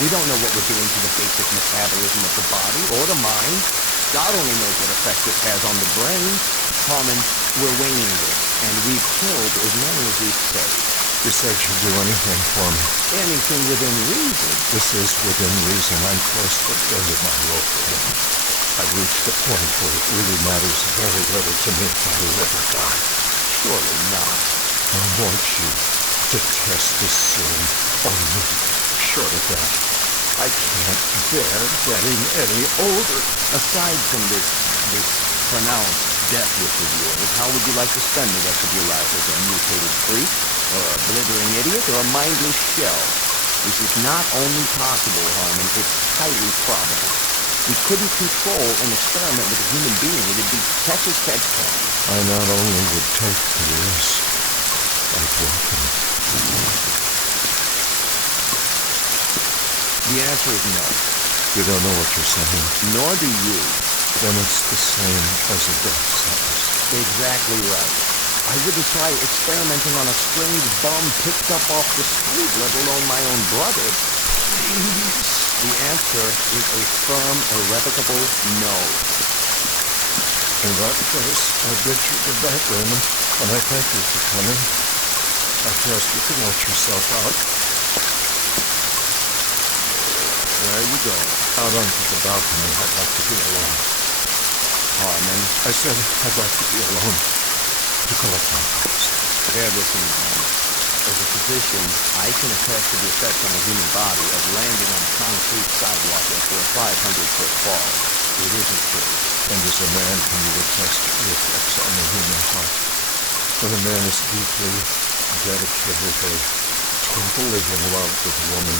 We don't know what we're doing to the basic metabolism of the body or the mind. God only knows what effect this has on the brain. Harmon, we're winging this, and we've killed as many as we've saved. You said you'd do anything for me. Anything within reason. This is within reason. I'm close to the end of my rope, Raymond. I've reached the point where it really matters very little to me if I live or die. Surely not. I want you to test this serum on me. Short of that, I can't bear getting any older. Aside from this pronounced death wish of yours, how would you like to spend the rest of your life as a mutated freak, or a blithering idiot, or a mindless shell? This is not only possible, Harmon, it's highly probable. We couldn't control an experiment with a human being. It'd be catch as catch can. I not only would take the risk, I'd welcome it. The answer is no. You don't know what you're saying. Nor do you. Then it's the same as a death sentence. Exactly right. I wouldn't try experimenting on a strange bum picked up off the street, let alone my own brother. Please. The answer is a firm, irrevocable no. In that case, I bid you good night, Raymond, and I thank you for coming. I trust you can let yourself out. Where are you going? Out onto the balcony. I'd like to be alone. Harmon. I said I'd like to be alone to collect my thoughts. Bear this in mind. As a physician, I can attest to the effect on the human body of landing on a concrete sidewalk after a 500-foot fall. It isn't true. And as a man, can you attest to the effects on the human heart? When a man is deeply dedicated or totally in love with a woman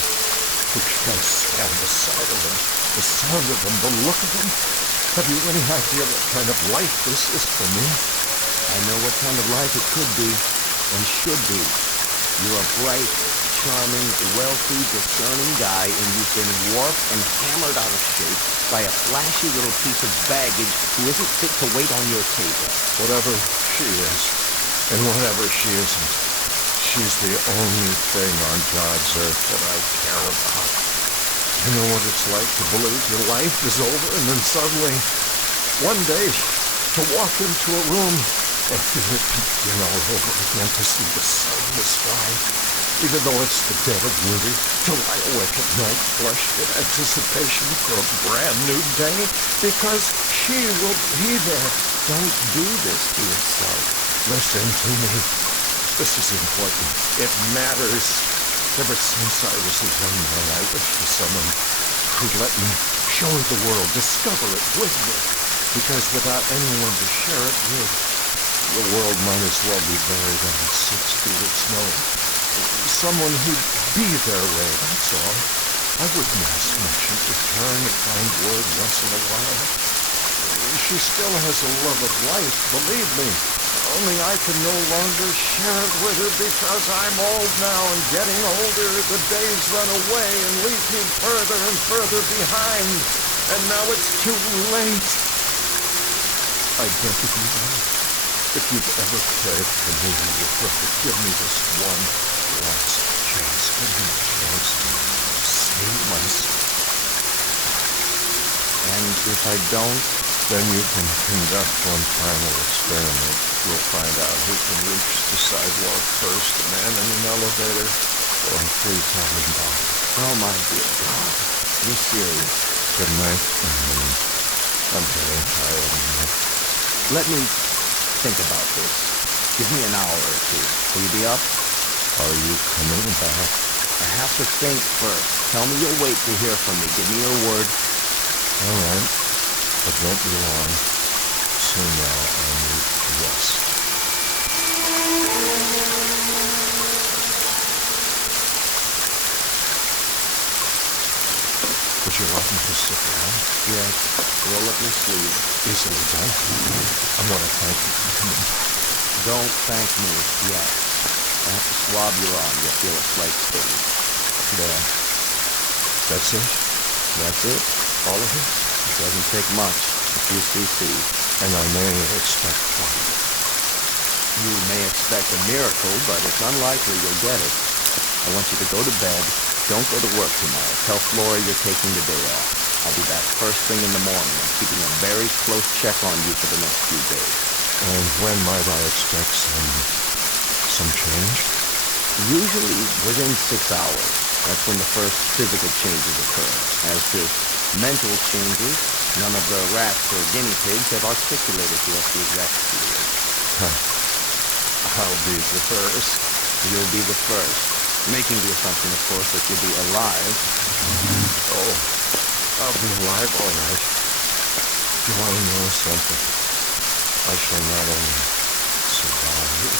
who can't stand the sight of them, the sound of them, the look of them, have you any idea what kind of life this is for me? I know what kind of life it could be and should be. You're a bright, charming, wealthy, discerning guy, and you've been warped and hammered out of shape by a flashy little piece of baggage who isn't fit to wait on your table. Whatever she is, and whatever she isn't, she's the only thing on God's earth that I care about. You know what it's like to believe your life is over, and then suddenly, one day, to walk into a room and feel it begin all over again, to see the sun in the sky, even though it's the dead of winter, to lie awake at night flushed with anticipation for a brand new day, because she will be there. Don't do this to yourself. Listen to me. This is important. It matters. Ever since I was a young man, I wished for someone who'd let me show the world, discover it with me, because without anyone to share it with, the world might as well be buried under 6 feet of snow. Someone who'd be their way, that's all. I wouldn't ask much in return, a kind word once in a while. She still has a love of life, believe me. Only I can no longer share it with her because I'm old now, and getting older, the days run away and leave me further and further behind. And now it's too late. I beg of you, if you've ever cared for me, you will give me this one last chance. Give me a chance to save myself. And if I don't, then you can conduct one final experiment. We'll find out who can reach the sidewalk first, a man in an elevator or a free-falling body. Oh, my dear God. You're serious. Good night, I'm getting tired now. Let me think about this. Give me an hour or two. Will you be up? Are you coming back? I have to think first. Tell me you'll wait to hear from me. Give me your word. All right. But don't be long. Soon now I need to rest. Would you like me to sit down? Yes. Roll up your sleeve. Easily done. I want to thank you for coming back. Don't thank me yet. I have to swab your arm. You'll feel a slight sting. There. That's it? That's it. All of it? It doesn't take much. A few cc. And I may expect what? You may expect a miracle, but it's unlikely you'll get it. I want you to go to bed. Don't go to work tomorrow. Tell Flora you're taking the day off. I'll be back first thing in the morning. I'm keeping a very close check on you for the next few days. And when might I expect some change? Usually within 6 hours. That's when the first physical changes occur. As to mental changes, none of the rats or guinea pigs have articulated to us the exact period. I'll be the first. You'll be the first. Making the assumption, of course, that you'll be alive. Oh, I'll be alive, all right. Do you want to know something? I shall not only survive,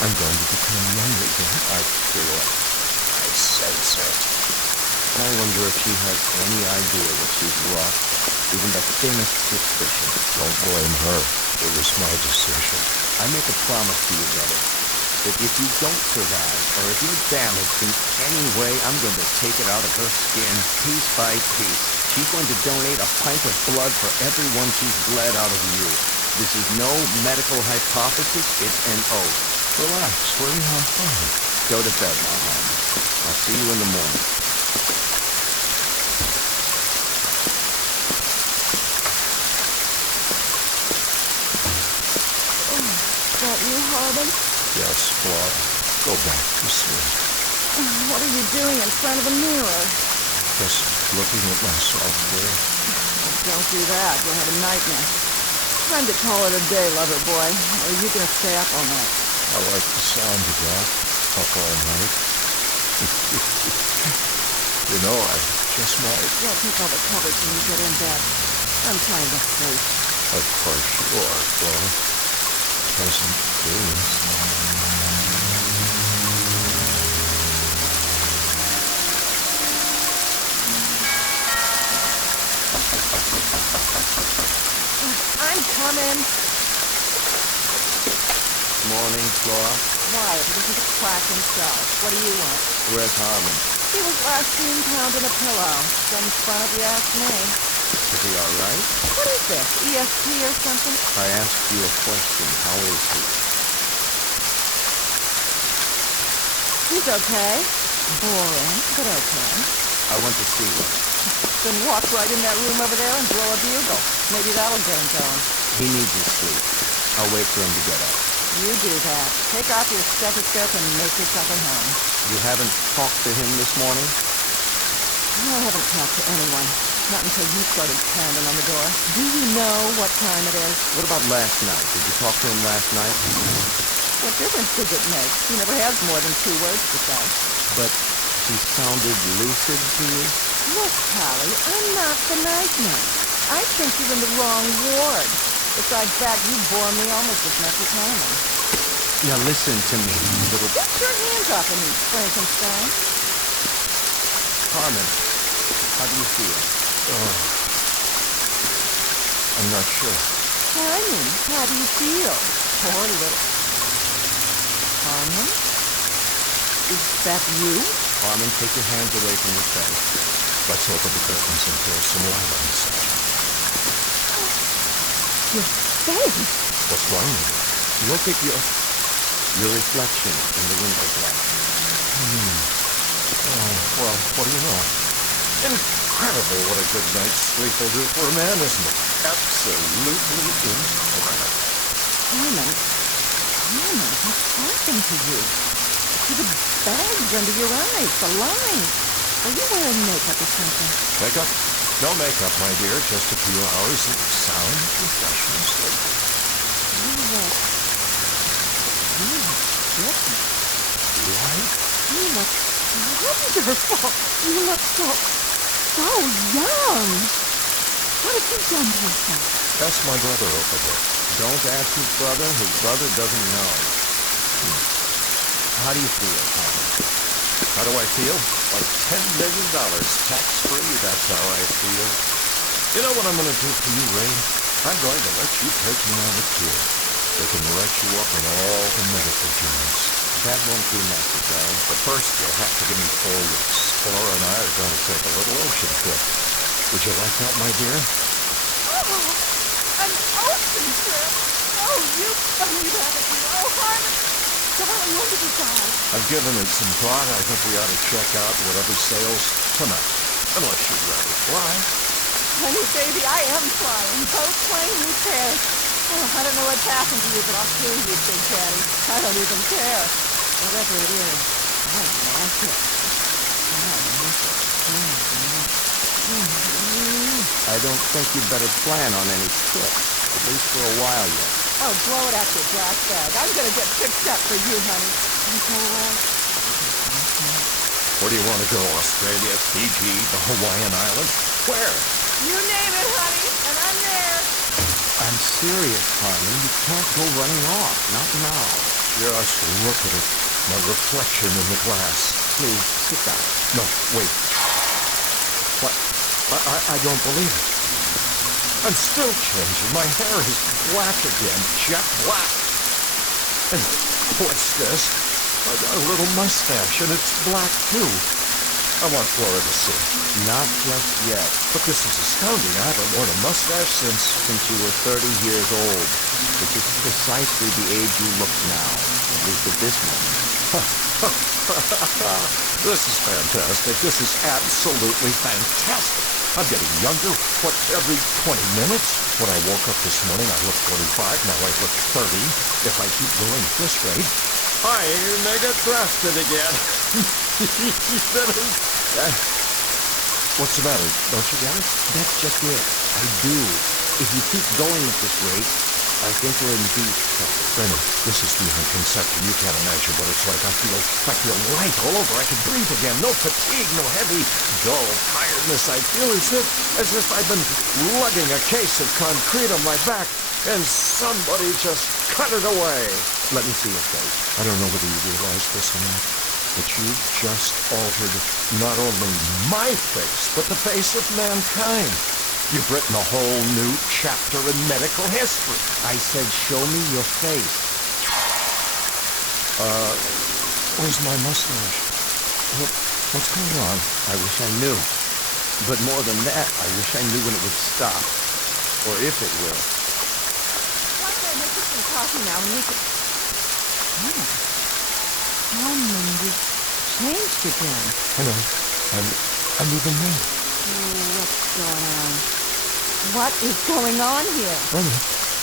I'm going to become young again. I feel it. I sense it. I wonder if she has any idea what she's wrought, even the thinnest suspicion. Don't blame her. It was my decision. I make a promise to you, brother, that if you don't survive, or if you're damaged in any way, I'm going to take it out of her skin, piece by piece. She's going to donate a pint of blood for everyone she's bled out of you. This is no medical hypothesis, it's an oath. Relax, sweetie, I'm fine. Go to bed now, hon. I'll see you in the morning. Is that you, Harmon? Yes, Flora. Go back to sleep. What are you doing in front of a mirror? Just looking at myself there. Oh, don't do that. You'll have a nightmare. Time to call it a day, lover boy. Or are you going to stay up all night? I like the sound of that. Up all night. You know, I just might. Well, take all the covers when you get in bed. I'm trying to sleep. Of course you are, Flora. Pleasant dreams. I'm coming. Morning, Flora. Wyatt, this is a crack himself. What do you want? Where's Harmon? He was last seen pounding a pillow. Some fun if you ask me. Is he all right? What is this, ESP or something? I asked you a question. How is he? He's okay. Boring, but okay. I went to see him. Then walk right in that room over there and blow a bugle. Maybe that'll get him going. He needs his sleep. I'll wait for him to get up. You do that. Take off your stethoscope and make yourself at home. You haven't talked to him this morning? I haven't talked to anyone. Not until you started pounding on the door. Do you know what time it is? What about last night? Did you talk to him last night? What difference does it make? He never has more than 2 words to say. But he sounded lucid to you? Look, Callie, I'm not the night nurse. I think you're in the wrong ward. Besides that, you bore me almost as much as Harmon. Now listen to me, little... Get your hands off of me, Frankenstein. Harmon, how do you feel? Oh, I'm not sure. Harmon, how do you feel? Poor little... Harmon? Is that you? Harmon, take your hands away from your face. Let's open the curtains and throw some light on the subject. Your face? What's wrong with it? Look at your reflection in the window glass. Oh, well, what do you know? Incredible what a good night's sleep will do for a man, isn't it? Absolutely incredible. Harmon, what's happened to you? To the bags under your eyes, the lines. Are you wearing makeup or something? Makeup? No makeup, my dear. Just a few hours of sound, refreshing sleep. You look different. Do I? You look wonderful. You look so young. What have you done to yourself? That's my brother over there. Don't ask his brother. His brother doesn't know. How do you feel, Harmon? How do I feel? Like $10 million tax-free, that's how I feel. You know what I'm going to do for you, Ray? I'm going to let you take me on a tour. They can write you up in all the medical journals. That won't be necessary. But first, you'll have to give me 4 weeks. Flora and I are going to take a little ocean trip. Would you like that, my dear? Oh, an ocean trip. Oh, you funny rabbit, you. Oh, Harmon. Darling, when did you die? I've given it some thought. I think we ought to check out whatever sails tonight. Unless you'd rather fly. Honey, baby, I am flying. Boat, plane, repair. Oh, I don't know what's happened to you, but I'll kill you, Big Daddy. I don't even care. Whatever it is, I like it. I miss it. I don't think you'd better plan on any trips, at least for a while yet. Oh, blow it out your black bag. I'm gonna get fixed up for you, honey. Okay. Where do you want to go? Australia, Fiji, the Hawaiian Islands? Where? You name it, honey, and I'm there. I'm serious, Harmon. You can't go running off. Not now. Just look at it. My reflection in the glass. Please, sit down. No, wait. What? I don't believe it. I'm still changing. My hair is black again. Jet black. And what's this? I got a little mustache, and it's black, too. I want Flora to see. Not just yet. But this is astounding. I haven't worn a mustache since you were 30 years old, which is precisely the age you look now, at least at this moment. This is fantastic. This is absolutely fantastic. I'm getting younger, every 20 minutes? When I woke up this morning, I looked 45. Now I look 30. If I keep going at this rate, I may get drafted again. What's the matter? Don't you get it? That's just it. I do. If you keep going at this rate, I think we're in deep trouble. Raymond, this is beyond conception. You can't imagine what it's like. I feel light all over. I can breathe again. No fatigue, no heavy, dull tiredness. I feel as if I've been lugging a case of concrete on my back and somebody just cut it away. Let me see your face. I don't know whether you realize this or not, but you just altered not only my face, but the face of mankind. You've written a whole new chapter in medical history. I said, show me your face. Where's my mustache? What's going on? I wish I knew. But more than that, I wish I knew when it would stop. Or if it will. Why don't I make you some coffee now and we can... Oh. Harmon, you've changed again. I know. I'm even me. Oh, what's going on? What is going on here? Remy,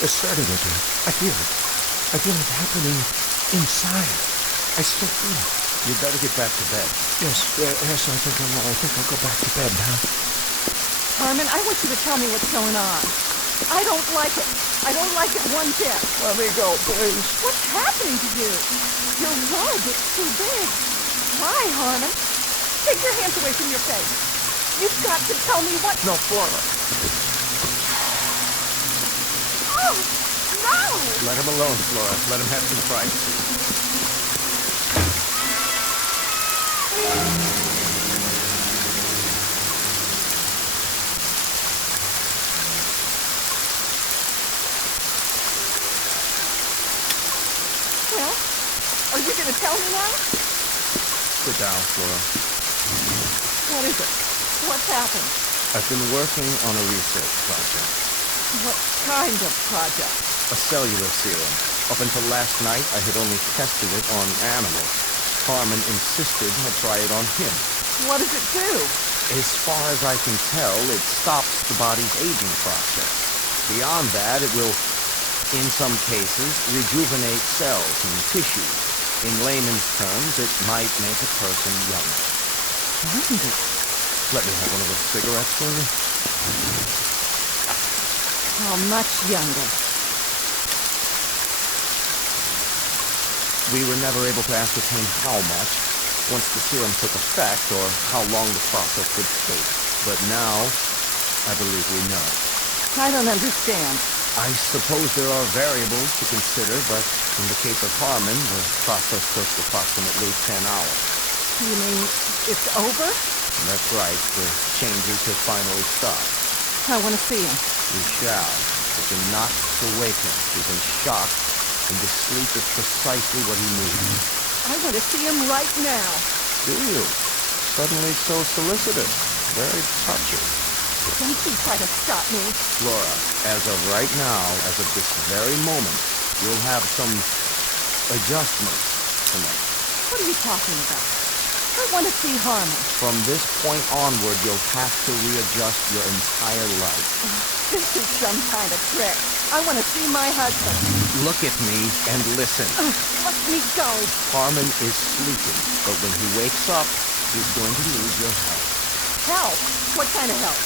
it's starting again. I feel it. I feel it happening inside. I still feel it. You'd better get back to bed. Yes, I think I'll go back to bed now. Harmon, I want you to tell me what's going on. I don't like it. I don't like it one bit. Let me go, please. What's happening to you? Your rug, it's too big. Why, Harmon? Take your hands away from your face. You've got to tell me what... No, Flora. Oh, no! Let him alone, Flora. Let him have some privacy. Well, are you going to tell me now? Sit down, Flora. What is it? What's happened? I've been working on a research project. What kind of project? A cellular serum. Up until last night, I had only tested it on animals. Harmon insisted I try it on him. What does it do? As far as I can tell, it stops the body's aging process. Beyond that, it will, in some cases, rejuvenate cells and tissues. In layman's terms, it might make a person younger. Younger? Let me have one of those cigarettes for you. How much younger? We were never able to ascertain how much, once the serum took effect, or how long the process would take. But now, I believe we know. I don't understand. I suppose there are variables to consider, but in the case of Harmon, the process took approximately 10 hours. You mean it's over? That's right. The changes have finally stopped. I want to see him. We shall, but you're not to wake him. He's in shock, and the sleep is precisely what he needs. I want to see him right now. Do you? Suddenly so solicitous. Very touching. Don't you try to stop me. Flora, as of right now, as of this very moment, you'll have some adjustments to make. What are you talking about? I want to see Harmon. From this point onward, you'll have to readjust your entire life. This is some kind of trick. I want to see my husband. Look at me and listen. Let me go. Harmon is sleeping, but when he wakes up, he's going to need your help. Help? What kind of help?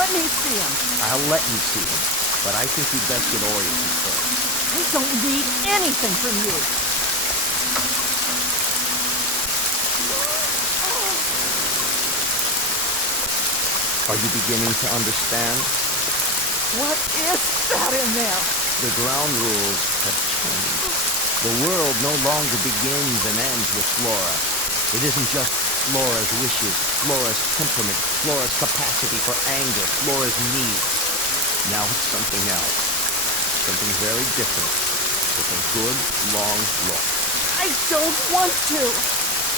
Let me see him. I'll let you see him, but I think you'd best get oriented first. I don't need anything from you. Are you beginning to understand? What is that in there? The ground rules have changed. The world no longer begins and ends with Flora. It isn't just Flora's wishes, Flora's temperament, Flora's capacity for anger, Flora's needs. Now it's something else. Something very different, with a good, long look. I don't want to.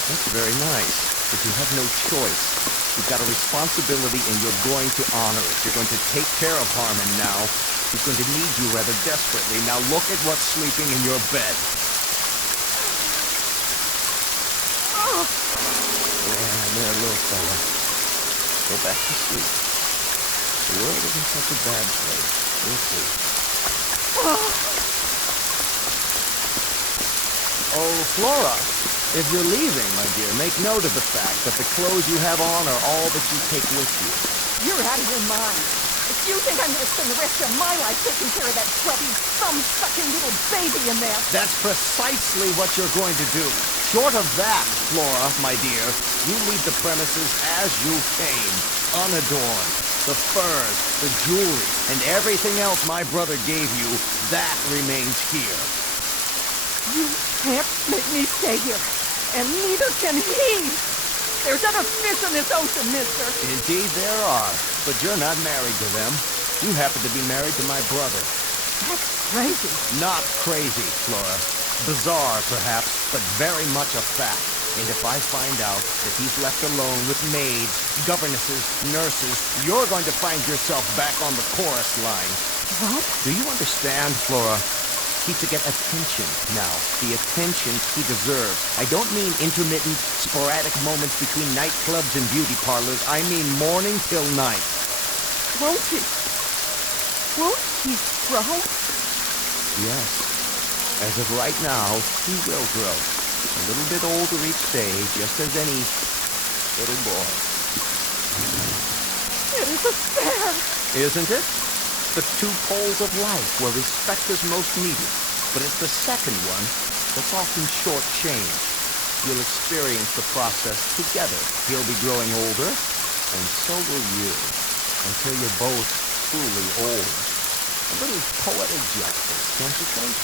That's very nice, but you have no choice. You've got a responsibility and you're going to honor it. You're going to take care of Harmon now. He's going to need you rather desperately. Now look at what's sleeping in your bed. There, little fella. Go back to sleep. The world isn't such a bad place. We'll see. Oh, Flora, If you're leaving, my dear, make note of the fact that the clothes you have on are all that you take with you. You're out of your mind. If you think I'm gonna spend the rest of my life taking care of that grubby, thumb-sucking little baby in there... That's precisely what you're going to do. Short of that, Flora, my dear, you leave the premises as you came, unadorned. The furs, the jewelry, and everything else my brother gave you, that remains here. You can't make me stay here, and neither can he. There's other fish in this ocean, mister. Indeed there are, but you're not married to them. You happen to be married to my brother. That's crazy. Not crazy, Flora. Bizarre, perhaps, but very much a fact. And if I find out that he's left alone with maids, governesses, nurses, you're going to find yourself back on the chorus line. What? Do you understand, Flora? He's to get attention now. The attention he deserves. I don't mean intermittent, sporadic moments between nightclubs and beauty parlors. I mean morning till night. Won't he? Won't he grow? Yes. As of right now, he will grow. A little bit older each day, just as any little boy. It isn't fair. Isn't it? The two poles of life where respect is most needed. But it's the second one that's often short-changed. You'll experience the process together. He'll be growing older, and so will you. Until you're both truly old. A little poetic justice, don't you think?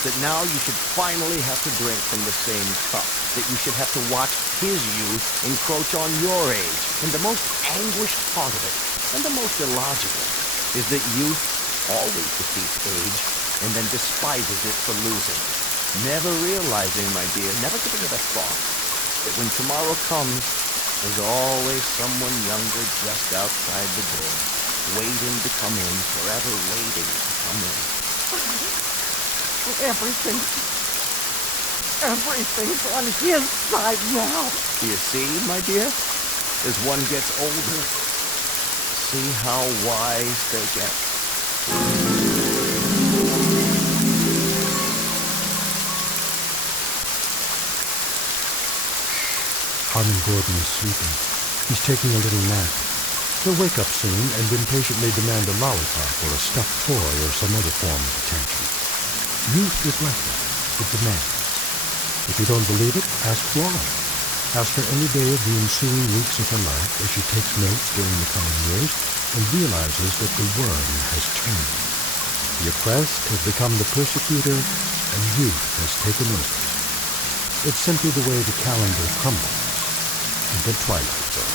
That now you should finally have to drink from the same cup. That you should have to watch his youth encroach on your age. And the most anguished part of it, and the most illogical, is that youth always defeats age and then despises it for losing. Never realizing, my dear, never giving it a thought, that when tomorrow comes, there's always someone younger just outside the door, waiting to come in, forever waiting to come in. Everything's on his side now. You see, my dear? As one gets older, see how wise they get. Harmon Gordon is sleeping. He's taking a little nap. He'll wake up soon and impatiently demand a lollipop or a stuffed toy or some other form of attention. Youth is like that. It demands. If you don't believe it, ask Flora. Ask her any day of the ensuing weeks of her life as she takes notes during the coming years and realizes that the worm has turned. The oppressed have become the persecutor and youth has taken over. It's simply the way the calendar crumbles in the Twilight Zone.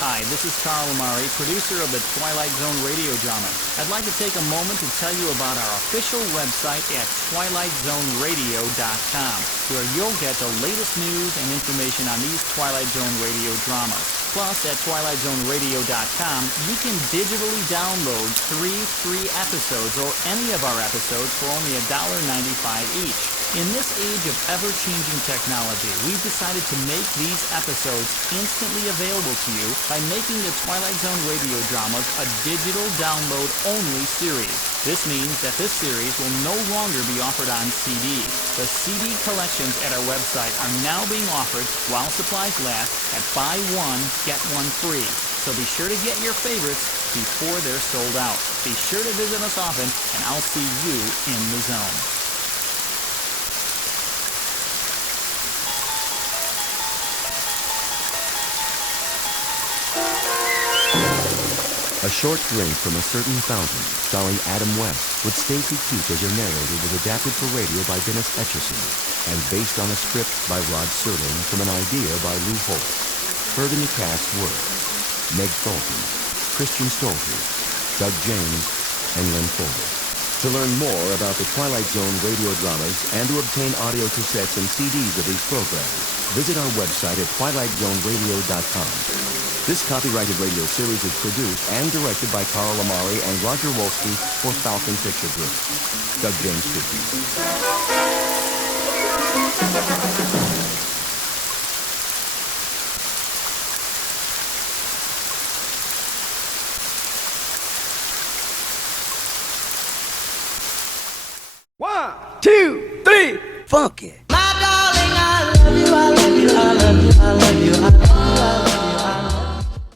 Hi, this is Carl Amari, producer of the Twilight Zone radio drama. I'd like to take a moment to tell you about our official website at twilightzoneradio.com, where you'll get the latest news and information on these Twilight Zone radio dramas. Plus, at twilightzoneradio.com, you can digitally download 3 free episodes or any of our episodes for only $1.95 each. In this age of ever-changing technology, we've decided to make these episodes instantly available to you by making the Twilight Zone radio dramas a digital download-only series. This means that this series will no longer be offered on CD. The CD collections at our website are now being offered while supplies last at buy one, get one free. So be sure to get your favorites before they're sold out. Be sure to visit us often, and I'll see you in the zone. A Short Drink from a Certain Fountain, starring Adam West, with Stacy Keach as your narrator, was adapted for radio by Dennis Etchison and based on a script by Rod Serling from an idea by Lou Holtz. Heard in the cast were Meg Thornton, Christian Stolter, Doug James, and Lynn Fuller. To learn more about the Twilight Zone radio dramas and to obtain audio cassettes and CDs of these programs, visit our website at twilightzoneradio.com. This copyrighted radio series is produced and directed by Carl Amari and Roger Wolski for Falcon Picture Group. Doug James speaking. 2, 3, funky. My darling, I love you, I love you, I love you, I love you, I love you.